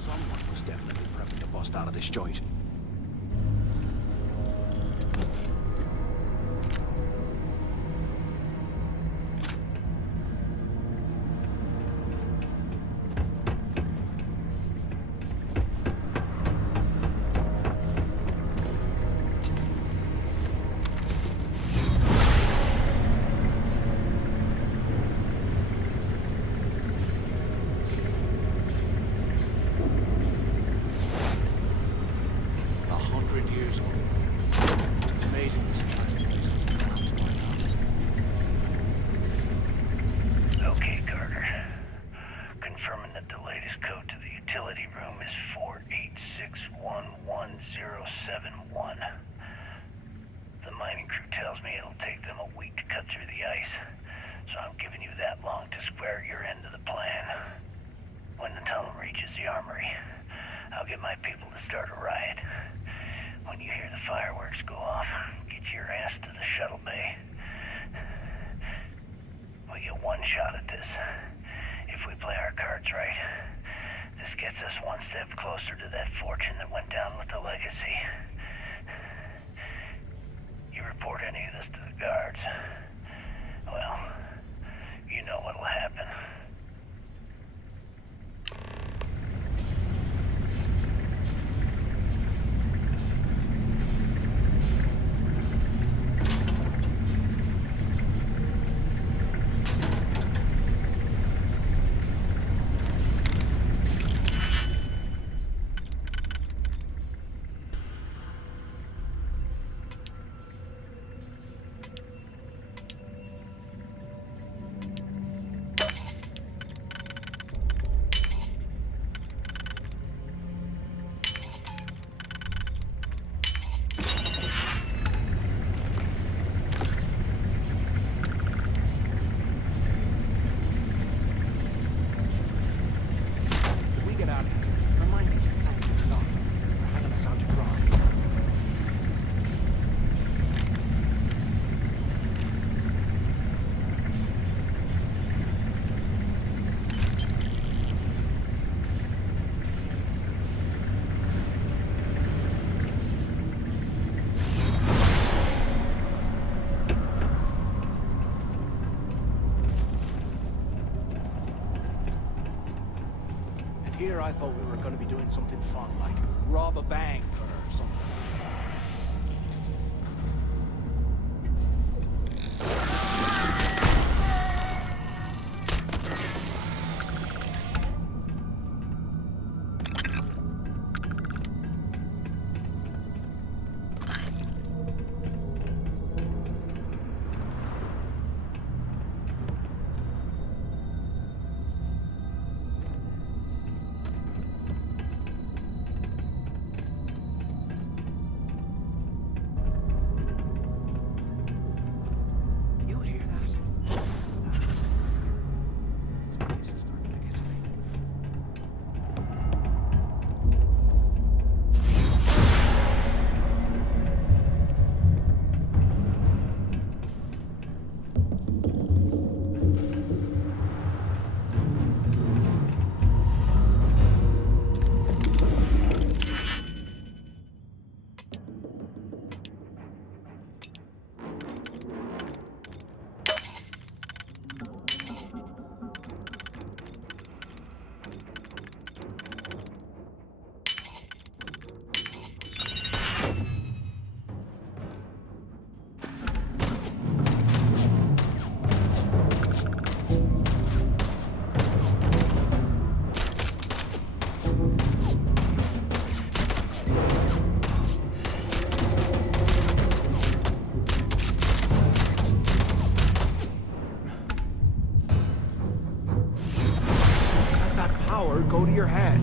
Someone was definitely prepping to bust out of this joint. get my people to start a riot. When you hear the fireworks go off, get your ass to the shuttle bay. We get one shot at this. If we play our cards right, this gets us one step closer to that fortune that went down with the legacy. You report any of this to the guards, well, you know what'll happen. Here I thought we were going to be doing something fun, like rob a bank or something. Go to your head.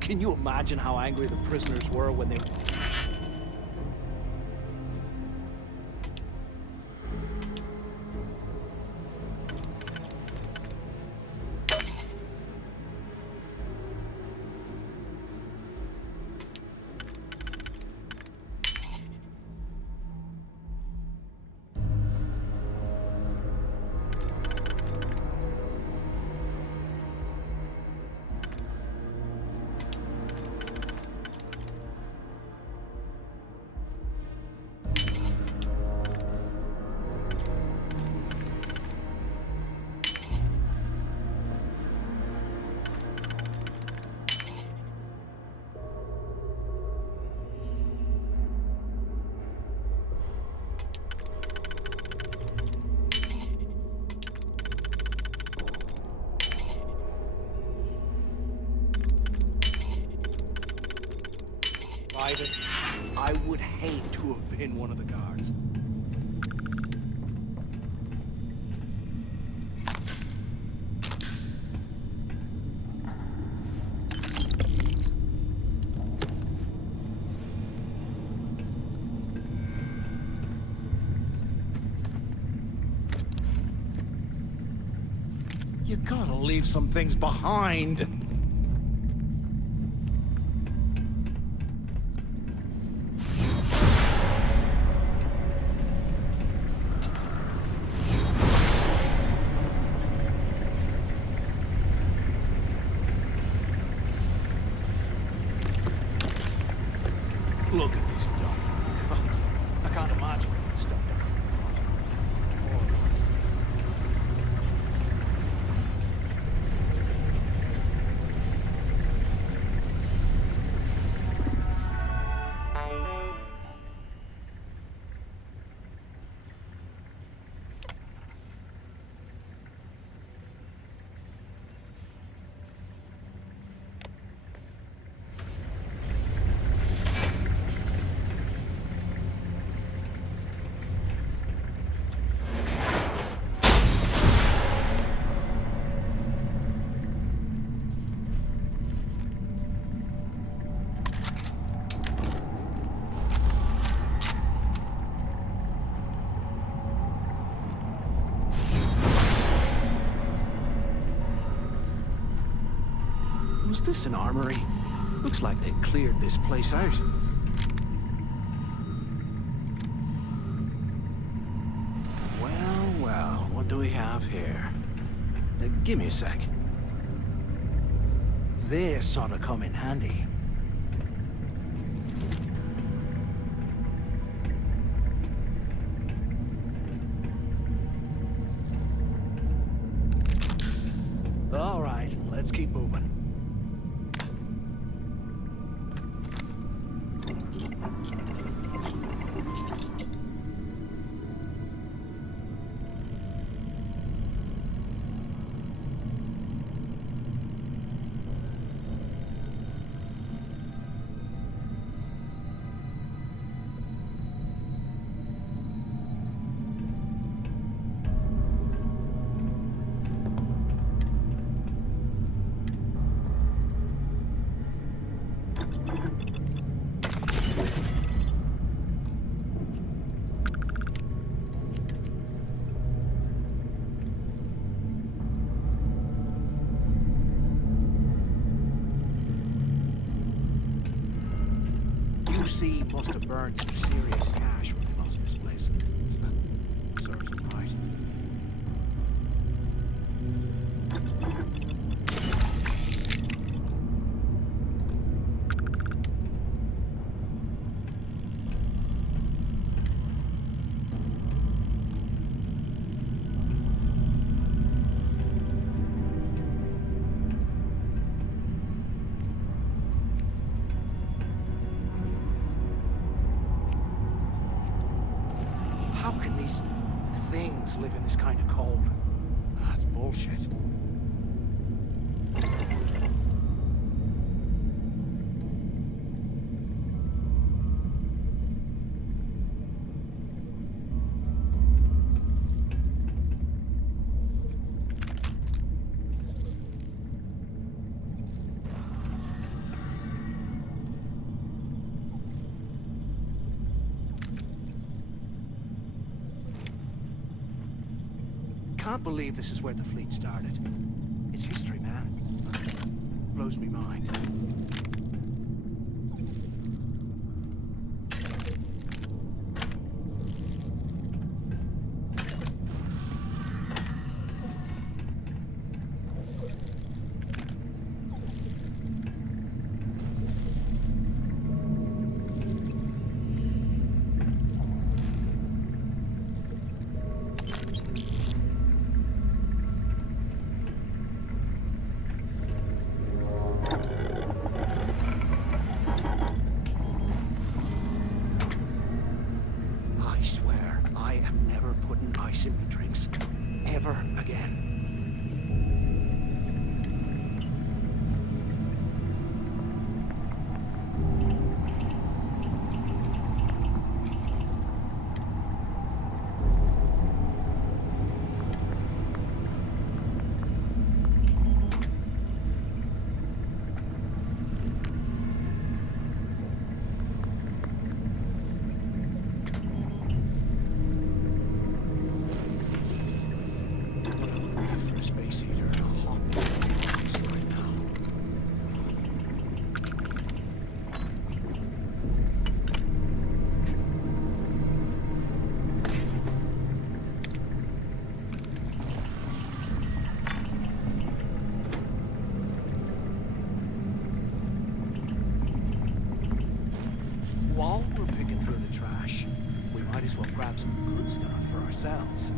Can you imagine how angry the prisoners were when they... Private, I would hate to have been one of the guards. You gotta leave some things behind. Look at this dump. I can't imagine that stuff. Was this an armory? Looks like they cleared this place out. Well, well, what do we have here? Give me a sec. This ought to come in handy. All right, let's keep moving. QC must have burned some serious cash when they lost this place. That serves them right. How can these things live in this kind of cold? That's bullshit. can't believe this is where the fleet started. It's history, man. Blows me mind. I swear, I am never putting ice in my drinks. Ever again. For a space heater and a hot water right now. While we're picking through the trash, we might as well grab some good stuff for ourselves.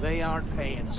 They aren't paying us.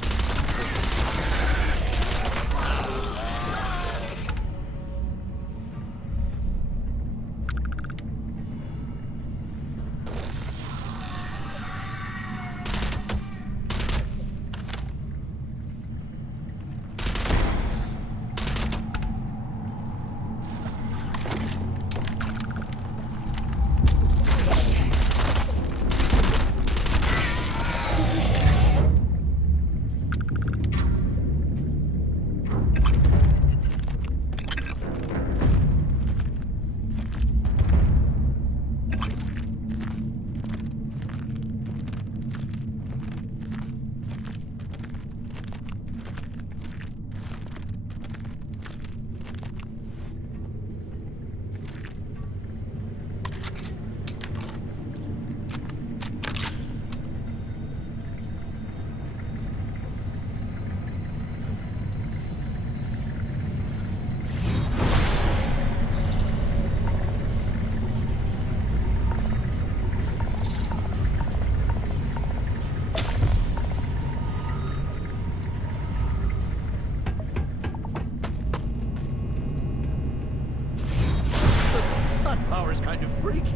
power is kind of freaky.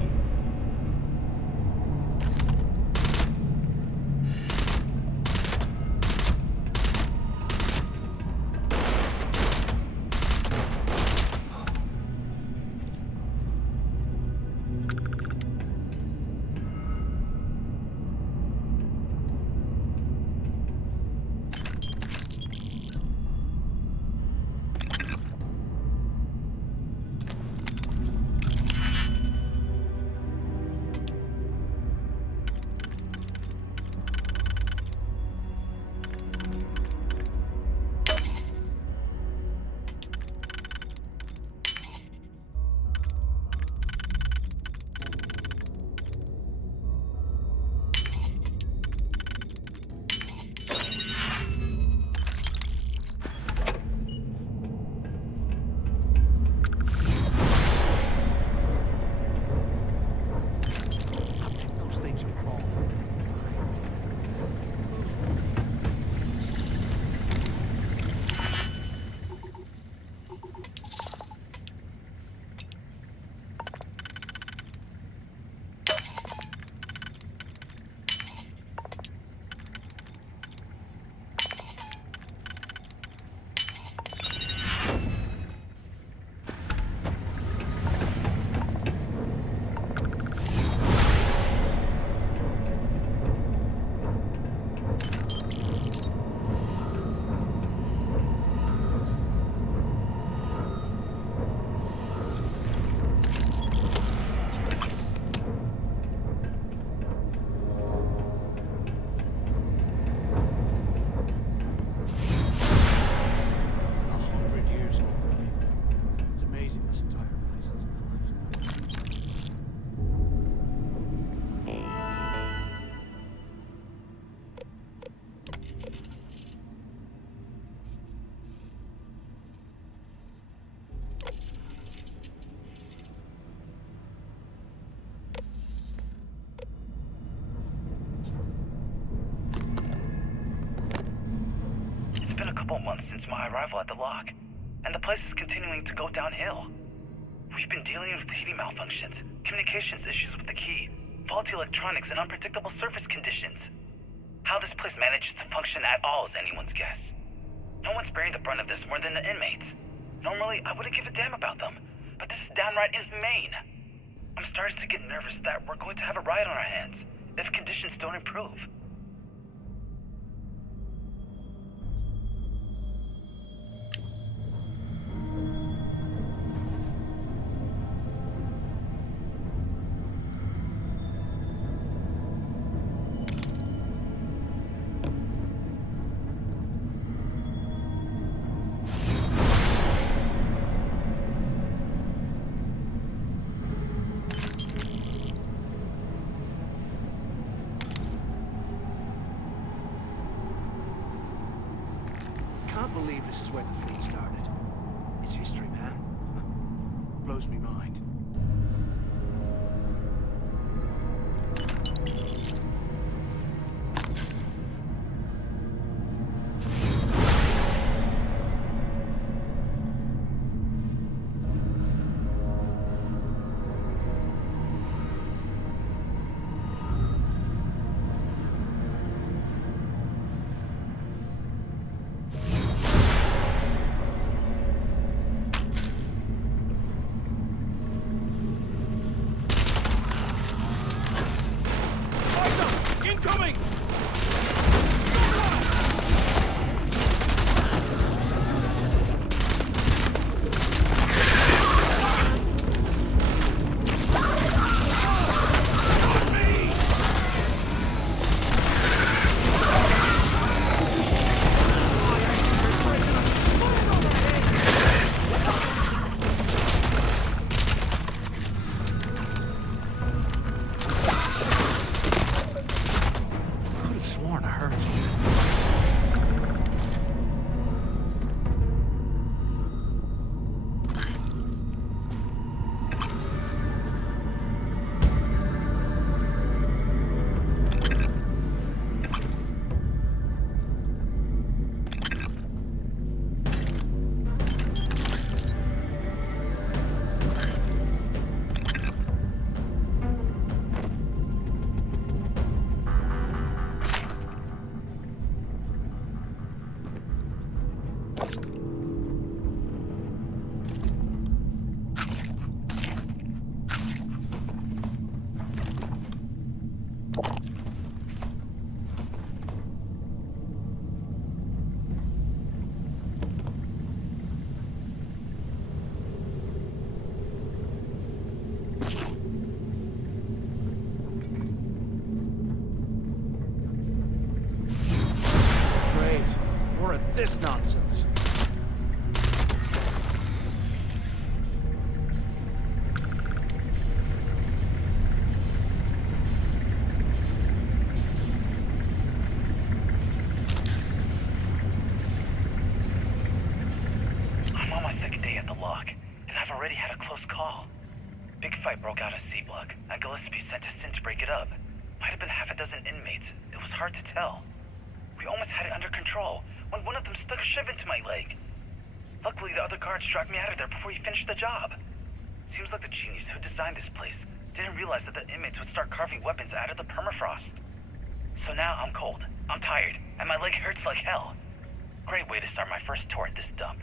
Couple months since my arrival at the lock, and the place is continuing to go downhill. We've been dealing with heating malfunctions, communications issues with the key, faulty electronics, and unpredictable surface conditions. How this place manages to function at all is anyone's guess. No one's bearing the brunt of this more than the inmates. Normally, I wouldn't give a damn about them, but this is downright inhumane. I'm starting to get nervous that we're going to have a riot on our hands if conditions don't improve. Can't believe this is where the fleet started. It's history, man. Blows me mind. this nonsense? I'm on my second day at the lock, and I've already had a close call. Big fight broke out at C-Block, and Gillespie sent us in to break it up. Might have been half a dozen inmates. It was hard to tell. We almost had it under control when one of them stuck a shiv into my leg. Luckily, the other guards dragged me out of there before he finished the job. Seems like the genius who designed this place didn't realize that the inmates would start carving weapons out of the permafrost. So now I'm cold, I'm tired, and my leg hurts like hell. Great way to start my first tour at this dump.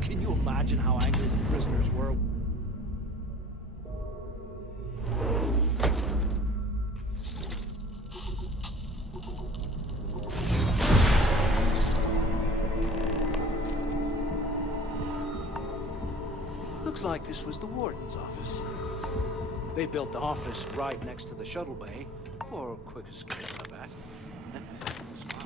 Can you imagine how angry the prisoners were? Looks like this was the warden's office. They built the office right next to the shuttle bay for a quick escape, I bet. Smart.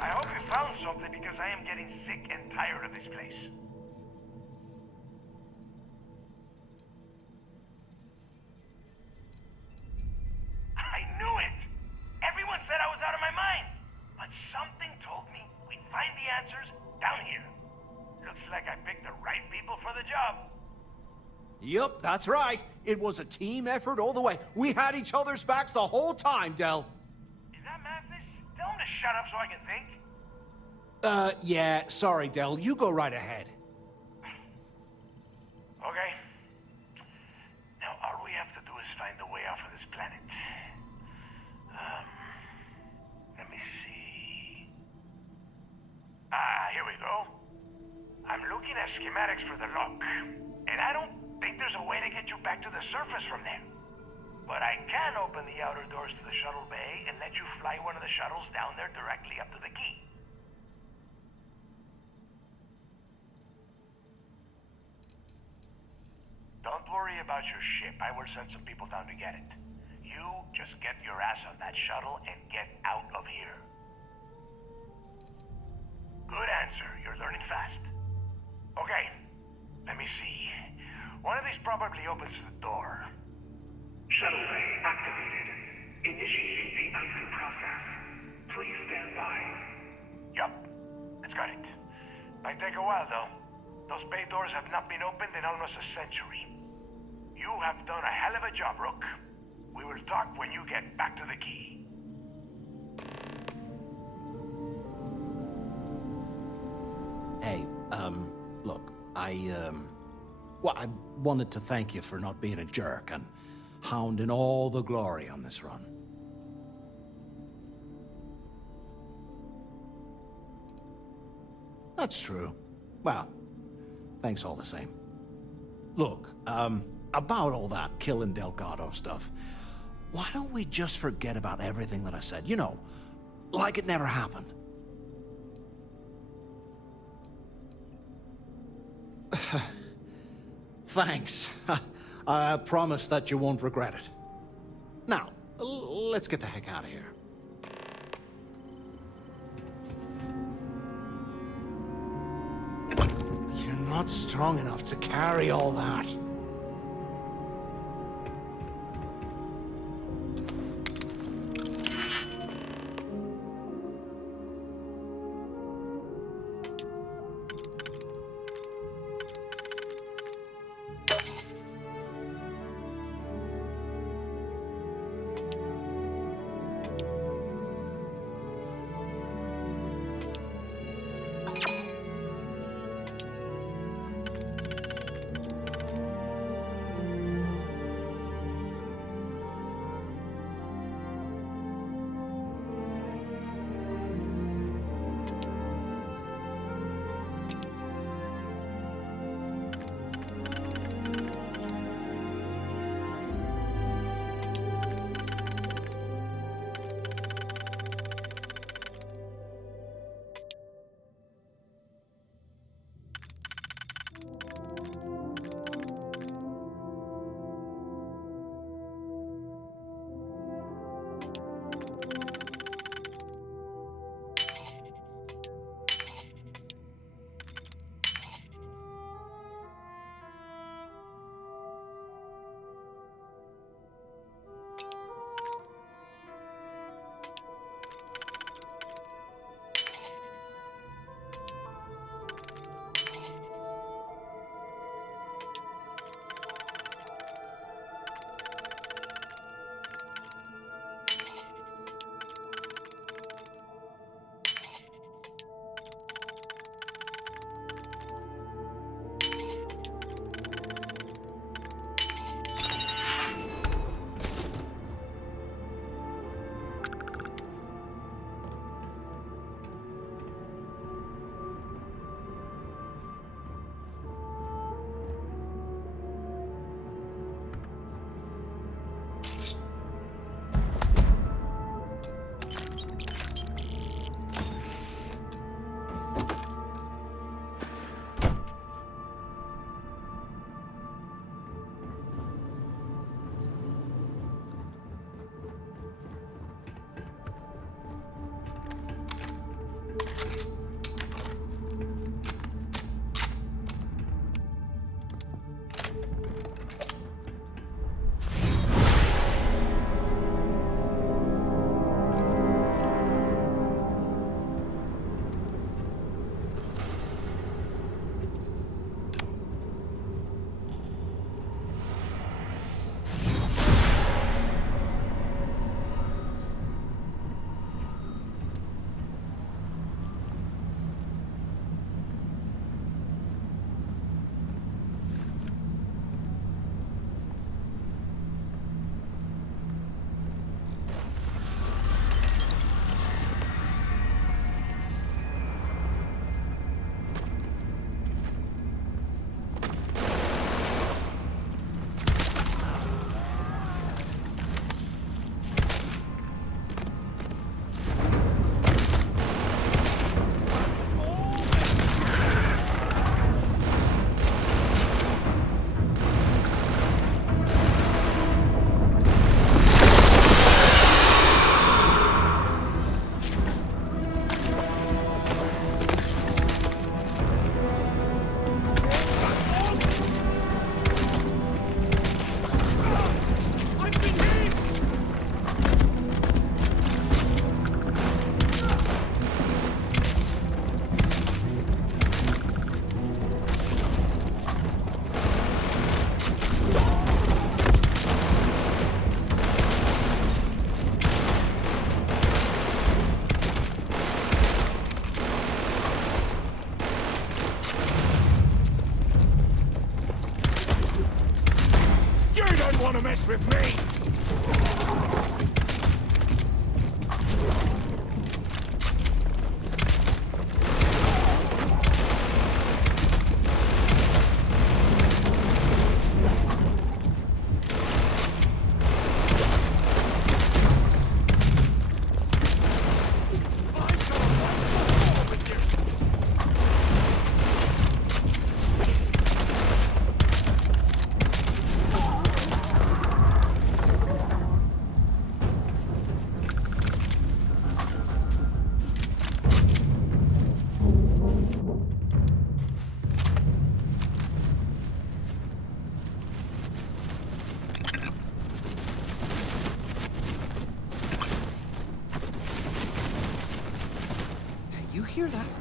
I hope you found something because I am getting sick and tired of this place. I knew it! Everyone said I was out of my mind! But something told me we'd find the answers down here. Looks like I picked the right people for the job. Yup, that's right. It was a team effort all the way. We had each other's backs the whole time, Del. Is that Mathis? Tell him to shut up so I can think. Yeah, sorry, Del. You go right ahead. Okay. Now all we have to do is find the way off of this planet. Let me see. Here we go. I'm looking at schematics for the lock, and I don't think there's a way to get you back to the surface from there. But I can open the outer doors to the shuttle bay and let you fly one of the shuttles down there directly up to the key. Don't worry about your ship. I will send some people down to get it. You just get your ass on that shuttle and get out of here. Good answer. You're learning fast. Okay, let me see. One of these probably opens the door. Shuttle bay activated. Initiating the icing process. Please stand by. Yup, it's got it. Might take a while though. Those bay doors have not been opened in almost a century. You have done a hell of a job, Rook. We will talk when you get back to the key. Hey, look, well, I wanted to thank you for not being a jerk and hounding all the glory on this run. That's true. Well, thanks all the same. Look, about all that killing Delgado stuff, why don't we just forget about everything that I said? You know, like it never happened. Thanks. I promise that you won't regret it. Now, let's get the heck out of here. You're not strong enough to carry all that. mess with me! You hear that?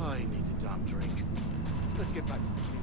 I need a damn drink. Let's get back to the queue.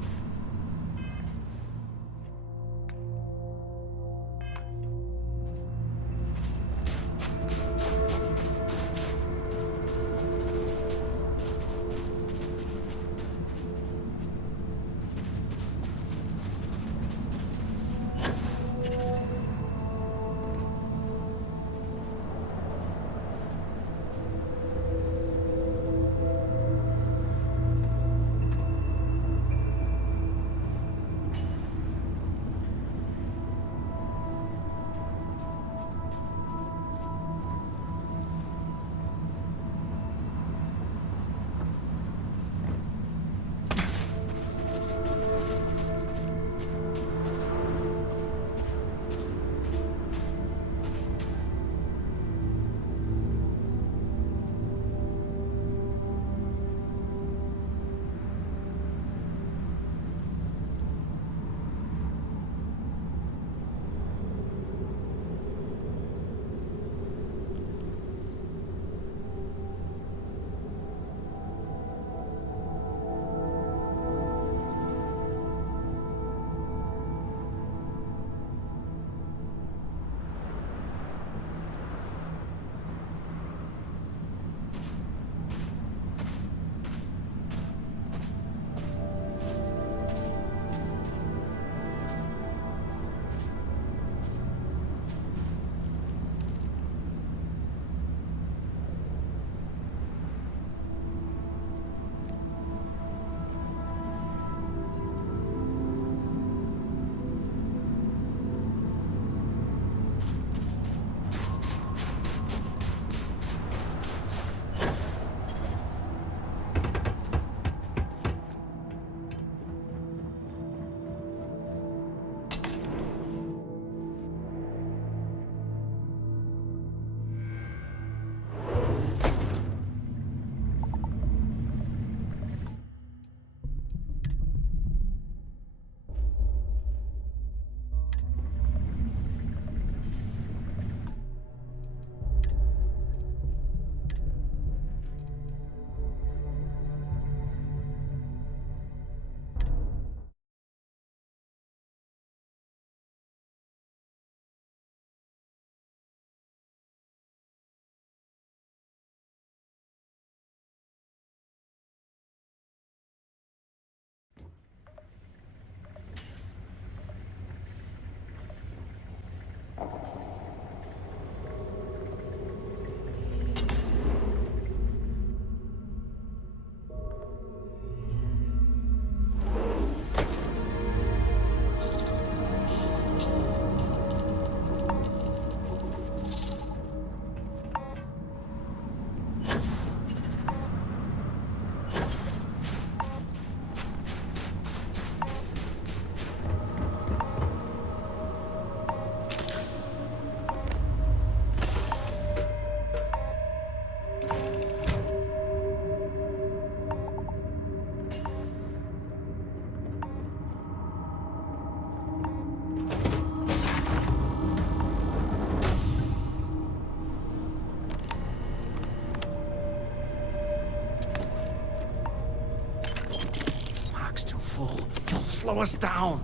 slow us down.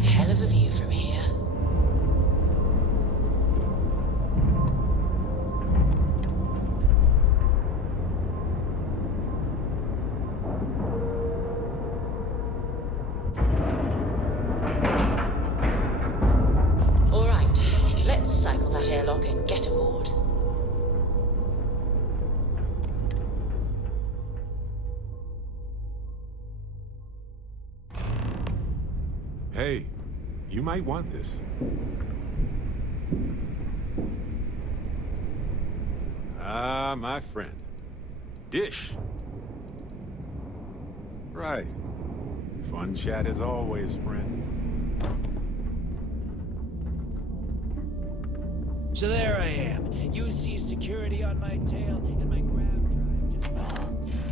Hell of a view from here. All right, let's cycle that airlock and get aboard. Hey, you might want this. Ah, my friend. Dish. Right. Fun chat as always, friend. So there I am. You see security on my tail, and my grav drive just...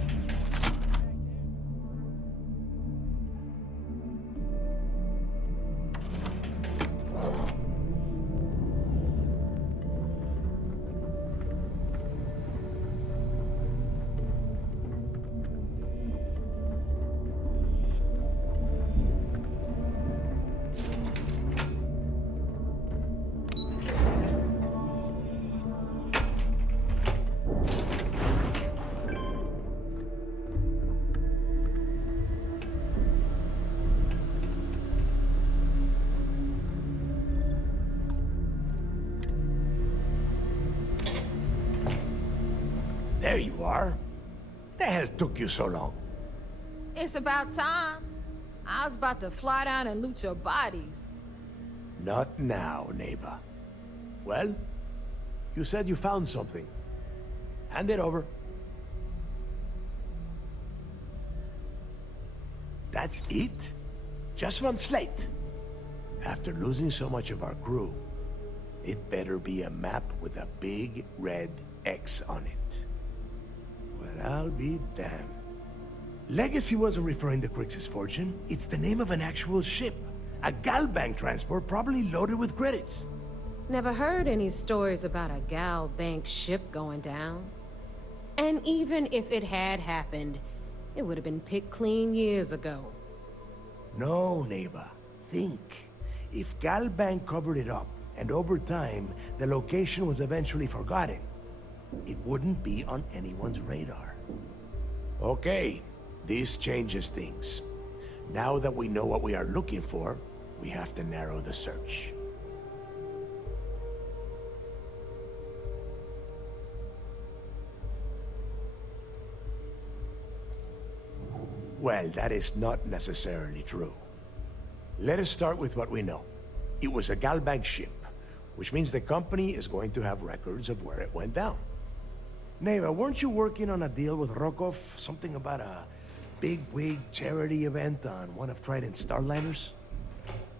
There you are. The hell took you so long? It's about time. I was about to fly down and loot your bodies. Not now, neighbor. Well, you said you found something. Hand it over. That's it? Just one slate? After losing so much of our crew, it better be a map with a big red X on it. Well, I'll be damned. Legacy wasn't referring to Crix's fortune. It's the name of an actual ship. A Galbank transport probably loaded with credits. Never heard any stories about a Gal Bank ship going down. And even if it had happened, it would have been picked clean years ago. No, neighbor. Think. If Galbank covered it up, and over time, the location was eventually forgotten, it wouldn't be on anyone's radar. Okay, this changes things. Now that we know what we are looking for, we have to narrow the search. Well, that is not necessarily true. Let us start with what we know. It was a Galbank ship, which means the company is going to have records of where it went down. Neva, weren't you working on a deal with Rokov? Something about a big-wig charity event on one of Trident's Starliners?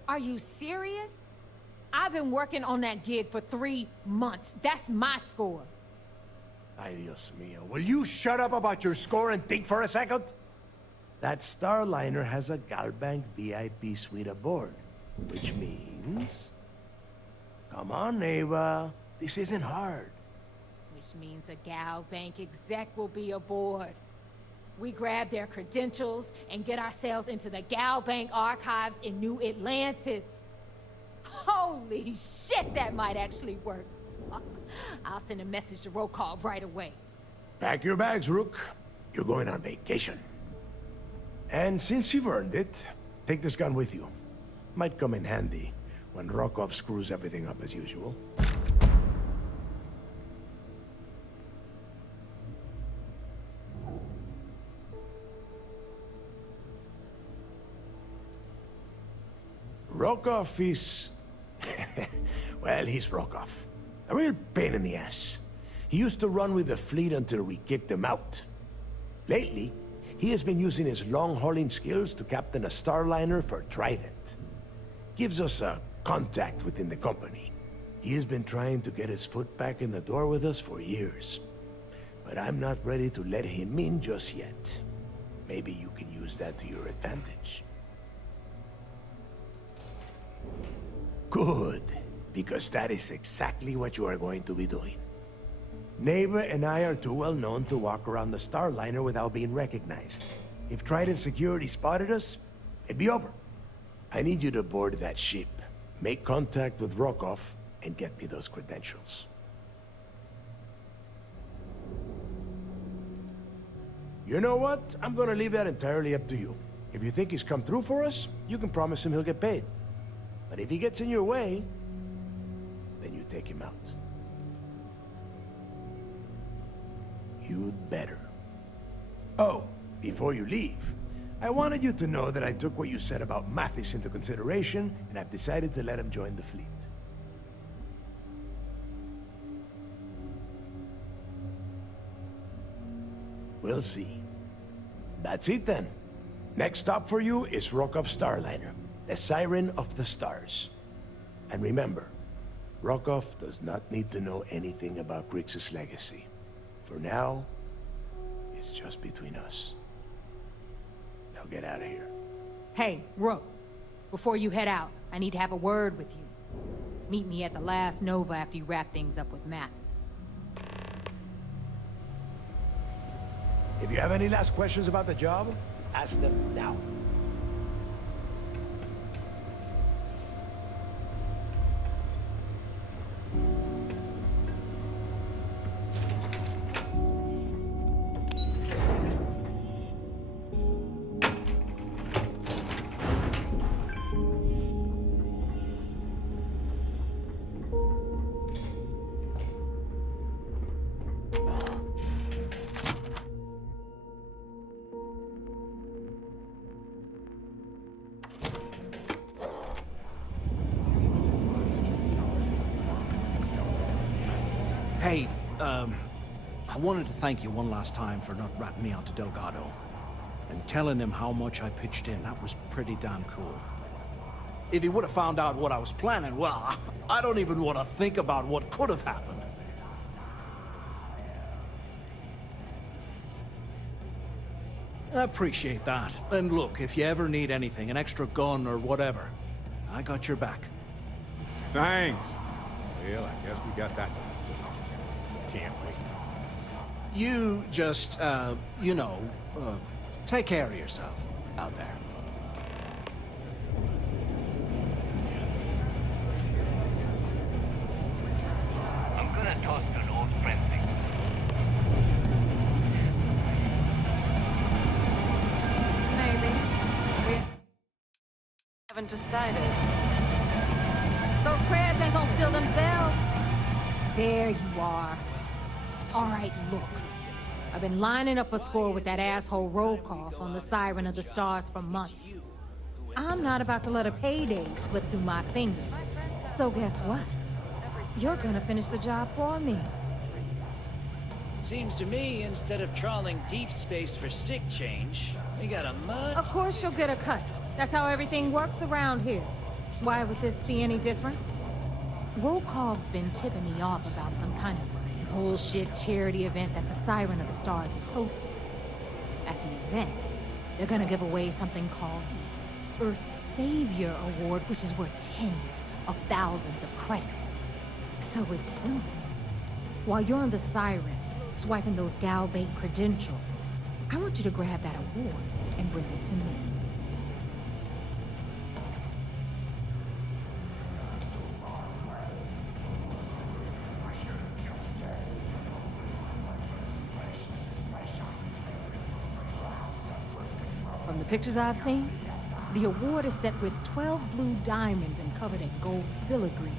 Are you serious? I've been working on that gig for 3 months. That's my score. Ay, Dios mío. Will you shut up about your score and think for a second? That Starliner has a Galbank VIP suite aboard, which means... Come on, Neva. This isn't hard. Which means a Gal Bank exec will be aboard. We grab their credentials and get ourselves into the Gal Bank archives in New Atlantis. Holy shit, that might actually work. I'll send a message to Rokov right away. Pack your bags, Rook. You're going on vacation. And since you've earned it, take this gun with you. Might come in handy when Rokov screws everything up as usual. Rokoff is... well, he's Rokoff. A real pain in the ass. He used to run with the fleet until we kicked him out. Lately, he has been using his long-hauling skills to captain a Starliner for Trident. Gives us a contact within the company. He has been trying to get his foot back in the door with us for years. But I'm not ready to let him in just yet. Maybe you can use that to your advantage. Good, because that is exactly what you are going to be doing. Neighbor and I are too well known to walk around the Starliner without being recognized. If Trident security spotted us, it'd be over. I need you to board that ship, make contact with Rokoff, and get me those credentials. You know what? I'm gonna leave that entirely up to you. If you think he's come through for us, you can promise him he'll get paid. But if he gets in your way, then you take him out. You'd better. Oh, before you leave, I wanted you to know that I took what you said about Mathis into consideration, and I've decided to let him join the fleet. We'll see. That's it then. Next stop for you is Rokoff Starliner, the Siren of the Stars. And remember, Rokoff does not need to know anything about Grixis' legacy. For now, it's just between us. Now get out of here. Hey, Rook. Before you head out, I need to have a word with you. Meet me at the last Nova after you wrap things up with Mathis. If you have any last questions about the job, ask them now. Hey, I wanted to thank you one last time for not ratting me out to Delgado. And telling him how much I pitched in. That was pretty damn cool. If he would have found out what I was planning, well, I don't even want to think about what could have happened. I appreciate that. And look, if you ever need anything, an extra gun or whatever, I got your back. Thanks. Well, I guess we got that done. Can't wait. You just, take care of yourself out there. I'm gonna toast an old friendly. Maybe. We haven't decided. Those crabs ain't gonna steal themselves. There you are. All right, look. I've been lining up a score with that asshole Rokoff on the Siren of the Stars for months. I'm not about to let a payday slip through my fingers. So guess what? You're gonna finish the job for me. Seems to me, instead of trawling deep space for stick change, we got a mud. Of course you'll get a cut. That's how everything works around here. Why would this be any different? Rokoff's been tipping me off about some kind of bullshit charity event that the Siren of the Stars is hosting. At the event, they're gonna give away something called the Earth Savior Award, which is worth tens of thousands of credits. So it's simple. While you're on the Siren, swiping those gal-bait credentials, I want you to grab that award and bring it to me. From the pictures I've seen, the award is set with 12 blue diamonds and covered in gold filigree.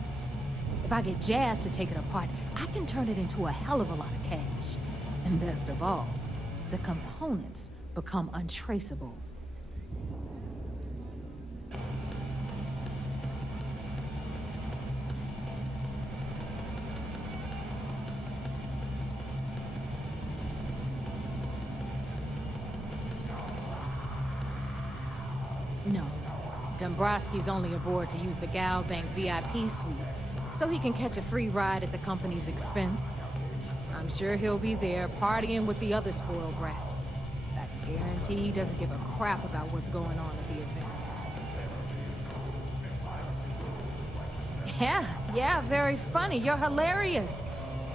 If I get Jazz to take it apart, I can turn it into a hell of a lot of cash. And best of all, the components become untraceable. No. Dombrowski's only aboard to use the Gal Bank VIP suite, so he can catch a free ride at the company's expense. I'm sure he'll be there partying with the other spoiled brats. I can guarantee he doesn't give a crap about what's going on at the event. Yeah, very funny. You're hilarious.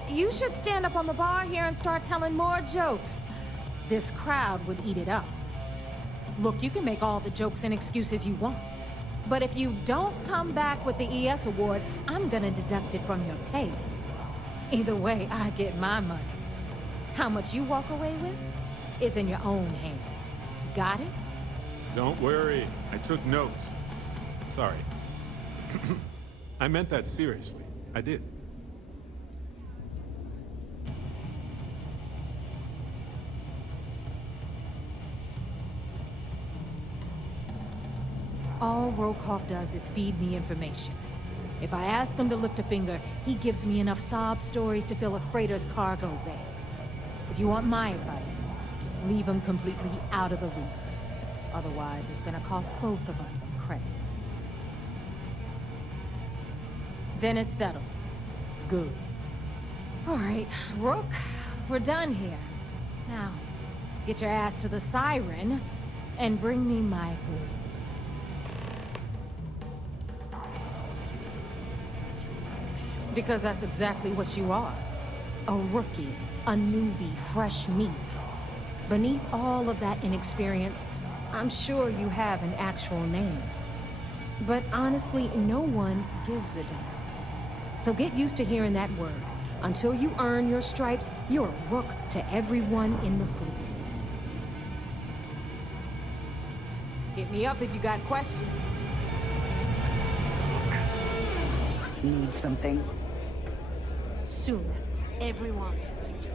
You should stand up on the bar here and start telling more jokes. This crowd would eat it up. Look, you can make all the jokes and excuses you want. But if you don't come back with the ES award, I'm gonna deduct it from your pay. Either way, I get my money. How much you walk away with is in your own hands. Got it? Don't worry, I took notes. Sorry. I meant that seriously. I did. All Rokoff does is feed me information. If I ask him to lift a finger, he gives me enough sob stories to fill a freighter's cargo bay. If you want my advice, leave him completely out of the loop. Otherwise, it's gonna cost both of us some credits. Then it's settled. Good. All right, Rook, we're done here. Now, get your ass to the Siren and bring me my goods. Because that's exactly what you are. A rookie, a newbie, fresh meat. Beneath all of that inexperience, I'm sure you have an actual name. But honestly, no one gives a damn. So get used to hearing that word. Until you earn your stripes, you're a rook to everyone in the fleet. Hit me up if you got questions. Need something? Soon, everyone is going to know.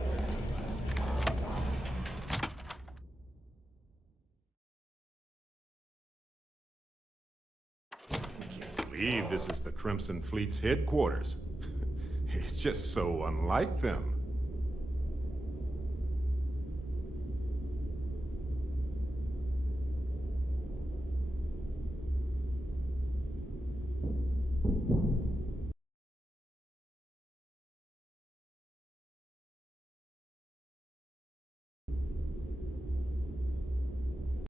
Can't believe this is the Crimson Fleet's headquarters. It's just so unlike them.